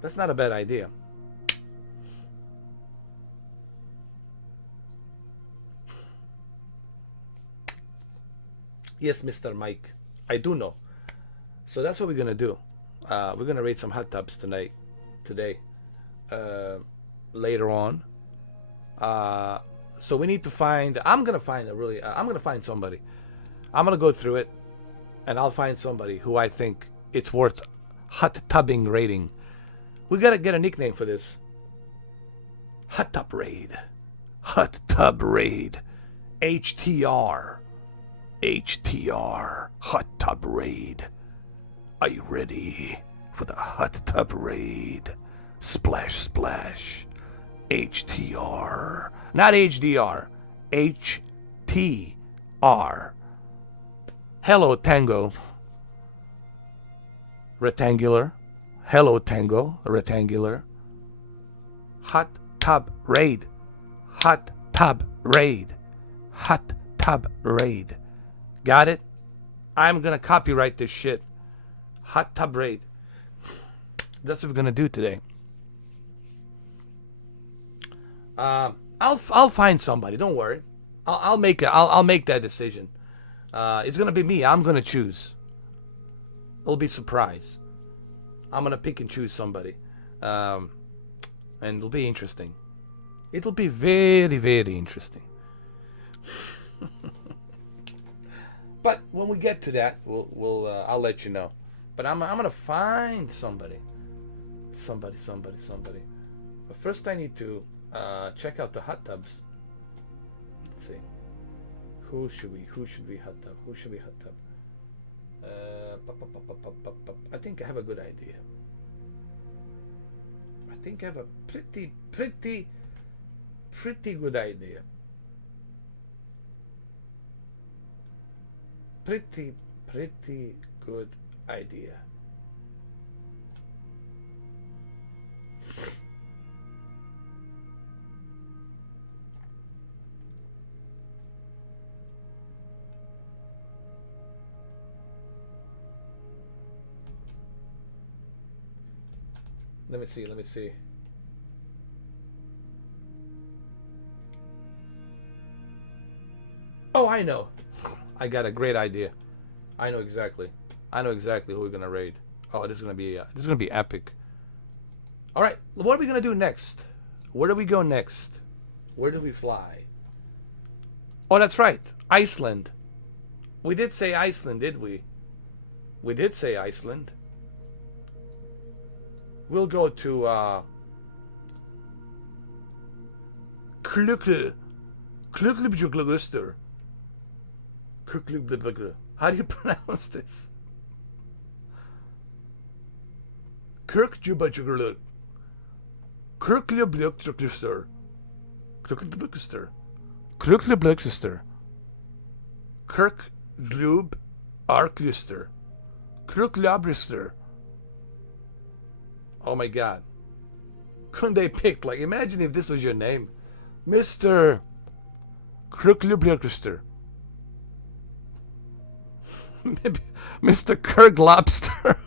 that's not a bad idea. Yes, Mr. Mike. I do know. So that's what we're going to do. We're going to rate some hot tubs today. Later on. So we need to find... I'm going to find somebody. I'm going to go through it. and I'll find somebody who I think it's worth hot tubbing raiding. We gotta get a nickname for this. Hot tub raid. Hot tub raid. HTR. HTR. Hot tub raid. Are you ready for the hot tub raid? Splash, splash. HTR. Not HDR. HTR. Hello, Tango. Rectangular. Hello, Tango. Rectangular. Hot tub raid. Hot tub raid. Hot tub raid. Got it? I'm gonna copyright this shit. Hot tub raid. That's what we're gonna do today. I'll find somebody. Don't worry. I'll make that decision. It's gonna be me. I'm gonna choose. It'll be a surprise. I'm gonna pick and choose somebody, and it'll be interesting. It'll be very, very interesting. But when we get to that, I'll let you know. But I'm gonna find somebody. But first, I need to check out the hot tubs. Let's see. Who should we hot tub? Who should we hot tub? I think I have a good idea. I think I have a pretty good idea. Pretty good idea. Let me see. Oh, I know. I got a great idea. I know exactly who we're gonna raid. Oh, this is gonna be epic. All right, what are we gonna do next? Where do we go next? Where do we fly? Oh, that's right, Iceland. We did say Iceland, did we? We did say Iceland. We'll go to Kluklubjugluguster. How do you pronounce this? Kirkjubajuglu. Kirklubjugluguster. Kirklubjugluguster. Kirklubjugluguster. Kirklub Arkluster. Kirklubjuster. Oh my God. Couldn't they pick? Like, imagine if this was your name. Mr. Kirklubjugluster. Maybe Mr. Kirk Lobster.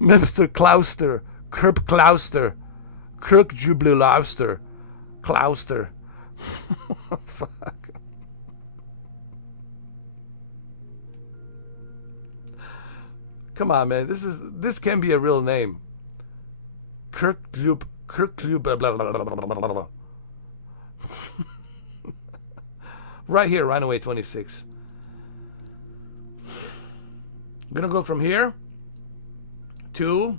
Mr. Clouster. Kirk Clouster. Kirk Jublu Lobster. Clouster. Fuck. Come on, man. This can be a real name. Kirk blah, blah, blah, blah, blah, blah, blah. Right here, Runaway 26. I'm gonna go from here to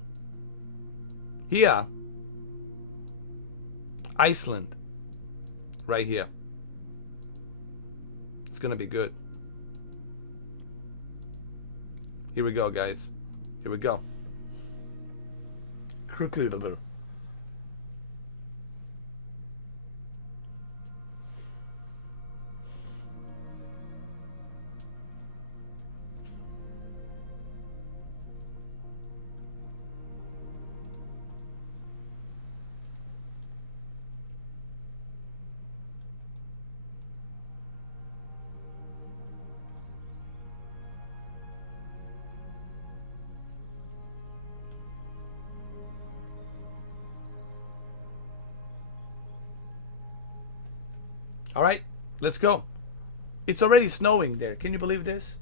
here. Iceland. Right here. It's gonna be good. Here we go, guys. Here we go. Quickly, little. All right, let's go. It's already snowing there. Can you believe this?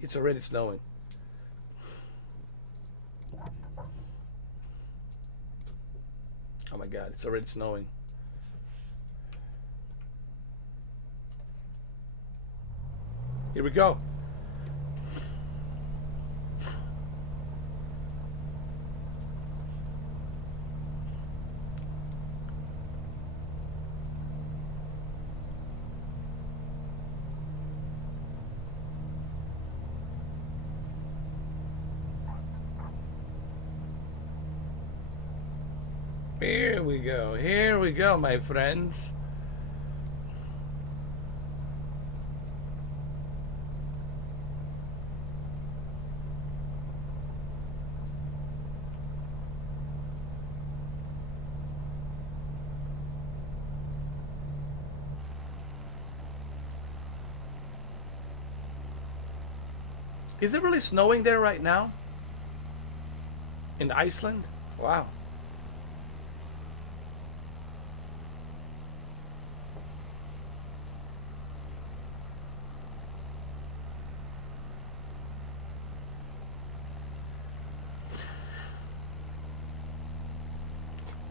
It's already snowing. Oh my God, it's already snowing. Here we go. Here we go. Here we go, my friends. Is it really snowing there right now? In Iceland? Wow.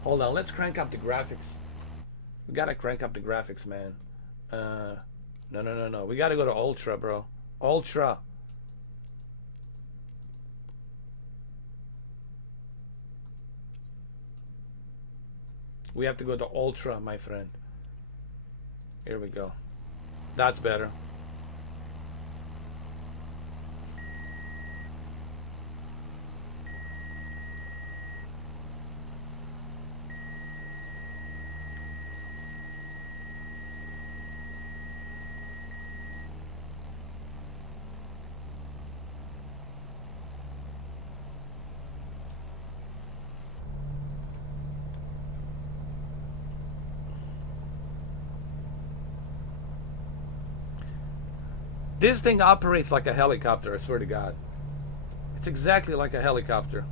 Hold on, let's crank up the graphics. We gotta crank up the graphics, man. No. We gotta go to Ultra, bro. Ultra. We have to go to Ultra, my friend. Here we go. That's better. This thing operates like a helicopter, I swear to God. It's exactly like a helicopter.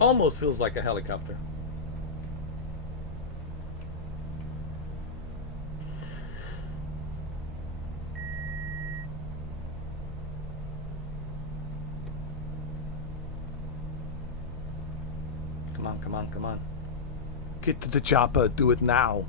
Almost feels like a helicopter. Come on. Get to the chopper, do it now.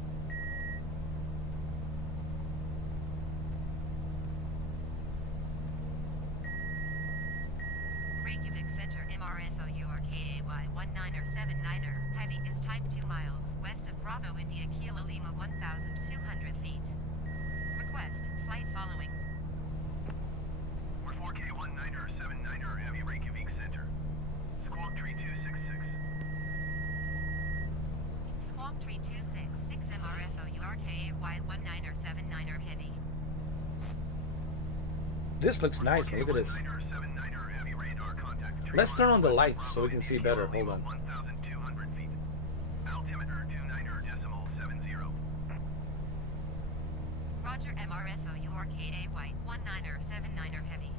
Reykjavik Center MRFOURKAY 19er79er. Heavy is type 2 miles west of Bravo India Kilo Lima 1,200 feet. Request flight following. We're 4K19er79er Heavy Reykjavik Center. Squawk 3266. Squawk 3266 MRFOURKAY 19er79er Heavy. This looks nice, man. Look at this. 4K19er79er Heavy radar contact. Let's turn on the lights so we can see better. Kilo Hold Lima on. 1,200 feet. Altimeter 29er.70. Roger MRFOURKAY 19er79er Heavy.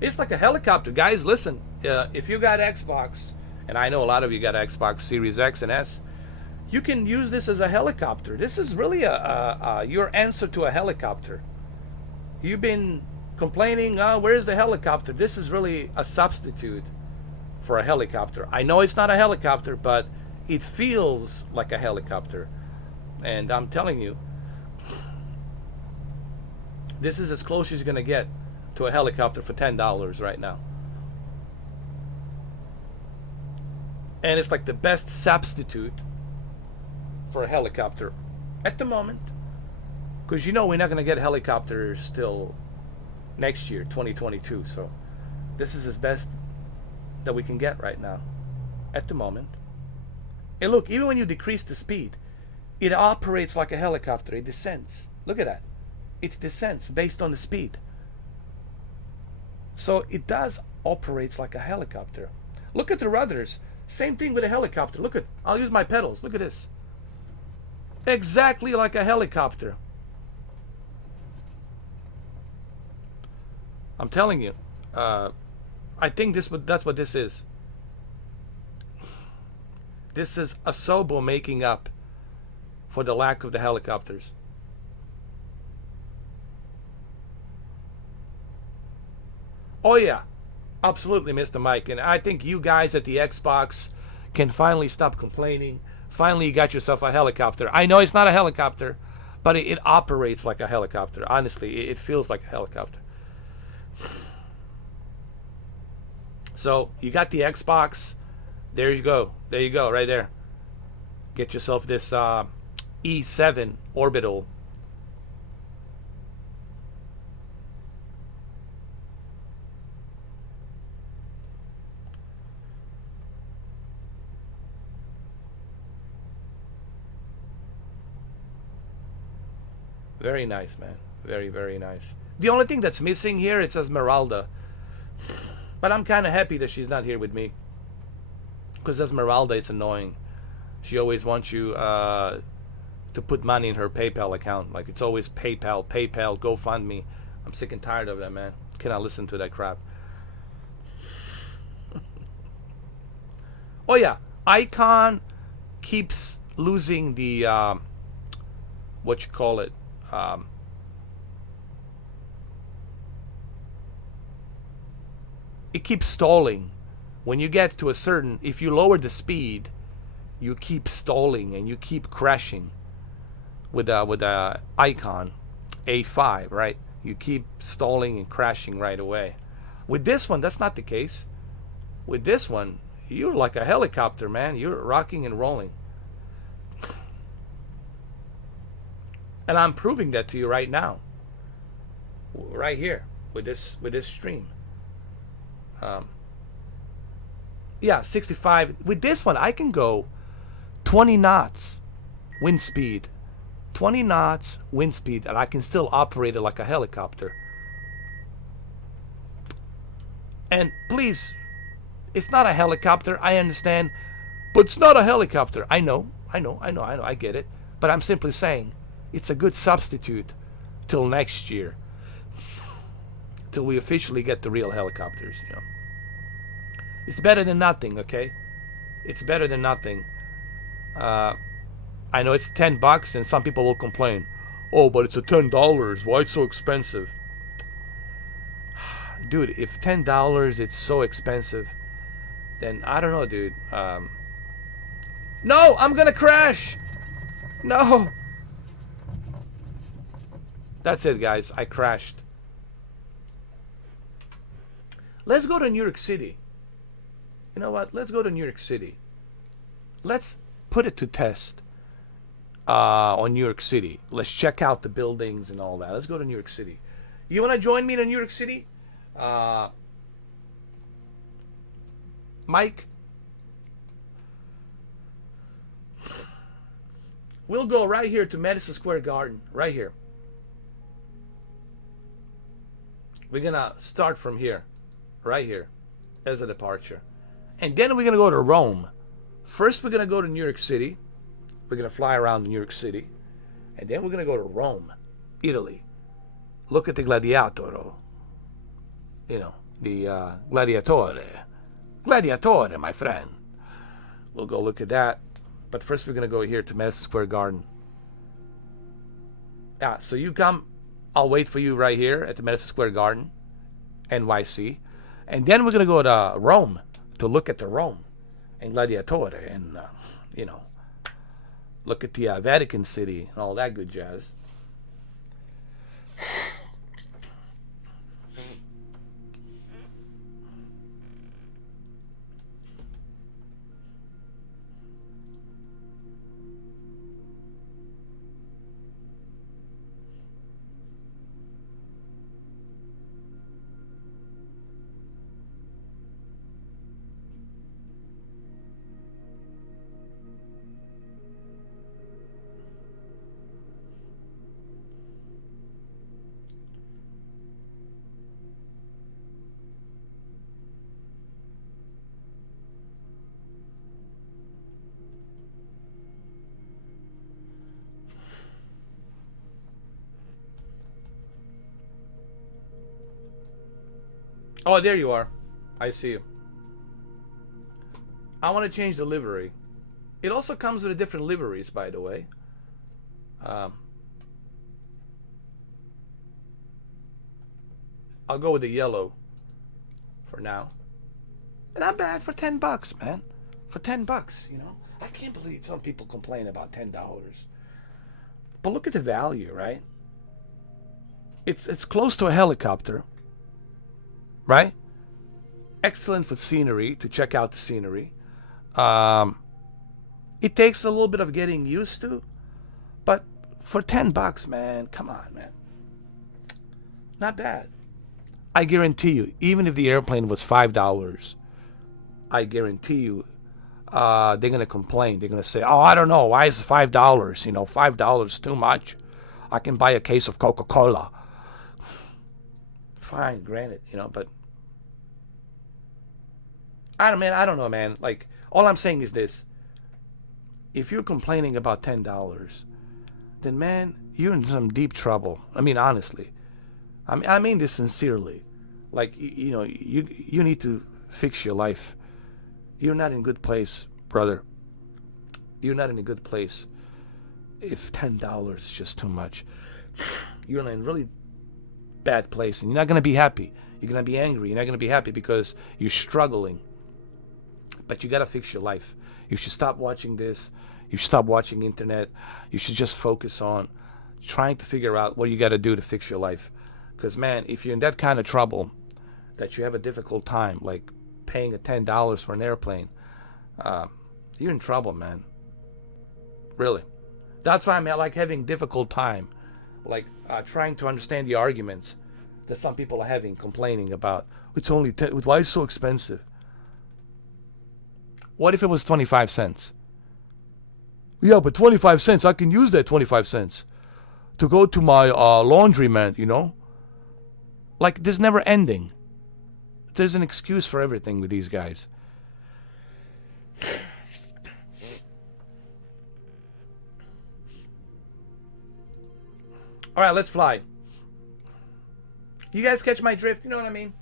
It's like a helicopter, guys. Listen, if you got Xbox, and I know a lot of you got Xbox Series X and S, you can use this as a helicopter. This is really your answer to a helicopter. You've been complaining, where's the helicopter? This is really a substitute for a helicopter. I know it's not a helicopter, but it feels like a helicopter. And I'm telling you, this is as close as you're going to get to a helicopter for $10 right now. And it's like the best substitute for a helicopter at the moment. Because you know we're not going to get helicopters till next year, 2022. So this is as best that we can get right now at the moment. And look, even when you decrease the speed, it operates like a helicopter. It descends. Look at that. It descends based on the speed. So it does operates like a helicopter. Look at the rudders. Same thing with a helicopter. Look at, I'll use my pedals. Look at this. Exactly like a helicopter. I'm telling you. I think that's what this is. This is Asobo making up for the lack of the helicopters. Oh yeah, absolutely, Mr. Mike. And I think you guys at the Xbox can finally stop complaining. Finally, you got yourself a helicopter. I know it's not a helicopter, but it operates like a helicopter. Honestly, it feels like a helicopter. So you got the Xbox. There you go. There you go, right there. Get yourself this E7 orbital. Very nice, man. Very, very nice. The only thing that's missing here, it's Esmeralda. But I'm kind of happy that she's not here with me. Because Esmeralda, it's annoying. She always wants you to put money in her PayPal account. Like, it's always PayPal, GoFundMe. I'm sick and tired of that, man. Cannot listen to that crap. Oh, yeah. Icon keeps losing the, what you call it, it keeps stalling. When you get to a certain, if you lower the speed, you keep stalling and you keep crashing with a icon A5, right? You keep stalling and crashing right away. With this one, that's not the case. With this one, you're like a helicopter, man. You're rocking and rolling. And I'm proving that to you right now. Right here with this stream. Yeah, 65. With this one, I can go 20 knots wind speed. 20 knots wind speed, and I can still operate it like a helicopter. And please, it's not a helicopter, I understand, but it's not a helicopter. I know, I get it. But I'm simply saying, it's a good substitute till next year. Till we officially get the real helicopters, you know. It's better than nothing, okay? It's better than nothing. I know it's $10 and some people will complain. Oh, but it's a $10. Why it's so expensive? Dude, if $10 it's so expensive, then I don't know, dude. No, I'm gonna crash! No! That's it, guys. I crashed. Let's go to New York City. You know what? Let's go to New York City. Let's put it to test on New York City. Let's check out the buildings and all that. Let's go to New York City. You want to join me to New York City? Mike? We'll go right here to Madison Square Garden. Right here. We're going to start from here. Right here. As a departure. And then we're going to go to Rome. First, we're going to go to New York City. We're going to fly around New York City. And then we're going to go to Rome, Italy. Look at the Gladiator. You know, the Gladiatore. Gladiatore, my friend. We'll go look at that. But first, we're going to go here to Madison Square Garden. Yeah, so you come. I'll wait for you right here at the Madison Square Garden, NYC. And then we're going to go to Rome to look at the Rome and Gladiatore and, you know, look at the Vatican City and all that good jazz. Oh, there you are. I see you. I want to change the livery. It also comes with different liveries, by the way. I'll go with the yellow for now. Not bad for $10, man. For $10, you know. I can't believe some people complain about $10. But look at the value, right? It's close to a helicopter. Right? Excellent for scenery, to check out the scenery. It takes a little bit of getting used to, but for $10, man, come on, man. Not bad. I guarantee you, even if the airplane was $5, I guarantee you, they're gonna complain. They're gonna say, "Oh, I don't know. Why is it $5? $5 too much. I can buy a case of Coca-Cola." Fine, granted, but I don't know, man. Like, all I'm saying is this: if you're complaining about $10, then man, you're in some deep trouble. I mean, honestly, I mean this sincerely. Like, you need to fix your life. You're not in a good place, brother. You're not in a good place if $10 is just too much. You're in a really bad place, and you're not going to be happy. You're going to be angry. You're not going to be happy because you're struggling. But you got to fix your life. You should stop watching this. You should stop watching internet. You should just focus on trying to figure out what you got to do to fix your life. Because, man, if you're in that kind of trouble, that you have a difficult time, like paying $10 for an airplane, you're in trouble, man. Really. That's why I'm like having difficult time, like trying to understand the arguments that some people are having, complaining about. It's only why is it so expensive? What if it was 25 cents? Yeah, but 25 cents, I can use that 25 cents to go to my laundromat, Like, this never ending. There's an excuse for everything with these guys. All right, let's fly. You guys catch my drift? You know what I mean?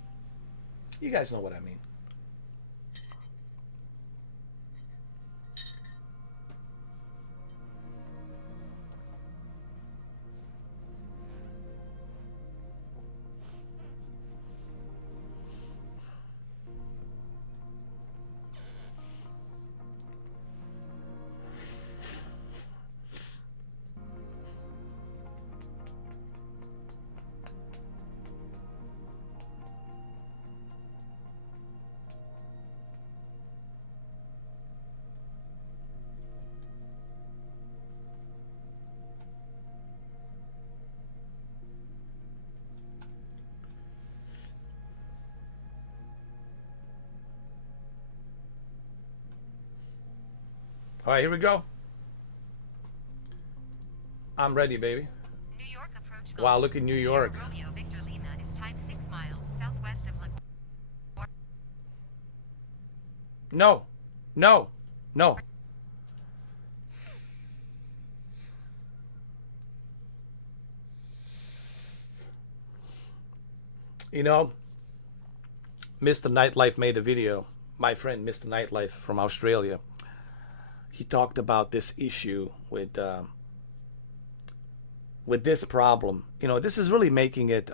You guys know what I mean. All right, here we go. I'm ready, baby. New York approach. Wow, look at New York. Romeo Victor Lima is timed 6 miles southwest of No. No. No. Mr. Nightlife made a video. My friend, Mr. Nightlife from Australia, he talked about this issue with this problem. This is really making it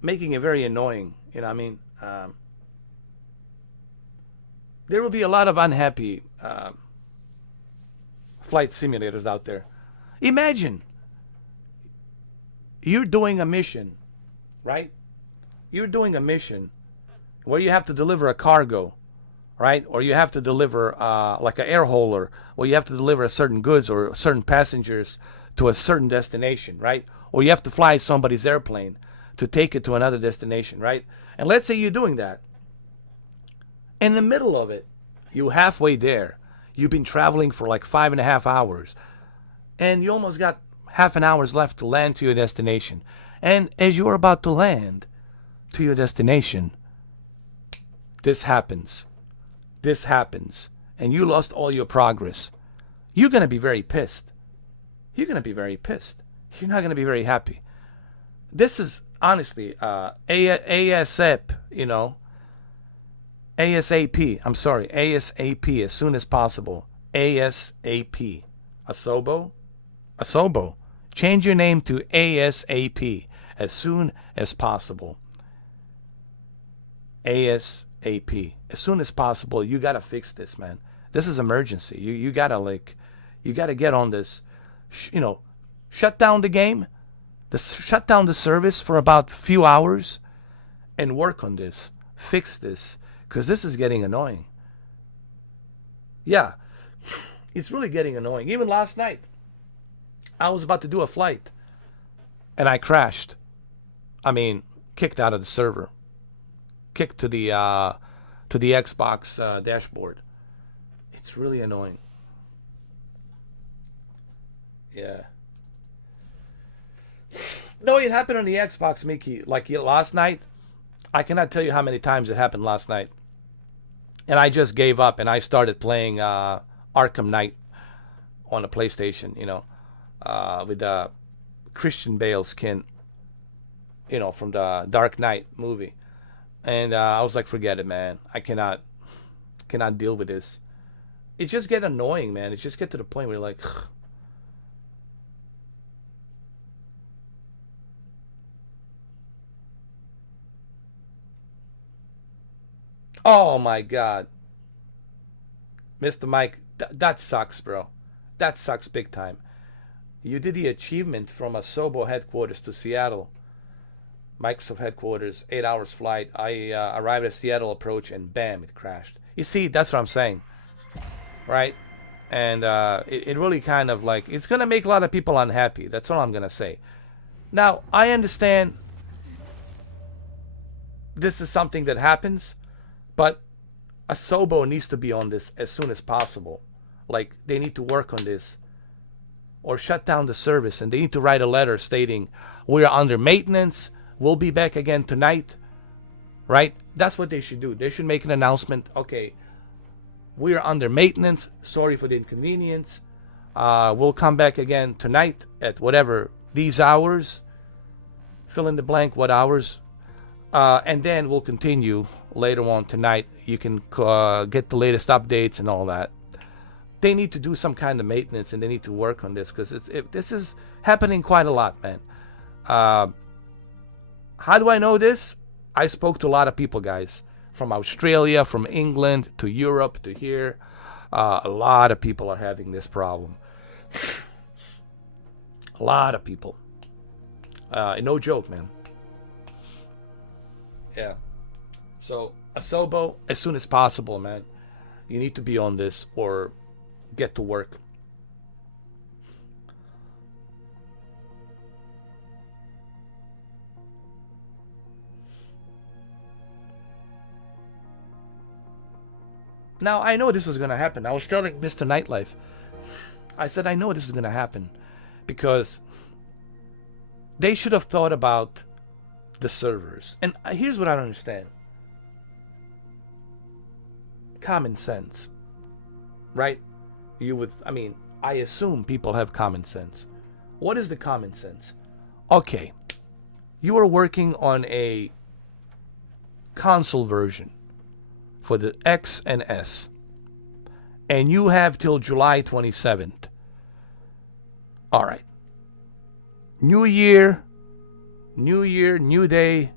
very annoying. I mean, there will be a lot of unhappy flight simulators out there. Imagine you're doing a mission, right? You're doing a mission where you have to deliver a cargo, right? Or you have to deliver like an air hauler, where you have to deliver certain goods or certain passengers to a certain destination, right? Or you have to fly somebody's airplane to take it to another destination, right? And let's say you're doing that. In the middle of it, you're halfway there. You've been traveling for like 5.5 hours, and you almost got half an hour's left to land to your destination. And as you're about to land to your destination, this happens. This happens. And you lost all your progress. You're going to be very pissed. You're going to be very pissed. You're not going to be very happy. This is honestly ASAP, ASAP. I'm sorry. ASAP, as soon as possible. ASAP. Asobo. Change your name to ASAP, as soon as possible. ASAP. As soon as possible. You got to fix this, man. This is emergency. You got to get on this. Shut down the game. Shut down the service for about a few hours and work on this. Fix this. because this is getting annoying. Yeah, it's really getting annoying. Even last night, I was about to do a flight, and I crashed. I mean, kicked out of the server, kicked to the Xbox dashboard. It's really annoying. Yeah. No, it happened on the Xbox, Mickey. Like last night, I cannot tell you how many times it happened last night. And I just gave up and I started playing Arkham Knight on the PlayStation, with the Christian Bale skin, from the Dark Knight movie. And I was like, forget it, man. I cannot deal with this. It just get annoying, man. It just get to the point where you're like, oh my God. Mr. Mike, that sucks, bro. That sucks big time. You did the achievement from Asobo headquarters to Seattle. Microsoft headquarters, 8 hours flight. I arrived at Seattle approach and bam, it crashed. You see, that's what I'm saying. Right? And it really kind of like, it's going to make a lot of people unhappy. That's all I'm going to say. Now, I understand this is something that happens, but Asobo needs to be on this as soon as possible. Like, they need to work on this or shut down the service, and they need to write a letter stating, we are under maintenance, we'll be back again tonight, right? That's what they should do. They should make an announcement, okay, we are under maintenance, sorry for the inconvenience, we'll come back again tonight at whatever, these hours, fill in the blank, what hours, and then we'll continue later on tonight. You can get the latest updates and all that. They need to do some kind of maintenance, and they need to work on this, because this is happening quite a lot, man. How do I know this? I spoke to a lot of people, guys, from Australia, from England, to Europe, to here. A lot of people are having this problem. A lot of people. No joke, man. Yeah. So, Asobo, as soon as possible, man. You need to be on this or get to work. Now, I know this was going to happen. I was telling Mr. Nightlife, I said, I know this is going to happen because they should have thought about the servers. And here's what I don't understand. Common sense, right? I assume people have common sense. What is the common sense? Okay, you are working on a console version for the X and S, and you have till July 27th. All right. New year, new day,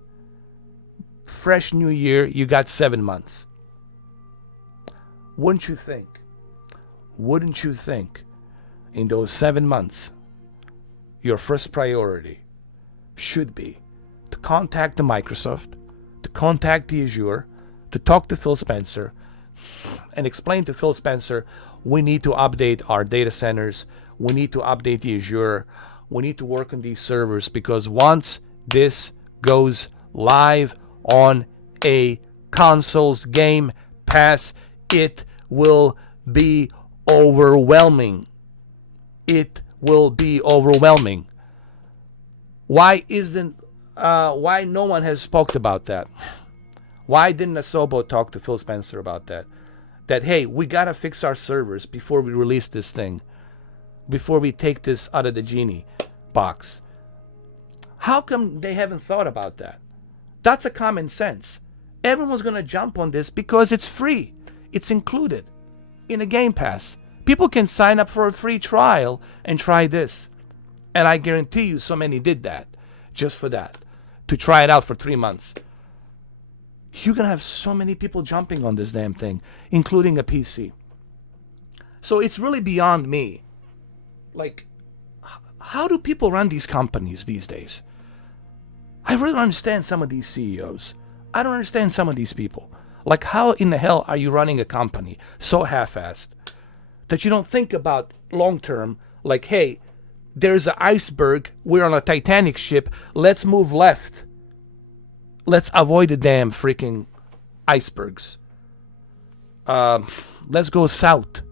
fresh new year, you got 7 months. Wouldn't you think in those 7 months, your first priority should be to contact the Microsoft, to contact the Azure, to talk to Phil Spencer and explain to Phil Spencer, we need to update our data centers, we need to update the Azure, we need to work on these servers, because once this goes live on a console's Game Pass, it will be overwhelming. It will be overwhelming. Why no one has spoke about that? Why didn't Asobo talk to Phil Spencer about that? That, hey, we gotta fix our servers before we release this thing, before we take this out of the genie box. How come they haven't thought about that? That's a common sense. Everyone's gonna jump on this because it's free. It's included in a Game Pass. People can sign up for a free trial and try this. And I guarantee you so many did that just for that, to try it out for 3 months. You're going to have so many people jumping on this damn thing, including a PC. So it's really beyond me. Like, how do people run these companies these days? I really don't understand some of these CEOs. I don't understand some of these people. Like, how in the hell are you running a company so half-assed that you don't think about long-term, like, hey, there's an iceberg, we're on a Titanic ship, let's move left. Let's avoid the damn freaking icebergs. Let's go south.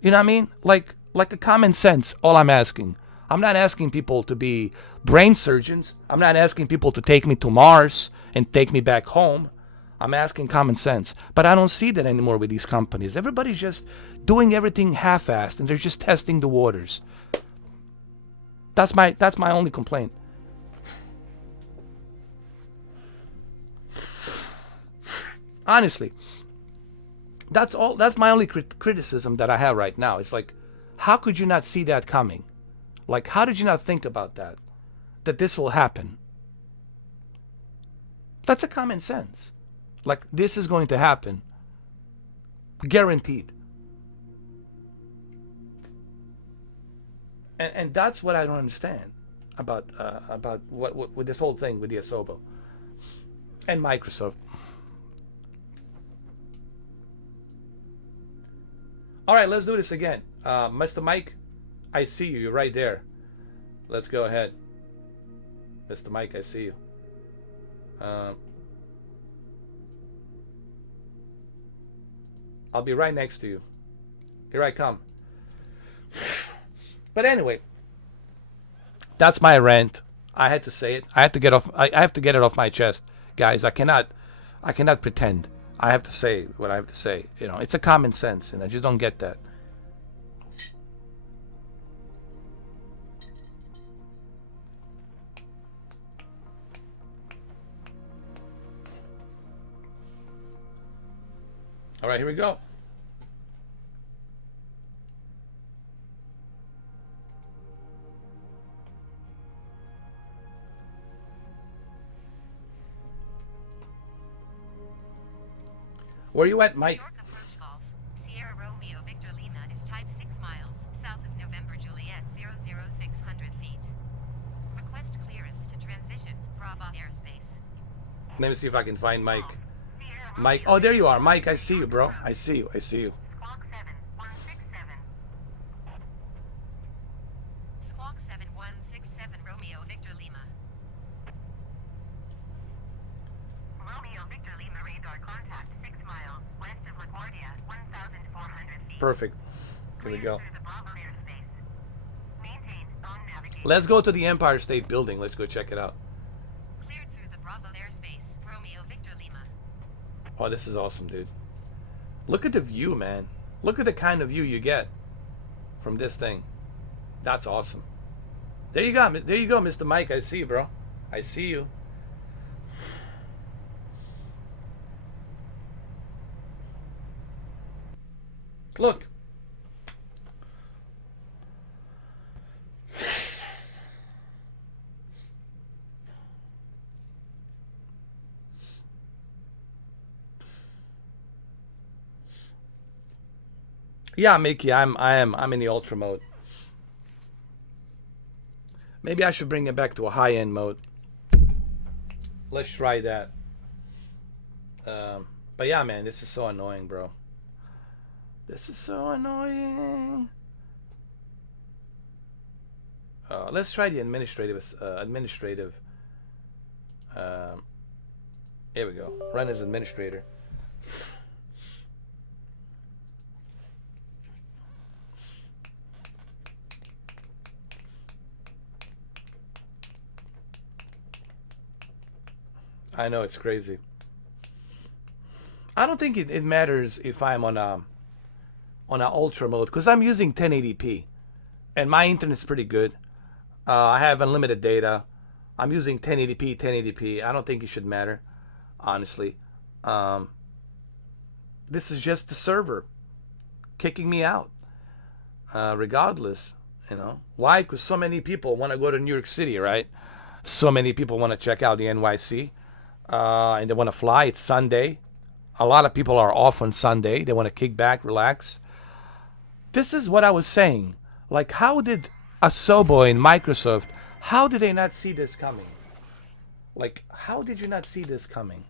You know what I mean? Like a common sense, all I'm asking. I'm not asking people to be brain surgeons. I'm not asking people to take me to Mars and take me back home. I'm asking common sense. But I don't see that anymore with these companies. Everybody's just doing everything half-assed and they're just testing the waters. That's my only complaint. Honestly, that's my only criticism that I have right now. It's like, how could you not see that coming? Like, how did you not think about that this will happen? That's a common sense. Like, this is going to happen. Guaranteed. And that's what I don't understand about what with this whole thing with the Asobo and Microsoft. All right, let's do this again. Mr. Mike, I see you. You're right there. Let's go ahead. Mr. Mike, I see you. I'll be right next to you. Here I come. But anyway, that's my rant. I had to say it. I have to get it off my chest, guys. I cannot pretend. I have to say what I have to say. You know, it's a common sense, and I just don't get that. All right, here we go. Where you at, Mike? York approach Golf. Sierra Romeo Victor Lima is type 6 miles, south of November Juliet 00600 feet. Request clearance to transition, Bravo airspace. Let me see if I can find Mike. Sierra Mike, Romeo oh, there you are. Mike, I see you, bro. I see you. Squawk 7167. Squawk 7167 Romeo Victor Lima. Romeo Victor Lima radar contact 6 miles west of LaGuardia 1,400 feet. Perfect. Here we go. Clear through the Bravo airspace. Maintain on navigation. Let's go to the Empire State Building. Let's go check it out. Cleared through the Bravo airspace. Romeo Victor Lima. Oh, this is awesome, dude. Look at the view, man. Look at the kind of view you get from this thing. That's awesome. There you go. There you go, Mr. Mike. I see you, bro. I see you. Look. Yeah, Mickey, I'm in the ultra mode. Maybe I should bring it back to a high-end mode. Let's try that. But yeah, man, this is so annoying, bro. This is so annoying. Let's try the administrative. Here we go. Run as administrator. I know, it's crazy. I don't think it matters if I'm on a ultra mode, because I'm using 1080p and my internet's pretty good. I have unlimited data. I'm using 1080p. I don't think it should matter, honestly. This is just the server kicking me out, regardless. You know why? Because so many people want to go to New York City, right? So many people want to check out the NYC, and they want to fly. It's Sunday. A lot of people are off on Sunday. They want to kick back, relax. This is what I was saying. Like, how did Asobo and Microsoft, how did they not see this coming? Like, how did you not see this coming?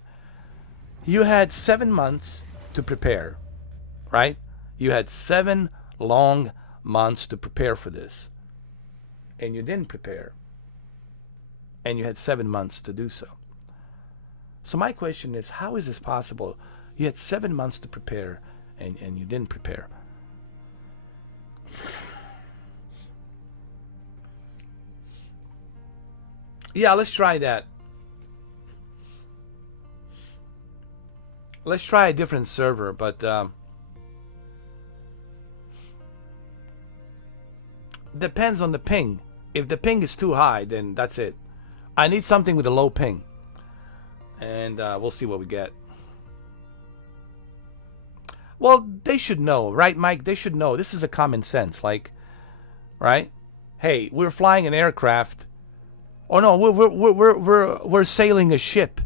You had 7 months to prepare, right? You had 7 long months to prepare for this. And you didn't prepare. And you had 7 months to do so. So my question is, how is this possible? You had 7 months to prepare and you didn't prepare. Yeah, let's try that. Let's try a different server, but depends on the ping. If the ping is too high, then that's it. I need something with a low ping. And we'll see what we get. Well, they should know, right, Mike? They should know. This is a common sense, like, right? Hey, we're flying an aircraft. Oh no, we're sailing a ship,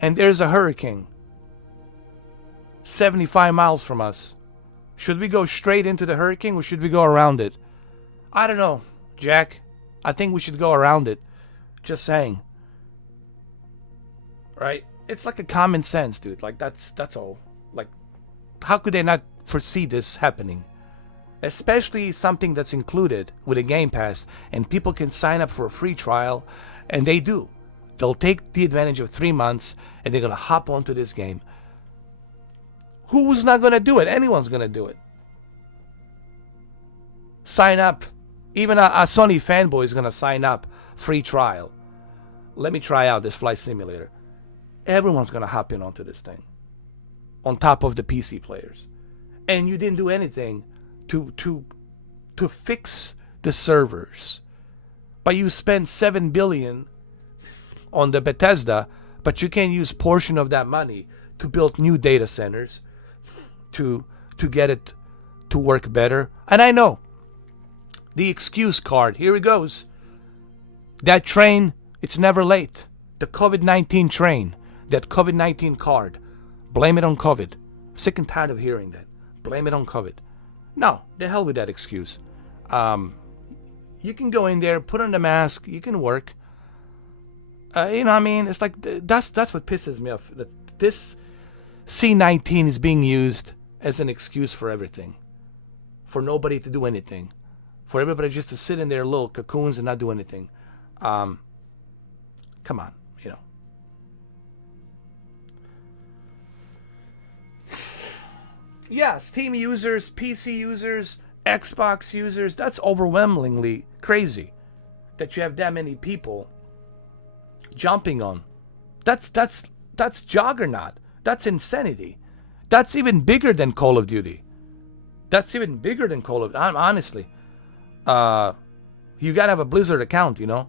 and there's a hurricane 75 miles from us. Should we go straight into the hurricane or should we go around it? I don't know, Jack. I think we should go around it. Just saying. Right? It's like a common sense, dude. Like that's all. Like, how could they not foresee this happening? Especially something that's included with a Game Pass, and people can sign up for a free trial, and they do. They'll take the advantage of 3 months, and they're gonna hop onto this game. Who's not gonna do it? Anyone's gonna do it. Sign up. Even a Sony fanboy is gonna sign up. Free trial. Let me try out this flight simulator. Everyone's gonna hop in onto this thing. On top of the PC players. And you didn't do anything to fix the servers. But you spend $7 billion on the Bethesda, but you can use portion of that money to build new data centers to get it to work better. And I know the excuse card, here it goes. That train, it's never late. The COVID-19 train, that COVID-19 card, blame it on COVID. Sick and tired of hearing that. Blame it on COVID. No, the hell with that excuse. You can go in there, put on the mask, you can work. You know what I mean? It's like, that's what pisses me off. That this C-19 is being used as an excuse for everything. For nobody to do anything. For everybody just to sit in their little cocoons and not do anything. Come on, you know. Yeah, Steam users, PC users, Xbox users, that's overwhelmingly crazy that you have that many people jumping on. That's juggernaut. That's insanity. That's even bigger than Call of Duty. That's even bigger than Call of Duty. Honestly. You gotta have a Blizzard account, you know,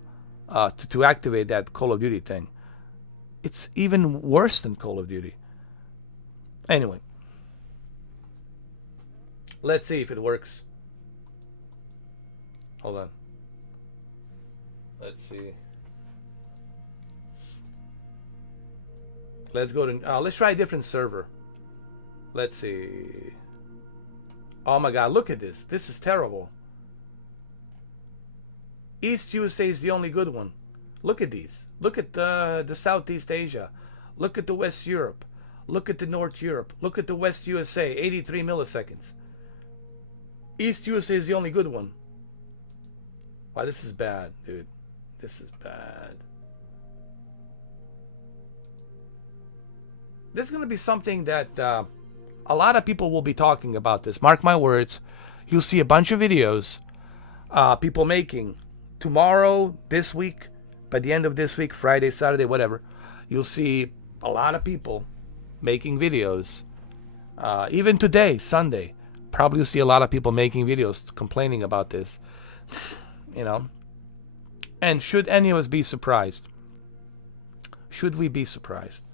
to activate that Call of Duty thing. It's even worse than Call of Duty. Anyway. Let's see if it works. Hold on. Let's see. Let's go to... let's try a different server. Let's see. Oh my god, look at this. This is terrible. East USA is the only good one. Look at these. Look at the Southeast Asia. Look at the West Europe. Look at the North Europe. Look at the West USA. 83 milliseconds. East USA is the only good one. Wow, this is bad, dude. This is bad. This is going to be something that a lot of people will be talking about this. Mark my words. You'll see a bunch of videos people making tomorrow, this week, by the end of this week, Friday, Saturday, whatever. You'll see a lot of people making videos. Even today, Sunday. Probably you'll see a lot of people making videos complaining about this. You know. And should any of us be surprised? Should we be surprised?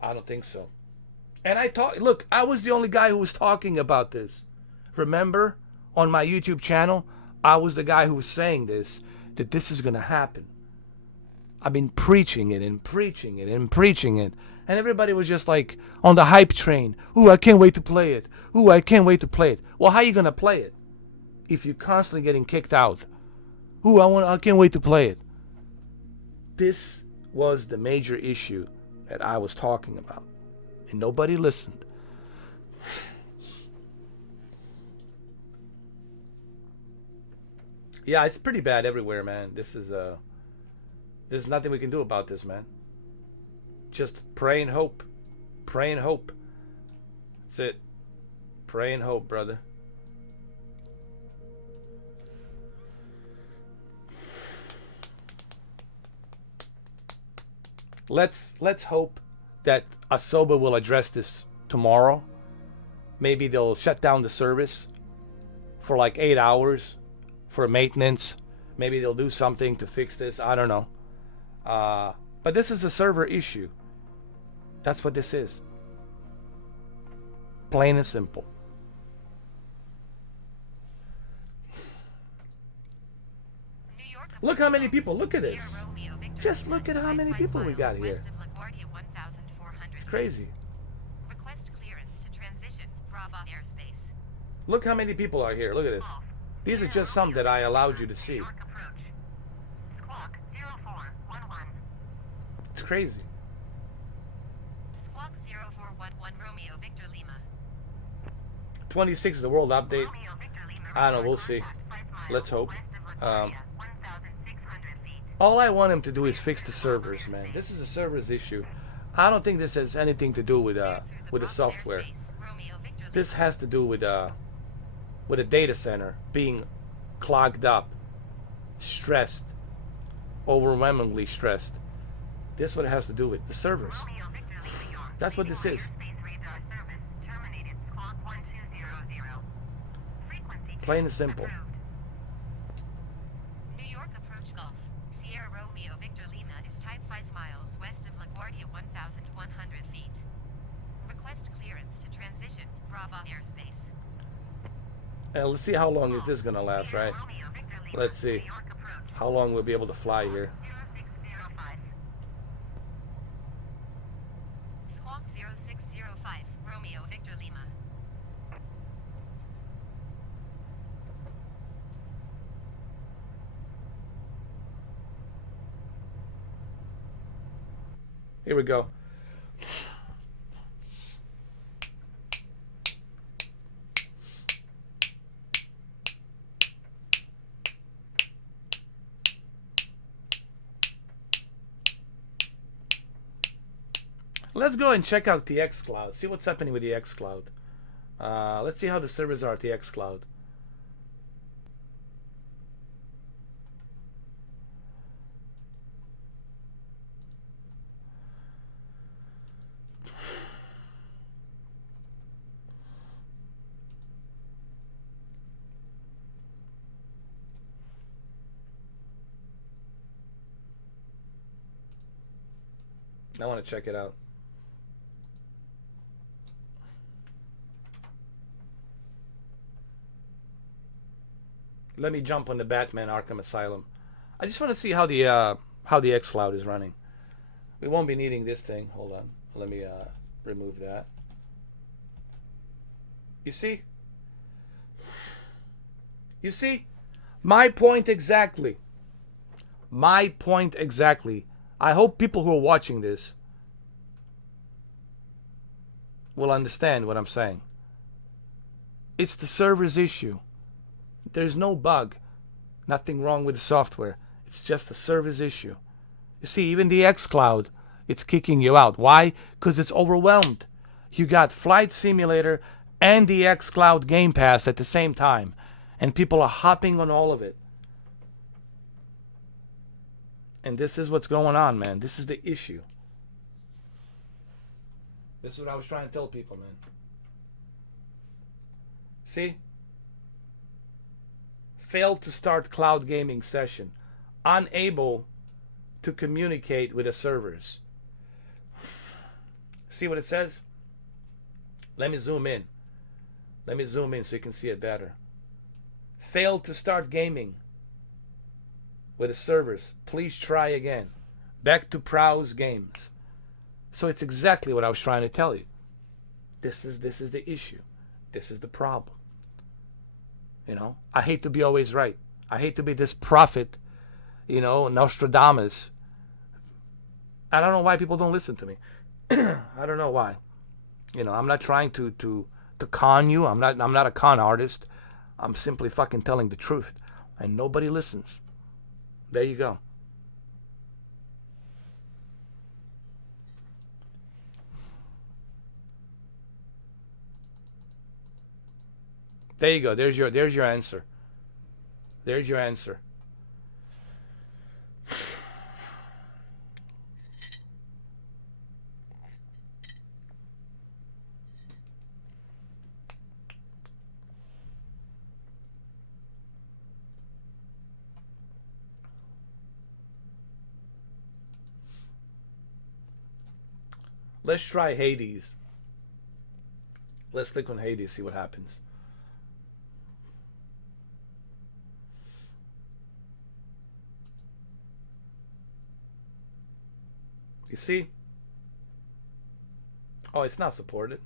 I don't think so. And look, I was the only guy who was talking about this. Remember, on my YouTube channel, I was the guy who was saying this, that this is going to happen. I've been preaching it and preaching it and preaching it. And everybody was just like on the hype train. Ooh, I can't wait to play it. Ooh, I can't wait to play it. Well, how are you going to play it if you're constantly getting kicked out? Ooh, I can't wait to play it. This was the major issue that I was talking about, and nobody listened. Yeah, it's pretty bad everywhere, man. There's nothing we can do about this, man. Just pray and hope. Pray and hope. That's it. Pray and hope, brother. Let's hope that Asoba will address this tomorrow. Maybe they'll shut down the service for like 8 hours for maintenance. Maybe they'll do something to fix this. I don't know. But this is a server issue. That's what this is. Plain and simple. Look how many people. Look at this. Just look at how many people we got here. It's crazy. Look how many people are here. Look at this. These are just some that I allowed you to see. It's crazy. Squawk 0411 Romeo Victor Lima. 26 is the world update. I don't know. We'll see. Let's hope. All I want him to do is fix the servers, man. This is a servers issue. I don't think this has anything to do with the software. This has to do with a data center being clogged up, stressed, overwhelmingly stressed. This is what it has to do with the servers. That's what this is. Plain and simple. New York approach Gulf. Sierra Romeo Victor Lima is type 5 miles west of LaGuardia 1,100 feet. Request clearance to transition Bravo airspace. Let's see how long is this gonna last, right? Let's see how long we'll be able to fly here. Squawk 0605 Romeo Victor Lima. Here we go. Let's go and check out the xCloud. See what's happening with the xCloud. Let's see how the servers are at the xCloud. I want to check it out. Let me jump on the Batman Arkham Asylum. I just want to see how the xCloud is running. We won't be needing this thing. Hold on. Let me remove that. You see? You see? My point exactly. My point exactly. I hope people who are watching this will understand what I'm saying. It's the server's issue. There's no bug. Nothing wrong with the software. It's just a service issue. You see, even the xCloud, it's kicking you out. Why? Because it's overwhelmed. You got Flight Simulator and the xCloud Game Pass at the same time. And people are hopping on all of it. And this is what's going on, man. This is the issue. This is what I was trying to tell people, man. See? Failed to start cloud gaming session. Unable to communicate with the servers. See what it says? Let me zoom in. Let me zoom in so you can see it better. Failed to start gaming with the servers. Please try again. Back to browse games. So it's exactly what I was trying to tell you. This is the issue. This is the problem. You know, I hate to be always right. I hate to be this prophet, you know, Nostradamus, I don't know why people don't listen to me. I don't know why. You know, I'm not trying to con you. I'm not a con artist. I'm simply fucking telling the truth, and nobody listens. There you go. There you go. There's your answer. There's your answer. Let's try Hades. Let's click on Hades, see what happens. You see? Oh, it's not supported.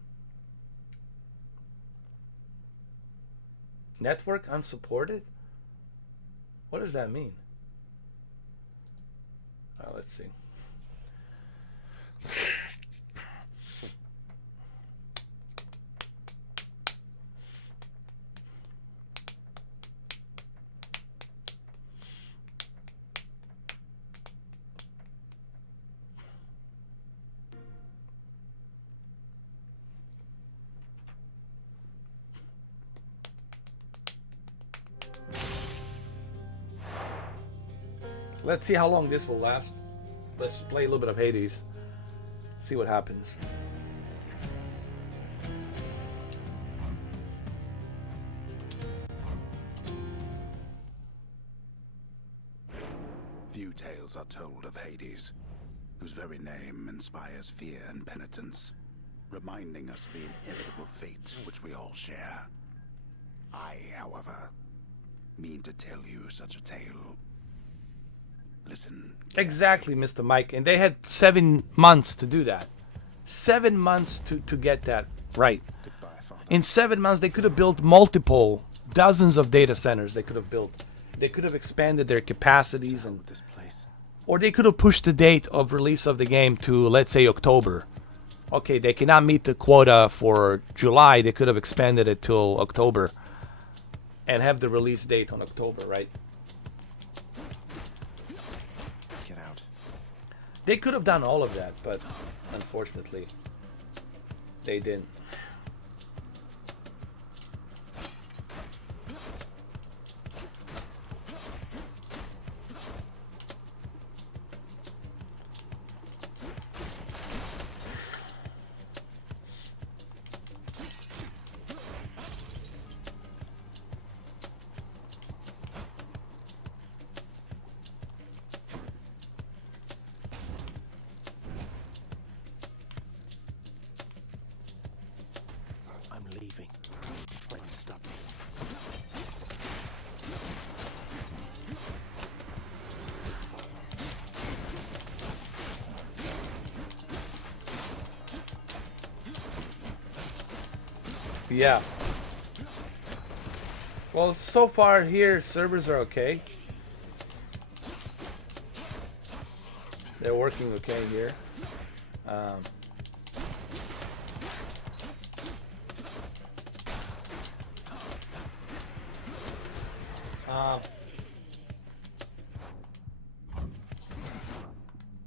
Network unsupported? What does that mean? Let's see. Let's see how long this will last. Let's play a little bit of Hades. See what happens. Few tales are told of Hades, whose very name inspires fear and penitence, reminding us of the inevitable fate which we all share. I, however, mean to tell you such a tale. Listen. Exactly, Mr. Mike. And they had 7 months to do that. 7 months to get that right. Goodbye, Father. In 7 months, they could have built dozens of data centers they could have built. They could have expanded their capacities, and This place. or they could have pushed the date of release of the game to, let's say, October. Okay, they cannot meet the quota for July. They could have expanded it till October and have the release date on October, right? Get out. They could have done all of that, but unfortunately, they didn't. I'm leaving. Try to stop me. Yeah. Well, so far here, servers are okay. They're working okay here.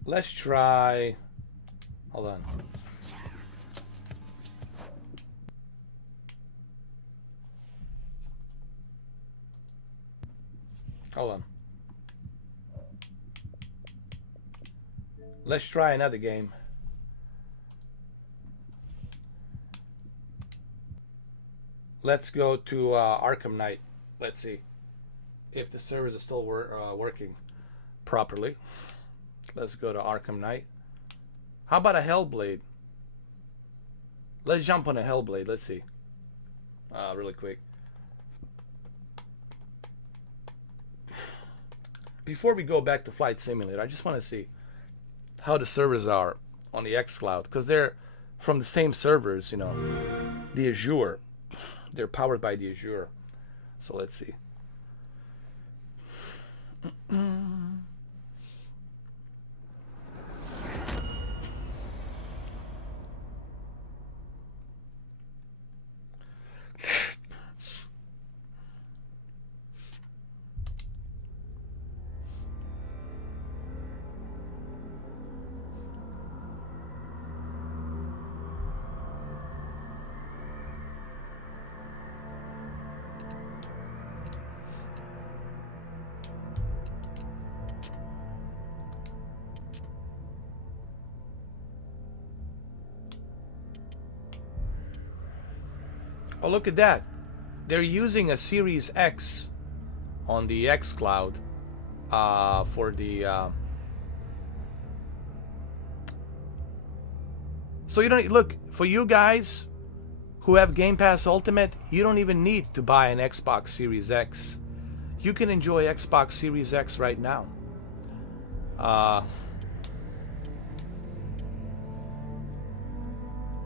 Let's try. Hold on. Hold on. Let's try another game. Let's go to Arkham Knight. Let's see if the servers are still working properly. Let's go to Arkham Knight. How about a Hellblade? Let's jump on a Hellblade. Let's see. Really quick. Before we go back to Flight Simulator, I just want to see how the servers are on the xCloud, because they're from the same servers, you know, the Azure. They're powered by the Azure. So let's see. Oh, look at that. They're using a Series X on the xCloud for the... So you don't... Look, for you guys who have Game Pass Ultimate, you don't even need to buy an Xbox Series X. You can enjoy Xbox Series X right now.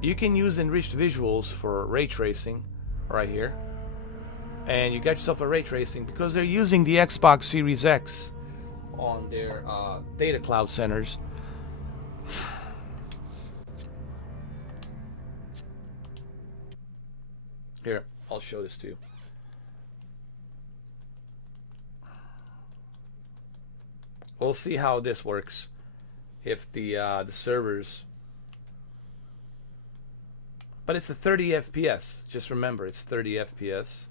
You can use enriched visuals for ray tracing right here. And you get yourself a ray tracing because they're using the Xbox Series X on their data cloud centers. Here, I'll show this to you. We'll see how this works if the servers... But it's a 30 FPS. Just remember, it's 30 FPS.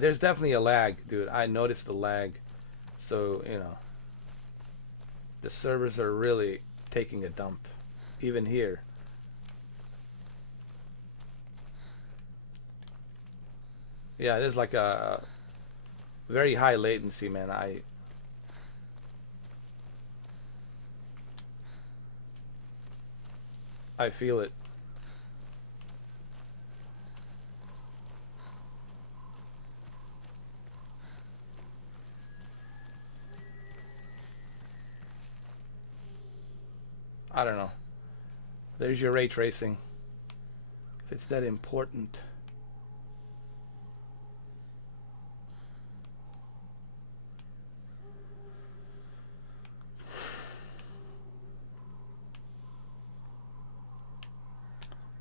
There's definitely a lag, dude. I noticed the lag. So, you know, the servers are really taking a dump. Even here. Yeah, there's like a very high latency, man. I feel it. I don't know. There's your ray tracing. If it's that important.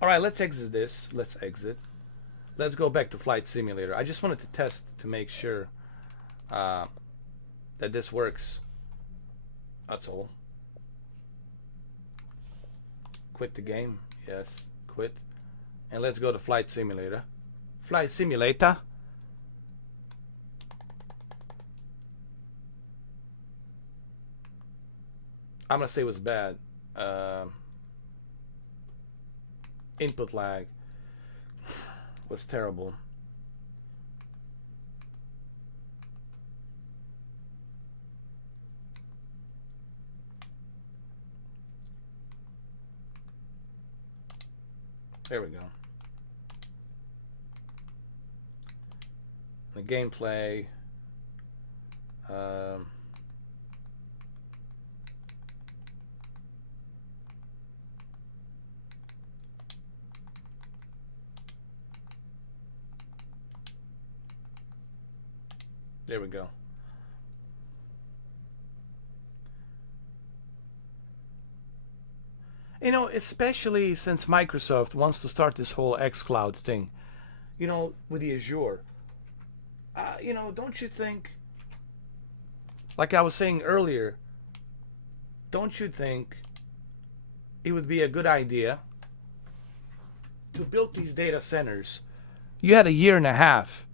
All right, let's exit this. Let's exit. Let's go back to Flight Simulator. I just wanted to test to make sure that this works. That's all. Quit the game. Yes, quit. And let's go to Flight Simulator. Flight Simulator. I'm gonna say it was bad. Input lag was terrible. There we go. The gameplay. There we go. You know, especially since Microsoft wants to start this whole xCloud thing, you know, with the Azure. You know, don't you think, like I was saying earlier, don't you think it would be a good idea to build these data centers? You had a year and a half,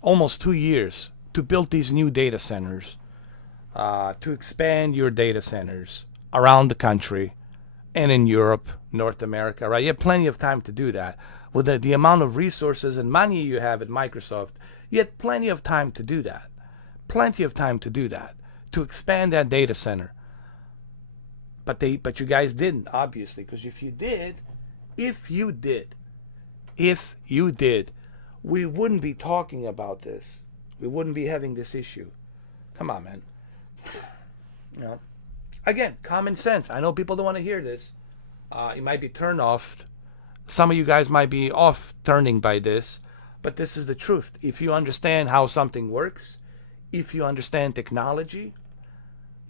almost 2 years, to build these new data centers, to expand your data centers around the country and in Europe, North America, right? You have plenty of time to do that. With the amount of resources and money you have at Microsoft, you had plenty of time to do that. Plenty of time to do that, to expand that data center. But you guys didn't, obviously, because if you did, we wouldn't be talking about this. We wouldn't be having this issue. Come on, man. You know, again, common sense. I know people don't want to hear this. You might be turned off. Some of you guys might be off turning by this, but this is the truth. If you understand how something works, if you understand technology,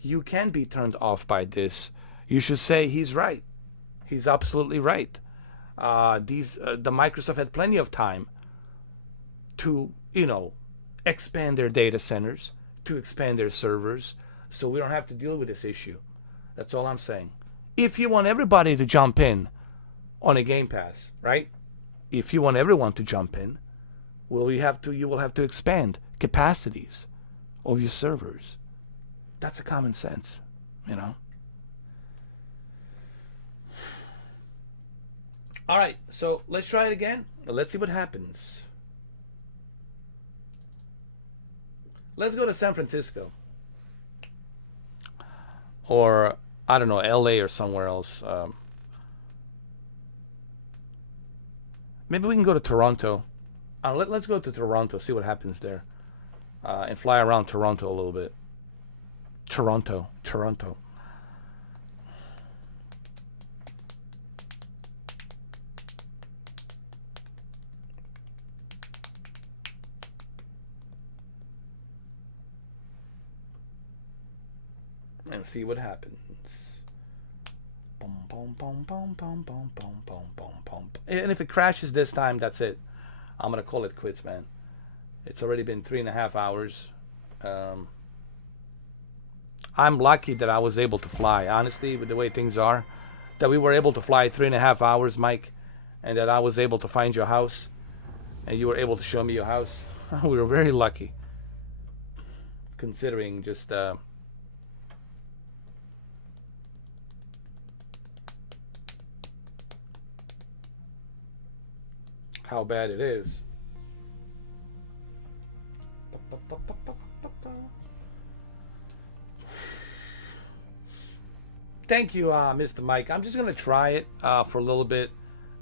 you can be turned off by this. You should say he's right. He's absolutely right. The Microsoft had plenty of time to, you know, expand their data centers, to expand their servers, so we don't have to deal with this issue. That's all I'm saying. If you want everybody to jump in on a Game Pass, right? If you want everyone to jump in, you will have to expand capacities of your servers. That's a common sense, you know. All right, so let's try it again. Let's see what happens. Let's go to San Francisco. Or, I don't know, LA or somewhere else. Maybe we can go to Toronto. Let's go to Toronto, see what happens there. And fly around Toronto a little bit. Toronto. And see what happens. And if it crashes this time, that's it. I'm gonna call it quits, man. It's already been 3.5 hours. I'm lucky that I was able to fly. Honestly, with the way things are, that we were able to fly 3.5 hours, Mike, and that I was able to find your house, and you were able to show me your house. We were very lucky, considering just how bad it is. Thank you, Mr. Mike. I'm just gonna try it for a little bit,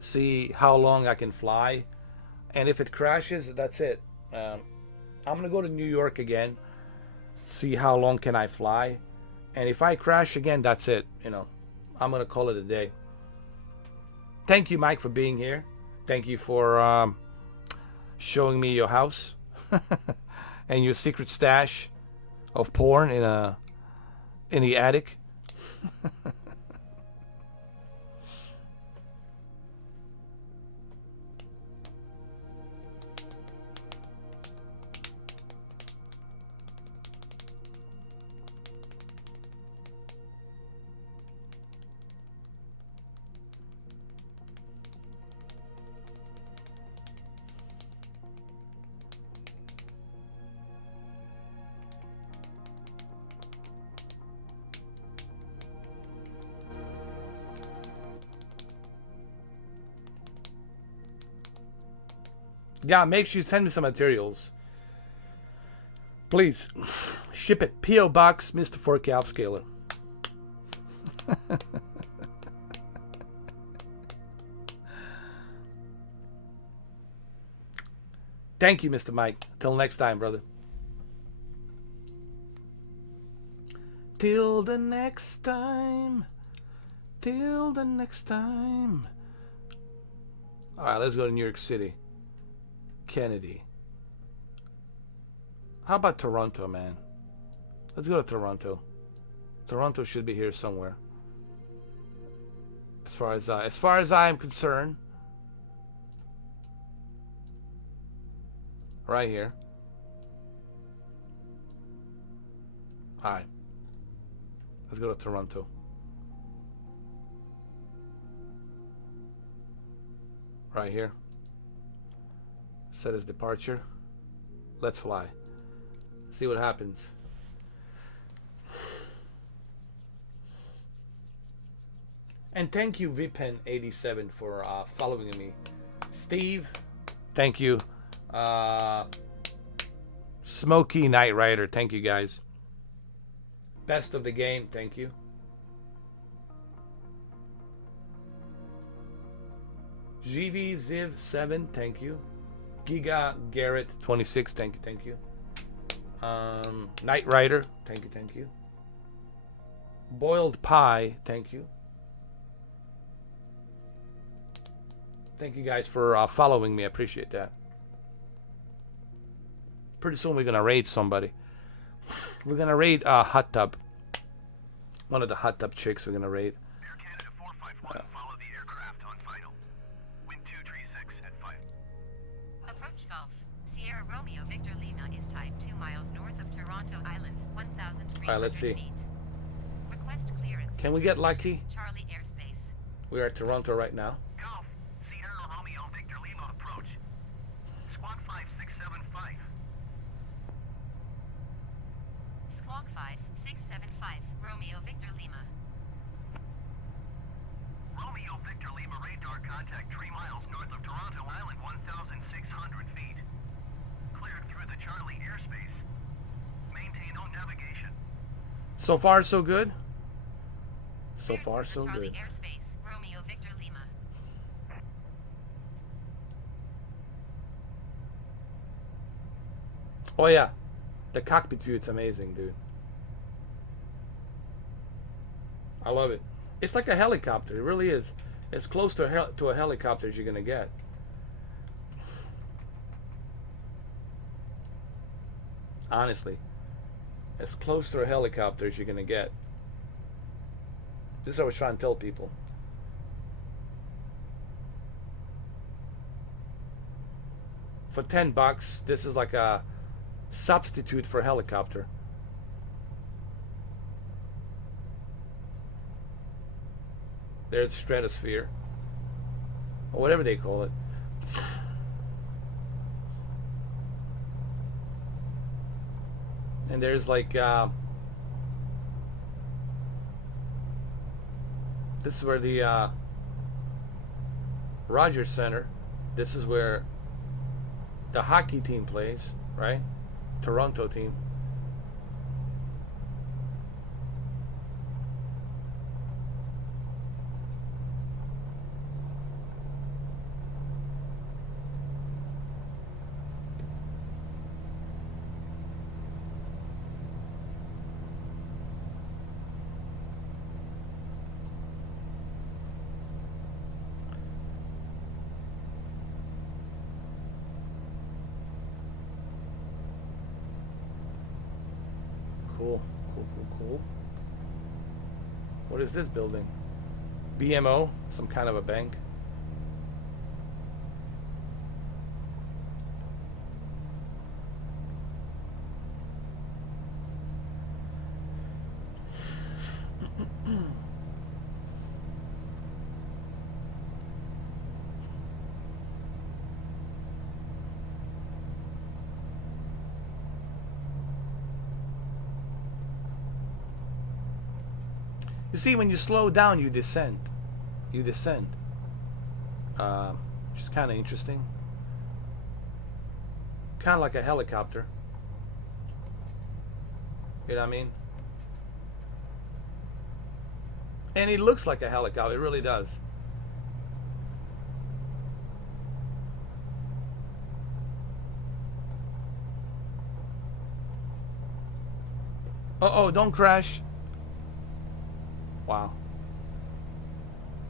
see how long I can fly, and if it crashes, that's it. I'm gonna go to New York again, see how long can I fly, and if I crash again, that's it. You know, I'm gonna call it a day. Thank you, Mike, for being here. Thank you for showing me your house and your secret stash of porn in the attic. Yeah, make sure you send me some materials. Please, ship it. P.O. Box, Mr. 4K Upscaler. Thank you, Mr. Mike. Till next time, brother. Till the next time. Till the next time. All right, let's go to New York City. Kennedy. How about Toronto, man? Let's go to Toronto. Toronto should be here somewhere. As far as I am concerned. Right here. All right. Let's go to Toronto. Right here. Set as departure. Let's fly. See what happens. And thank you, VPen87, for following me. Steve, thank you. Smoky Knight Rider, thank you guys. Best of the game, thank you. GV Ziv 7, thank you. Giga Garrett 26, thank you. Knight Rider, thank you. Boiled Pie, thank you. Thank you guys for following me. I appreciate that. Pretty soon we're gonna raid somebody. We're gonna raid Hot Tub. One of the Hot Tub chicks we're gonna raid. Air Canada 451, follow the aircraft on final. Wind 236 at 5. Approach Golf. Sierra Romeo Victor Lima is type 2 miles north of Toronto Island, 1,300 All right, let's see. feet. Request clearance. Can we get lucky? Charlie airspace. We are at Toronto right now. Golf, Sierra Romeo Victor Lima approach. Squawk 5675. Squawk 5675. So far, so good. So far, so Charlie good. airspace. Romeo Victor Lima. Oh yeah, the cockpit view, it's amazing, dude. I love it. It's like a helicopter. It really is. As close to a helicopter as you're gonna get. Honestly, as close to a helicopter as you're gonna get. This is what I was trying to tell people. For $10, this is like a substitute for a helicopter. There's stratosphere, or whatever they call it. And there's like this is where the Rogers Center. This is where the hockey team plays, right? Toronto team. Cool, cool, cool, cool. What is this building? BMO, some kind of a bank. You see, when you slow down, you descend. You descend. Which is kind of interesting. Kind of like a helicopter. You know what I mean? And it looks like a helicopter. It really does. Uh-oh, don't crash. Wow.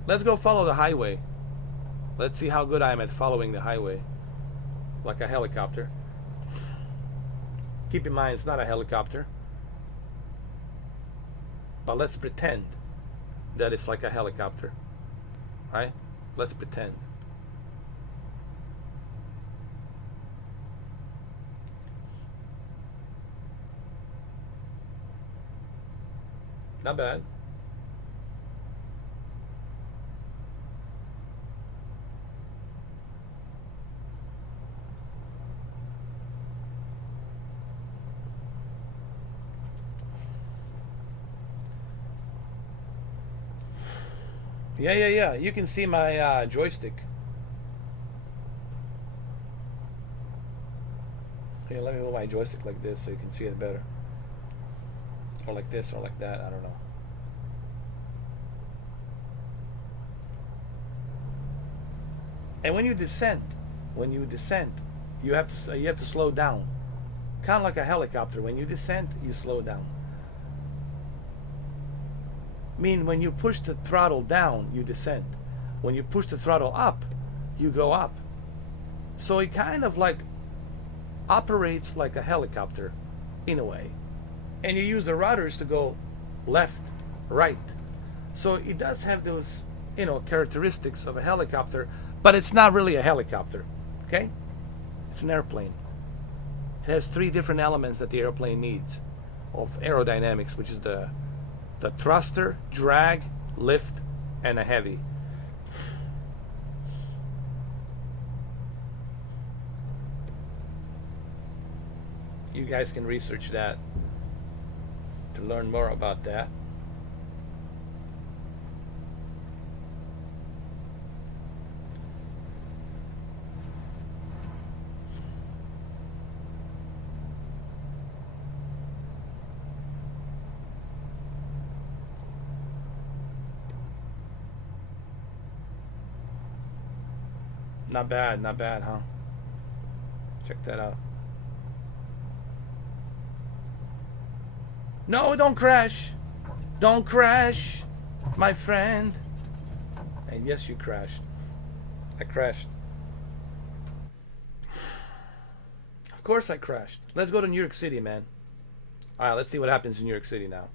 Let's go follow the highway. Let's see how good I am at following the highway. Like a helicopter. Keep in mind, it's not a helicopter. But let's pretend that it's like a helicopter. Right? Let's pretend. Not bad. Yeah. You can see my joystick. Here, let me move my joystick like this so you can see it better. Or like this, or like that. I don't know. And when you descend, you have to slow down. Kind of like a helicopter. When you descend, you slow down. When you push the throttle down, you descend. When you push the throttle up, you go up. So it kind of like operates like a helicopter in a way. And you use the rudders to go left, right. So it does have those, characteristics of a helicopter, but it's not really a helicopter. Okay? It's an airplane. It has 3 different elements that the airplane needs of aerodynamics, which is the thruster, drag, lift, and a heavy. You guys can research that to learn more about that. Not bad, huh? Check that out. No, don't crash. Don't crash, my friend. And yes, you crashed. I crashed. Of course I crashed. Let's go to New York City, man. Alright, let's see what happens in New York City now.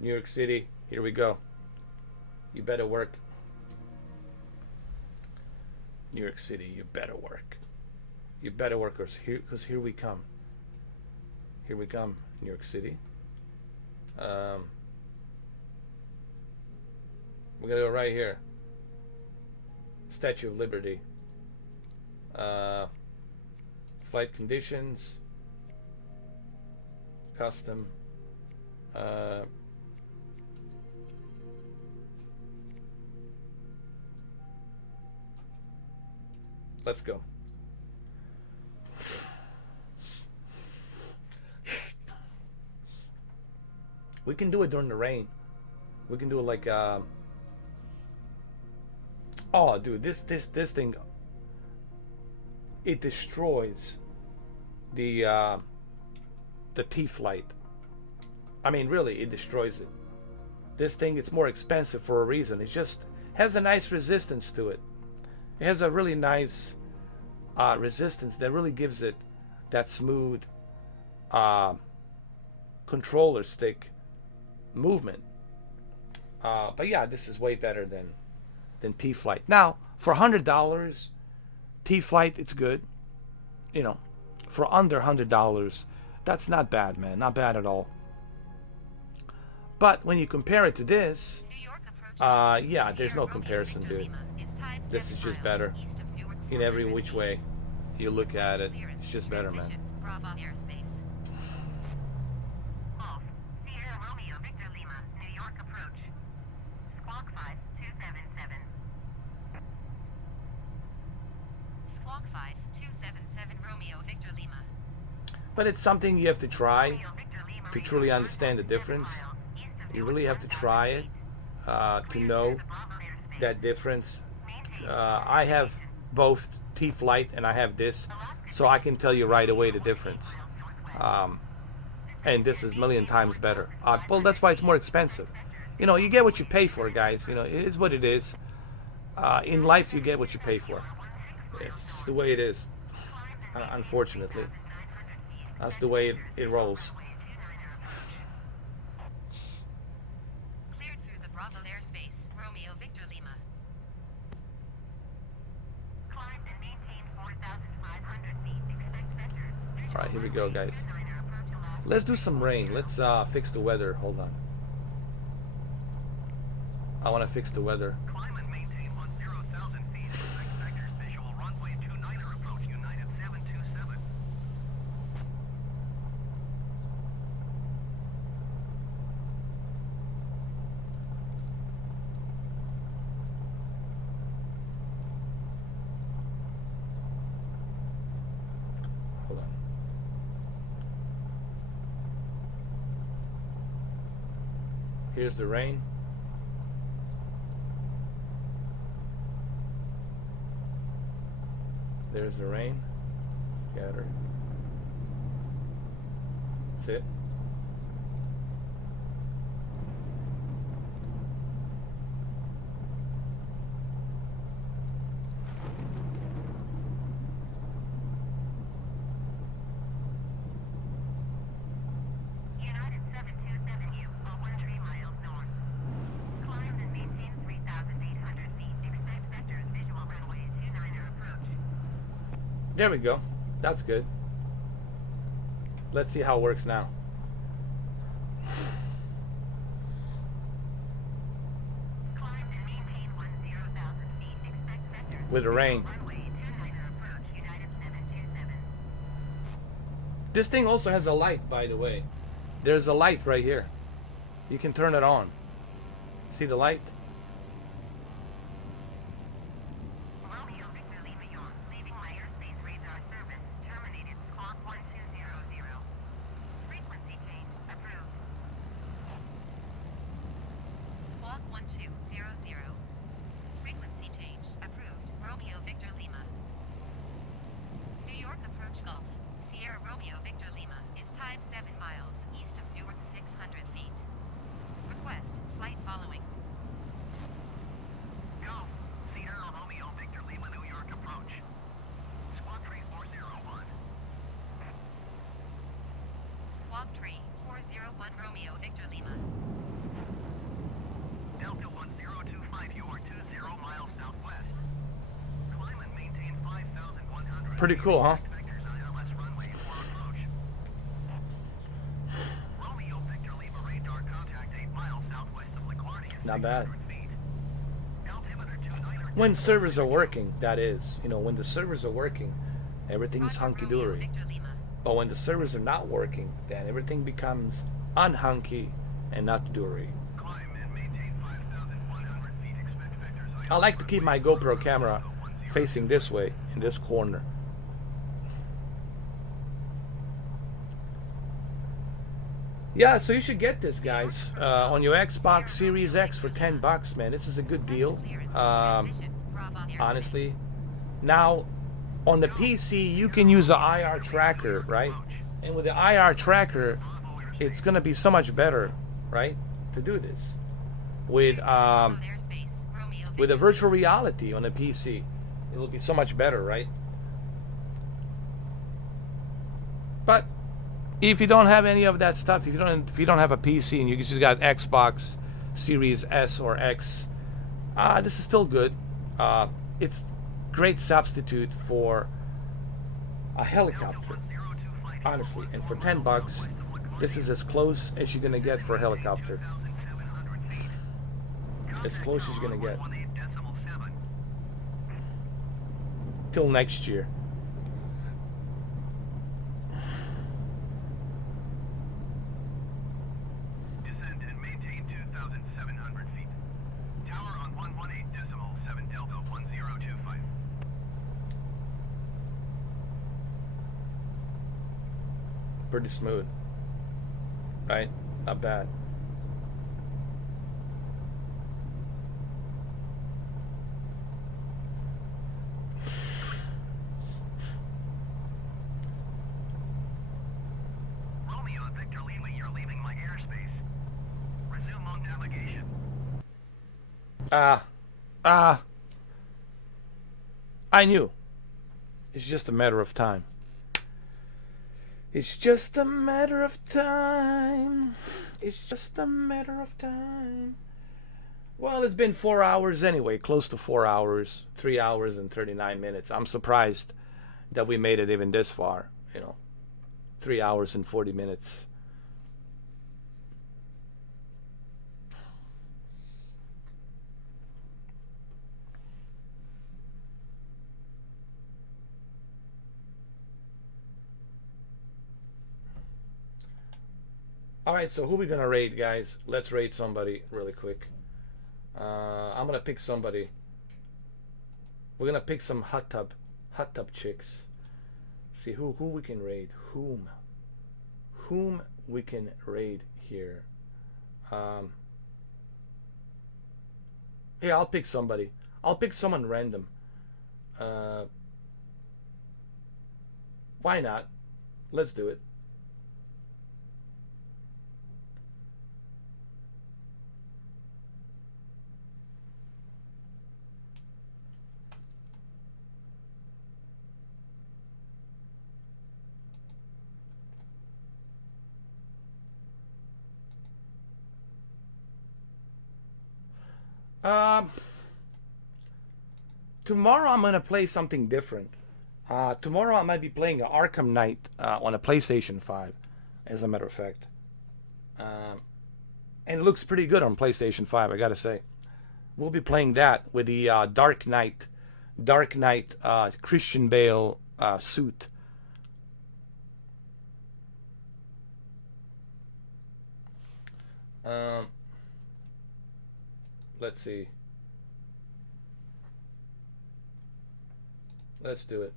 New York City, here we go. You better work. New York City, you better work. You better work, because here we come. Here we come, New York City. We're gonna go right here. Statue of Liberty. Flight conditions. Custom. Let's go. We can do it during the rain. We can do it like oh dude, this thing, it destroys the T-Flight. I mean, really, it destroys it. This thing, it's more expensive for a reason. It just has a nice resistance to it. It has a really nice resistance that really gives it that smooth controller stick movement. But yeah, this is way better than T-Flight. Now, for $100, T-Flight, it's good. You know, for under $100, that's not bad, man. Not bad at all. But when you compare it to this, yeah, there's no comparison, dude. This is just better. In every which way you look at it, it's just better, man. Off. Sierra Romeo Victor Lima, New York approach. Squawk 5277. Squawk 5277 Romeo Victor Lima. But it's something you have to try to truly understand the difference. You really have to try it to know that difference. I have both T-Flight and I have this, so I can tell you right away the difference. And this is a million times better. Well, that's why it's more expensive. You know, you get what you pay for, guys. You know, it is what it is. In life, you get what you pay for. It's just the way it is. Unfortunately, that's the way it rolls. Cleared through the Bravo airspace, Romeo Victor Lima. Climb and maintain 4,500 feet. Expect vectors. All right, here we go, guys. Let's do some rain. Let's fix the weather. Hold on. I want to fix the weather. Climb and maintain 10,000 feet. Expect vectors. Visual runway 29er approach. United 727. Hold on. Here's the rain. There's the rain. Scatter. That's it. United 727U, 13 miles north. Climb and maintain 3,800 feet. Expect vectors. Visual runway 29er approach. There we go. That's good. Let's see how it works now. Climb and maintain 10,000 feet. Expect vectors. With the rain. Runway 29er approach. United 727. This thing also has a light, by the way. There's a light right here. You can turn it on. See the light? Romeo Victor Lima York, leaving my airspace radar service. Terminated. Squawk 1200. Frequency change approved. Squawk 1200. Frequency change approved. Romeo Victor Lima. Pretty cool, huh? Vectors on LS runway 4 approach. Romeo Victor Lima radar contact 8 miles southwest of LaGuardia. Not bad. 600 feet. Altimeter 29er. When servers are working, that is. You know, when the servers are working, everything's hunky-dory. But when the servers are not working, then everything becomes unhunky and not dory. Climb and maintain 5,100 feet. Expect vectors I like to keep my GoPro camera facing this way, in this corner. Yeah, so you should get this, guys, on your Xbox Series X for $10, man. This is a good deal, honestly. Now, on the PC, you can use the IR tracker, right? And with the IR tracker, it's gonna be so much better, right, to do this with the virtual reality on the PC. It'll be so much better, right? But if you don't have any of that stuff, if you don't have a PC and you just got Xbox Series S or X, this is still good. It's great substitute for a helicopter, honestly. And for $10, this is as close as you're gonna get for a helicopter. As close as you're gonna get. Till next year. Descend and maintain 2,700 feet. Tower on 118.7 Delta 1025. Pretty smooth, right? Not bad. Romeo Victor Lima, you're leaving my airspace. Resume on navigation. I knew. It's just a matter of time. It's just a matter of time. It's just a matter of time. Well, it's been 4 hours anyway, close to 4 hours, 3 hours and 39 minutes. I'm surprised that we made it even this far, 3 hours and 40 minutes. All right, so who we gonna raid, guys? Let's raid somebody really quick. I'm gonna pick somebody. We're gonna pick some hot tub chicks. See who we can raid. Whom we can raid here. Yeah, I'll pick somebody. I'll pick someone random. Why not? Let's do it. Tomorrow I'm gonna play something different. Tomorrow I might be playing Arkham Knight on a PlayStation 5, as a matter of fact. And it looks pretty good on PlayStation 5, I gotta say. We'll be playing that with the Dark Knight Christian Bale suit. Let's see. Let's do it.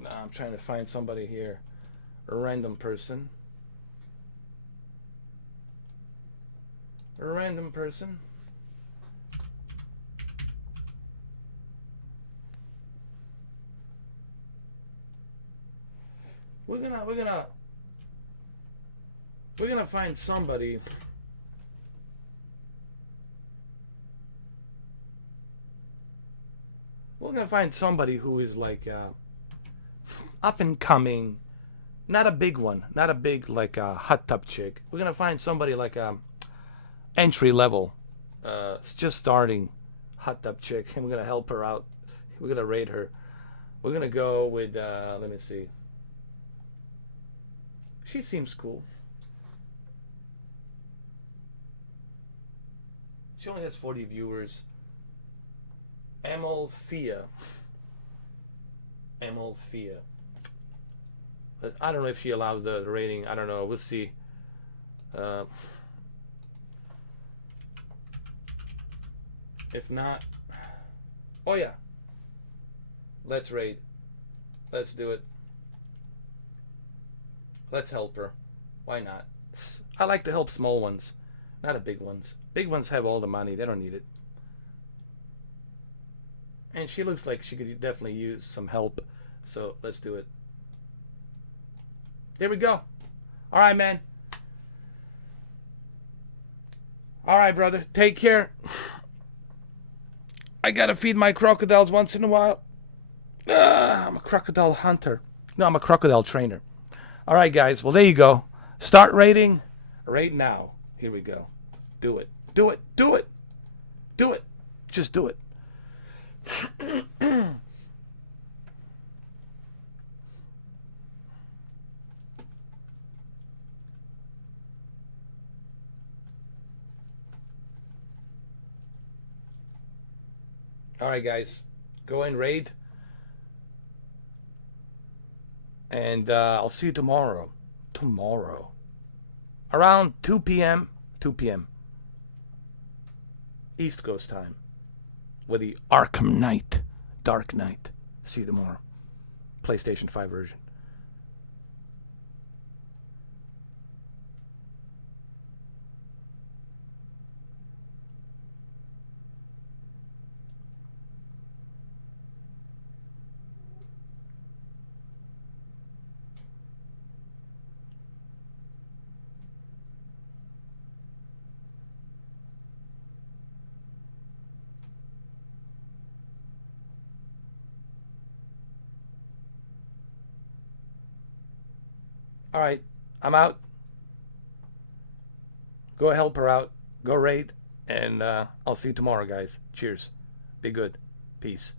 Now I'm trying to find somebody here. A random person. A random person. We're gonna find somebody. We're gonna find somebody who is like up and coming, not a big one, not a big like a hot tub chick. We're gonna find somebody like a entry level, just starting hot tub chick, and we're gonna help her out. We're gonna rate her. We're gonna go with let me see. She seems cool. She only has 40 viewers. Amalfia. I don't know if she allows the rating. I don't know. We'll see. If not, oh yeah. Let's rate. Let's do it. Let's help her. Why not? I like to help small ones, not the big ones. Big ones have all the money. They don't need it. And she looks like she could definitely use some help. So let's do it. There we go. All right, man. All right, brother. Take care. I gotta feed my crocodiles once in a while. I'm a crocodile hunter. No, I'm a crocodile trainer. All right, guys. Well, there you go. Start rating right now. Here we go. Do it. Do it. Do it. Do it. Just do it. All right, guys. Go and raid. And I'll see you tomorrow. Tomorrow. Around 2 p.m. 2 p.m. East Coast time. With the Arkham Knight. Dark Knight. See you tomorrow. PlayStation 5 version. All right, I'm out. Go help her out. Go raid. And I'll see you tomorrow, guys. Cheers. Be good. Peace.